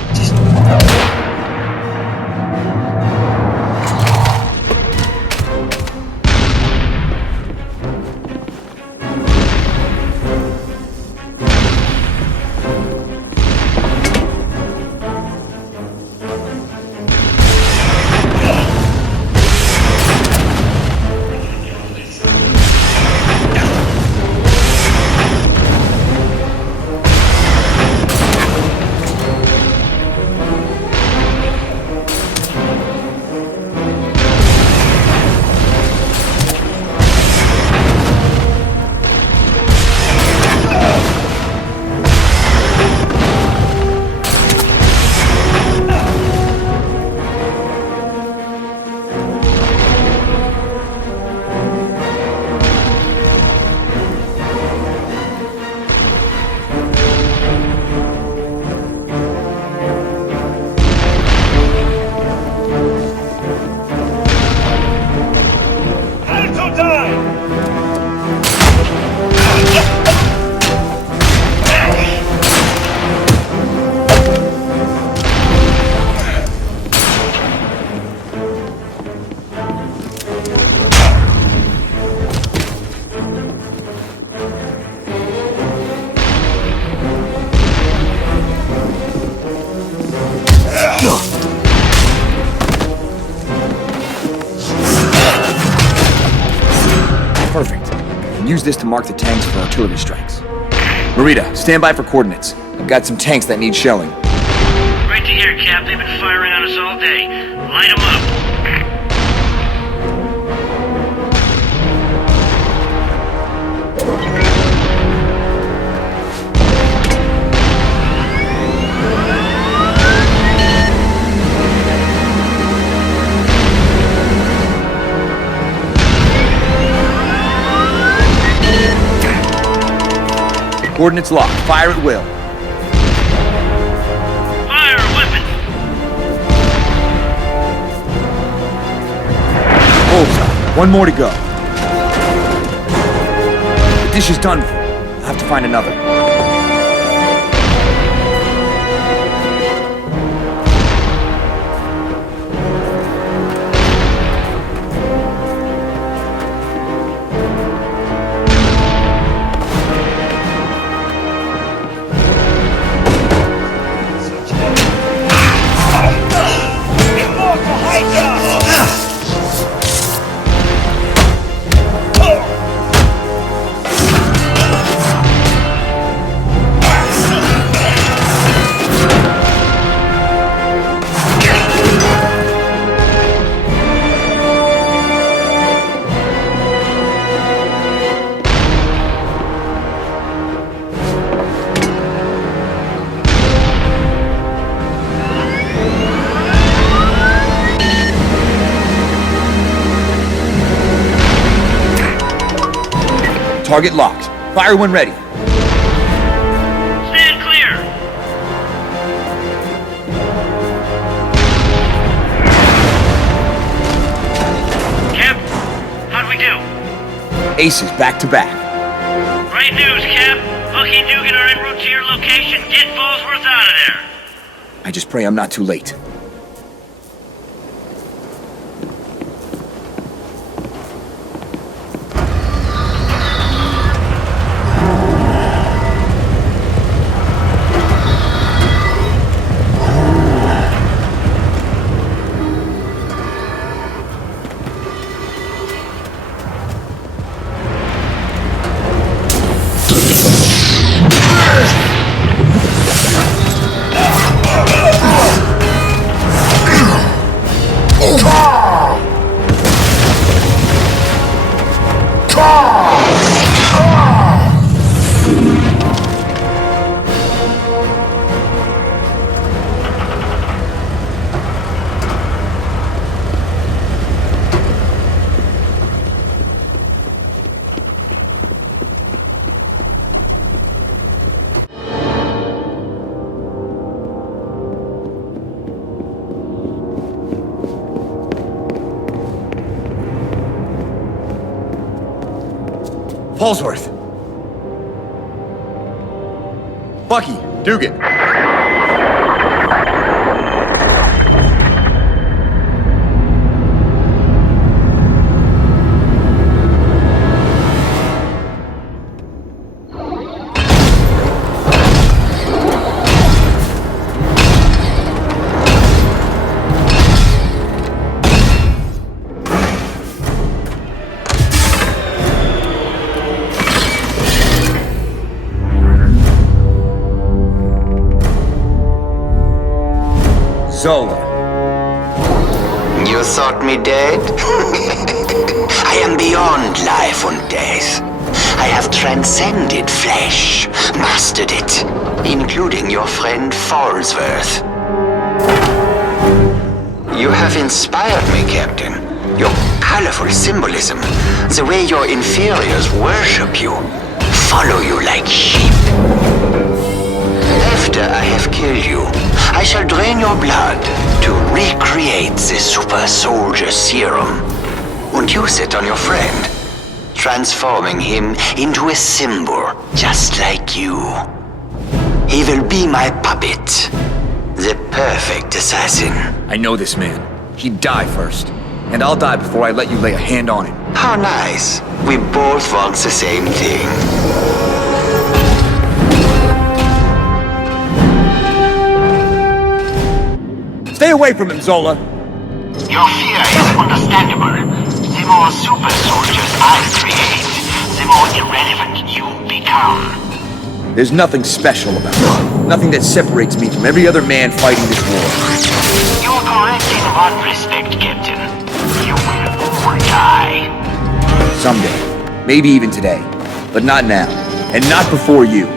Perfect. I can use this to mark the tanks for artillery strikes. Marita, stand by for coordinates. I've got some tanks that need shelling. Great to hear, Cap. They've been firing on us all day. Light them up. Coordinates locked. Fire at will. Fire weapon! Bullseye. One more to go. The dish is done. I'll have to find another. Target locked. Fire when ready. Stand clear! Cap, how'd we do? Aces back to back. Great news, Cap. Bucky and Dugan are en route to your location. Get Fallsworth out of there. I just pray I'm not too late. Fallsworth! Bucky, Dugan. Zola. You thought me dead? I am beyond life and death. I have transcended flesh, mastered it, including your friend Falsworth. You have inspired me, Captain. Your colorful symbolism, the way your inferiors worship you, follow you like sheep. After I have killed you, I shall drain your blood to recreate the super soldier serum and use it on your friend, transforming him into a symbol just like you. He will be my puppet, the perfect assassin. I know this man. He'd die first. And I'll die before I let you lay a hand on him. How nice. We both want the same thing. Stay away from him, Zola. Your fear is understandable. The more super soldiers I create, the more irrelevant you become. There's nothing special about it. Nothing that separates me from every other man fighting this war. You're correct in one respect, Captain. You will all die. Someday. Maybe even today. But not now. And not before you.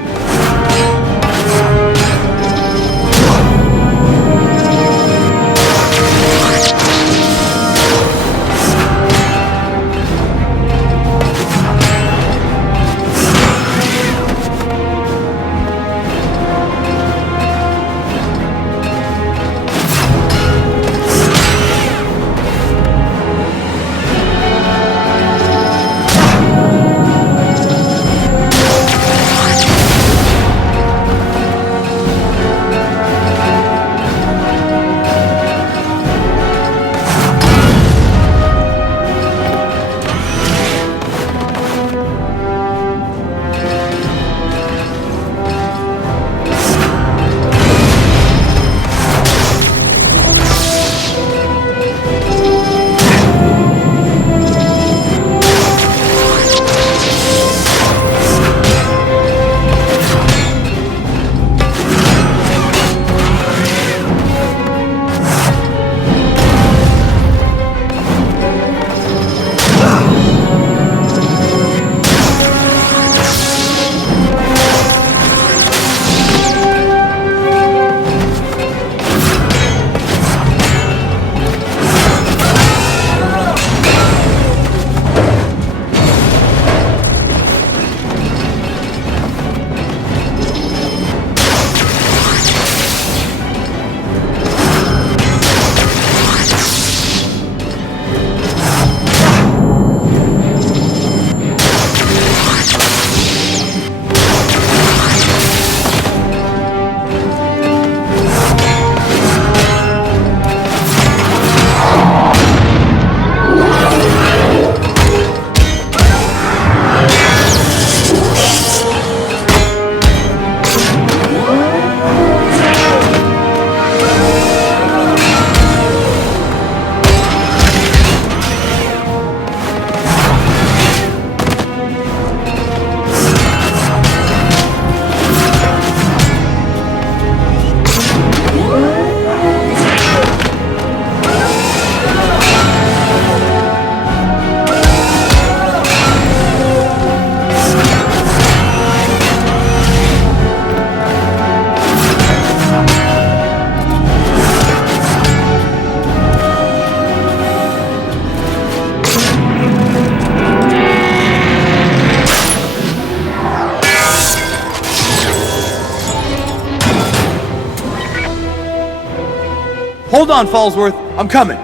Hold on, Falsworth. I'm coming.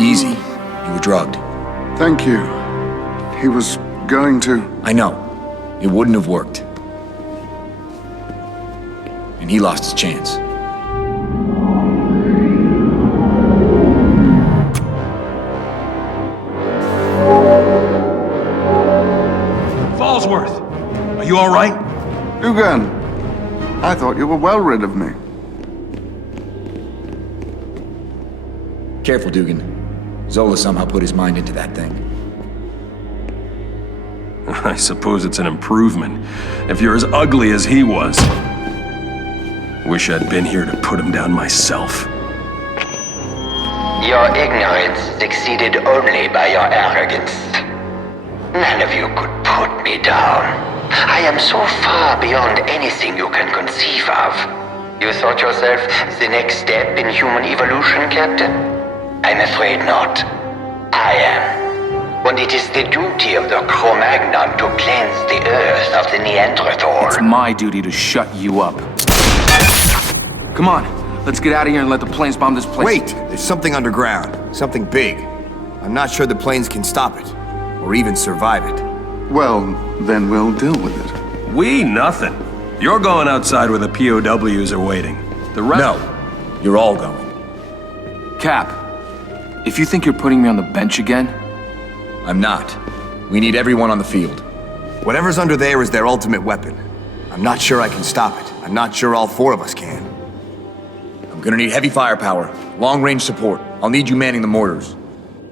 Easy. You were drugged. Thank you. He was going to... I know. It wouldn't have worked. And he lost his chance. Fallsworth! Are you alright? Dugan, I thought you were well rid of me. Careful, Dugan. Zola somehow put his mind into that thing. I suppose it's an improvement, if you're as ugly as he was. Wish I'd been here to put him down myself. Your ignorance succeeded only by your arrogance. None of you could put me down. I am so far beyond anything you can conceive of. You thought yourself the next step in human evolution, Captain? I'm afraid not. I am. And it is the duty of the Cro-Magnon to cleanse the earth of the Neanderthal. It's my duty to shut you up. Come on, let's get out of here and let the planes bomb this place. Wait! There's something underground. Something big. I'm not sure the planes can stop it. Or even survive it. Well, then we'll deal with it. We? Nothing. You're going outside where the POWs are waiting. The rest... No. You're all going. Cap, if you think you're putting me on the bench again... I'm not. We need everyone on the field. Whatever's under there is their ultimate weapon. I'm not sure I can stop it. I'm not sure all four of us can. I'm gonna need heavy firepower, long-range support. I'll need you manning the mortars.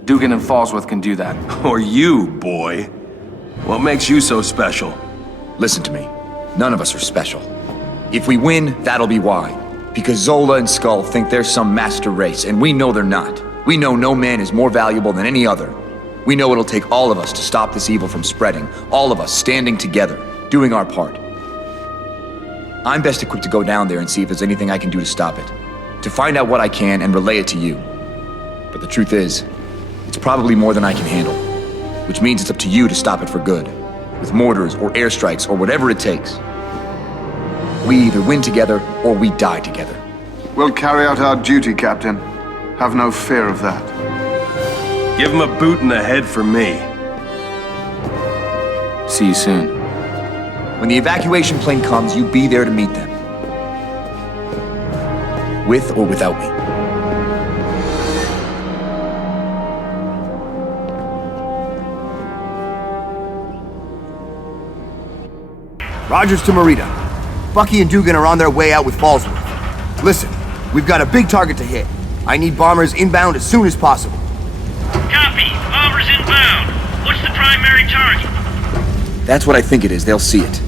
Dugan and Fallsworth can do that. Or you, boy. What makes you so special? Listen to me. None of us are special. If we win, that'll be why. Because Zola and Skull think they're some master race, and we know they're not. We know no man is more valuable than any other. We know it'll take all of us to stop this evil from spreading. All of us standing together, doing our part. I'm best equipped to go down there and see if there's anything I can do to stop it. To find out what I can and relay it to you. But the truth is, it's probably more than I can handle. Which means it's up to you to stop it for good. With mortars or airstrikes or whatever it takes. We either win together or we die together. We'll carry out our duty, Captain. Have no fear of that. Give him a boot in the head for me. See you soon. When the evacuation plane comes, you be there to meet them. With or without me. Rogers to Merida. Bucky and Dugan are on their way out with Fallsworth. Listen, we've got a big target to hit. I need bombers inbound as soon as possible. Copy. Bombers inbound. What's the primary target? That's what I think it is. They'll see it.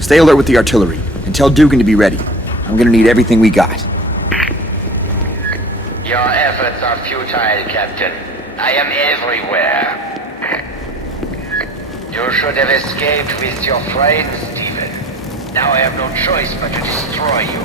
Stay alert with the artillery, and tell Dugan to be ready. I'm gonna need everything we got. Your efforts are futile, Captain. I am everywhere. You should have escaped with your friends, Stephen. Now I have no choice but to destroy you.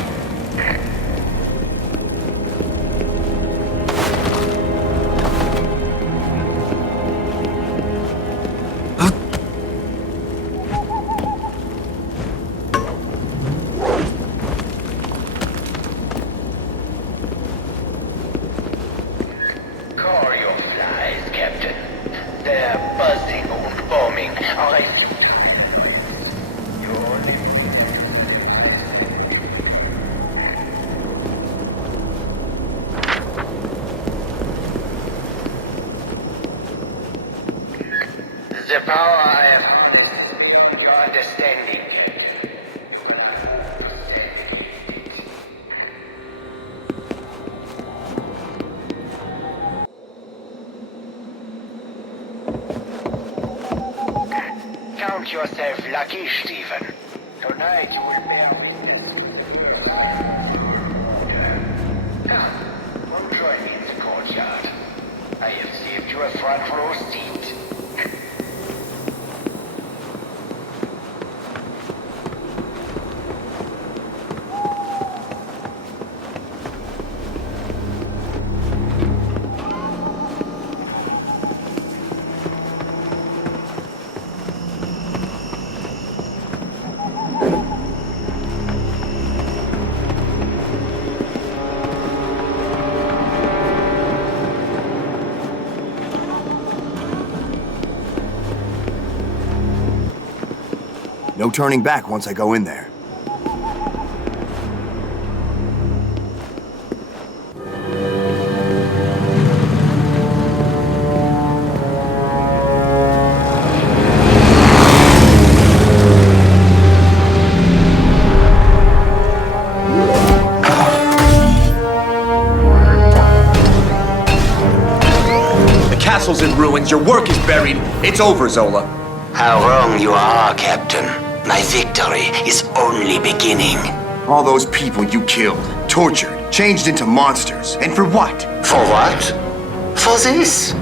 The power I have, your understanding. Count yourself lucky, Stephen. Tonight you will bear witness. Come join me in the courtyard. I have saved you a front row seat. No turning back once I go in there. your work is buried, it's over, Zola. How wrong you are, Captain. My victory is only beginning. All those people you killed, tortured, changed into monsters. And for what? For what? For this.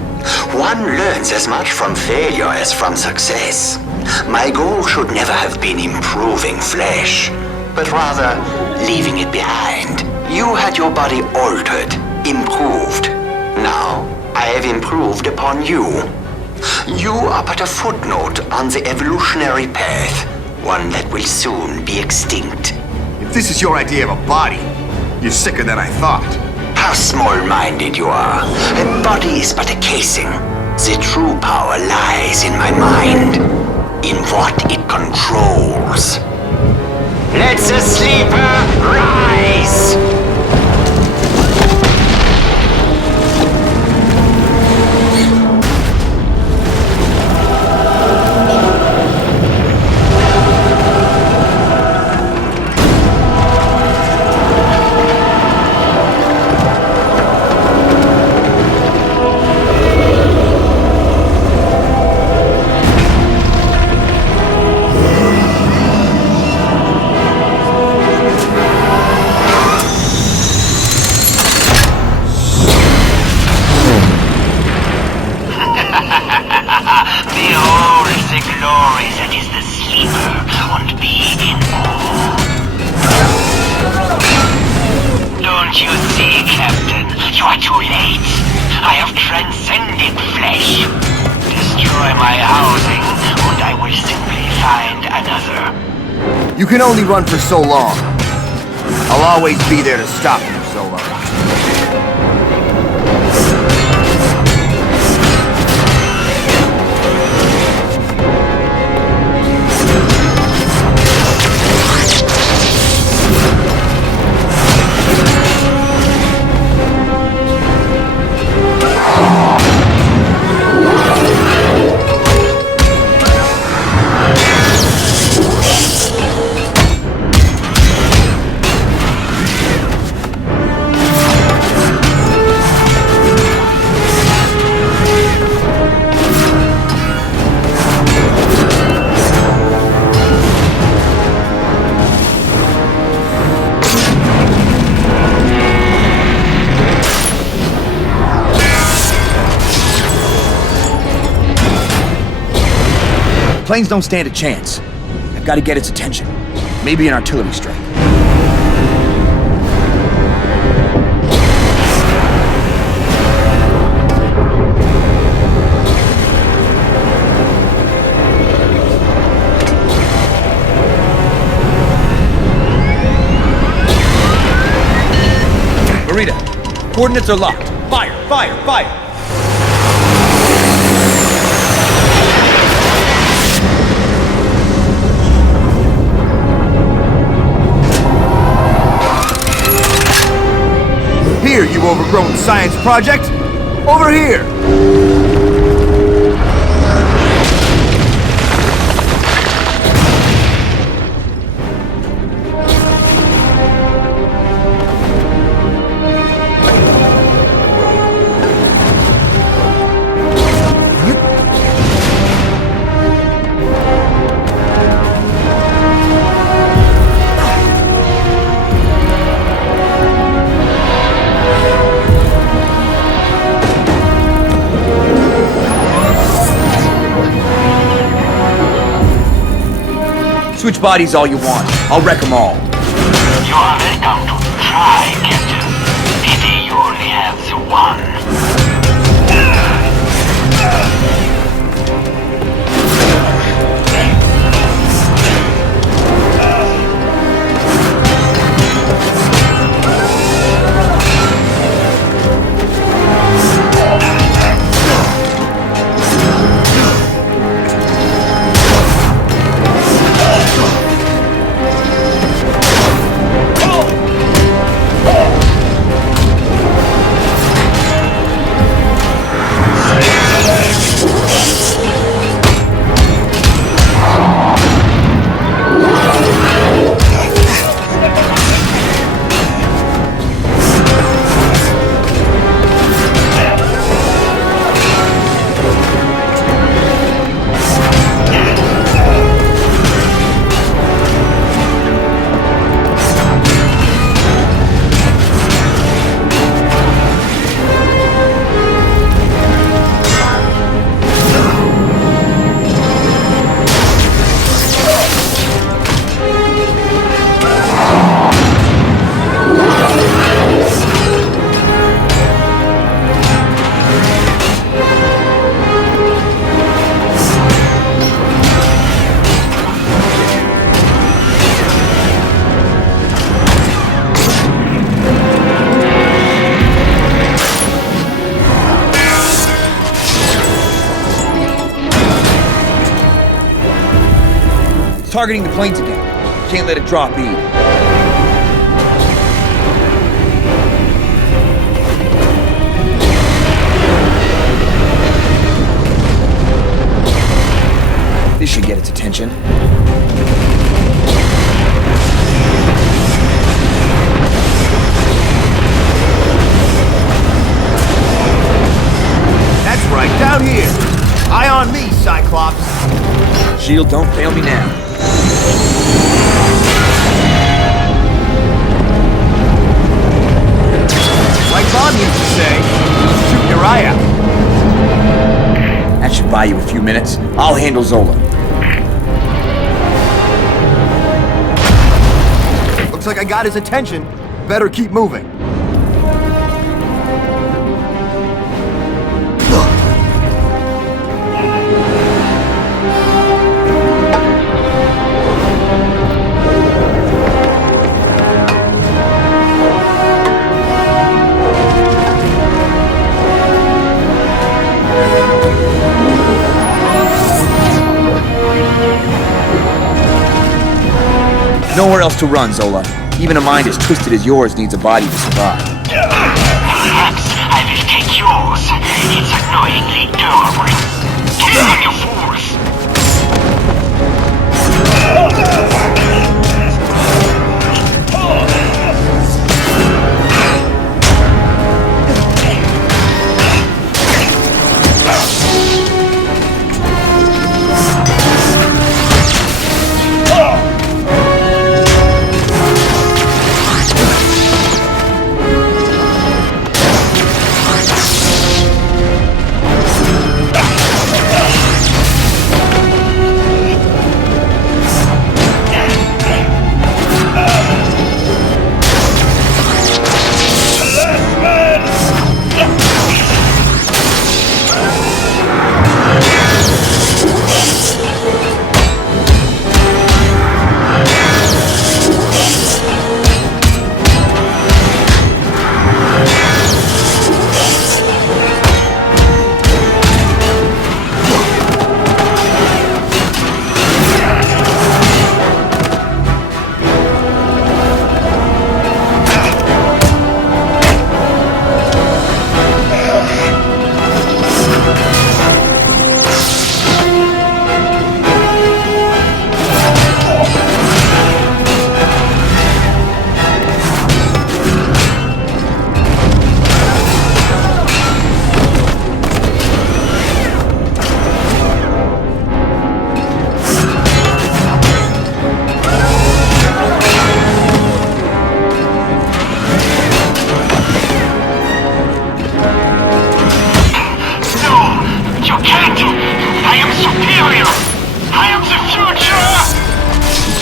One learns as much from failure as from success. My goal should never have been improving flesh, but rather leaving it behind. You had your body altered, improved. Now, I have improved upon you. You are but a footnote on the evolutionary path, one that will soon be extinct. If this is your idea of a body, you're sicker than I thought. How small-minded you are. A body is but a casing. The true power lies in my mind, in what it controls. Let the sleeper rise! You can only run for so long. I'll always be there to stop you, Zola. Planes don't stand a chance. I've got to get its attention. Maybe an artillery strike. Marita, coordinates are locked. Fire, fire, fire! Here, you overgrown science project! Over here! Switch bodies all you want. I'll wreck them all. You are welcome to try, Captain. Pity you only have the one. targeting the planes again. Can't let it drop E. This should get its attention. That's right, down here. Eye on me, Cyclops. Shield, don't fail me now. Like Bond used to say, shoot your eye out. That should buy you a few minutes. I'll handle Zola. Looks like I got his attention. Better keep moving. Nowhere else to run, Zola. Even a mind as twisted as yours needs a body to survive. Perhaps I will take yours. It's annoyingly durable. Kill on your fools!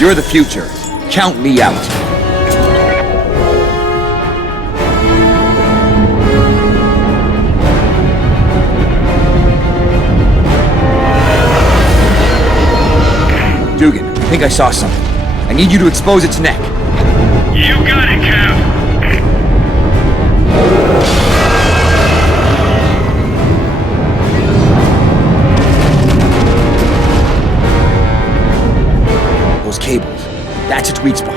You're the future. Count me out. Dugan, I think I saw something. I need you to expose its neck. You got it, Cap. Those cables. That's its weak spot.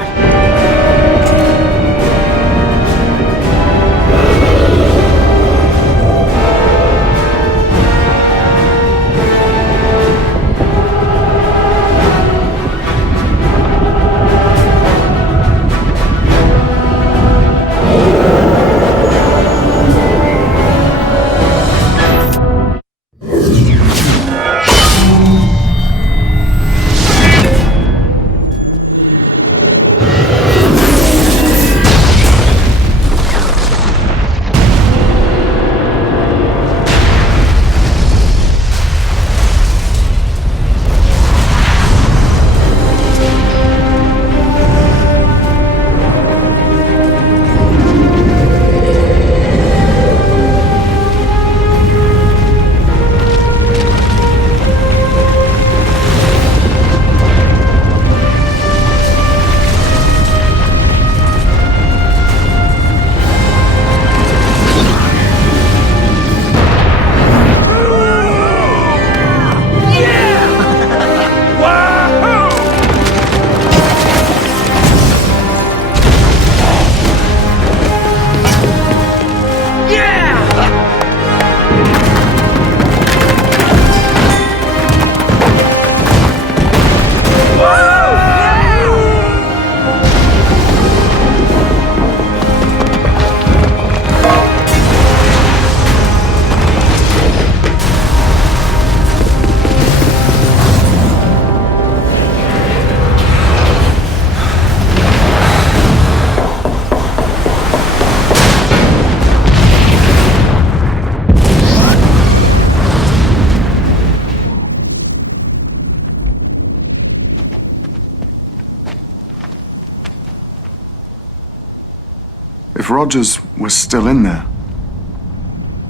Rogers was still in there.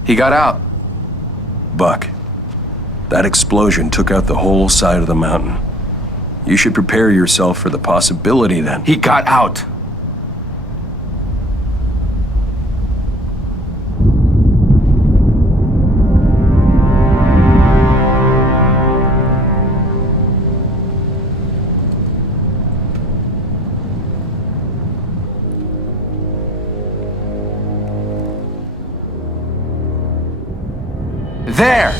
He got out. Buck, that explosion took out the whole side of the mountain. You should prepare yourself for the possibility then. He got out. There!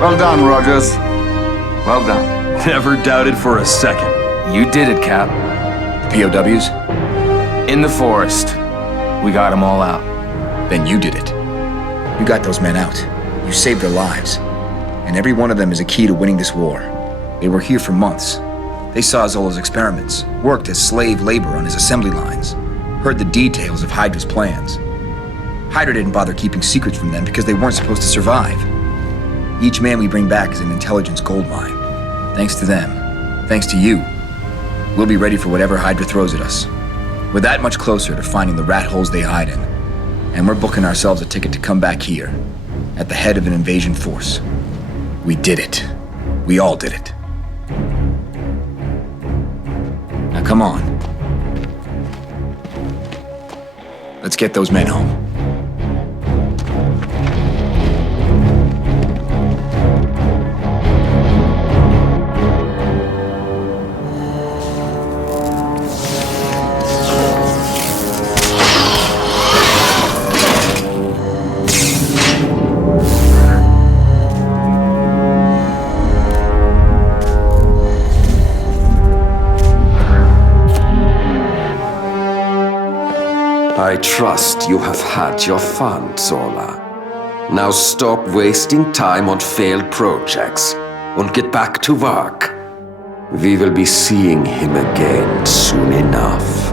Well done, Rogers. Well done. Never doubted for a second. You did it, Cap. POWs? In the forest. We got them all out. Then you did it. You got those men out. You saved their lives. And every one of them is a key to winning this war. They were here for months. They saw Zola's experiments, worked as slave labor on his assembly lines, heard the details of HYDRA's plans. HYDRA didn't bother keeping secrets from them because they weren't supposed to survive. Each man we bring back is an intelligence goldmine. Thanks to them, thanks to you, we'll be ready for whatever HYDRA throws at us. We're that much closer to finding the rat holes they hide in. And we're booking ourselves a ticket to come back here, at the head of an invasion force. We did it. We all did it. Now come on. Let's get those men home. I trust you have had your fun, Zola. Now stop wasting time on failed projects and get back to work. We will be seeing him again soon enough.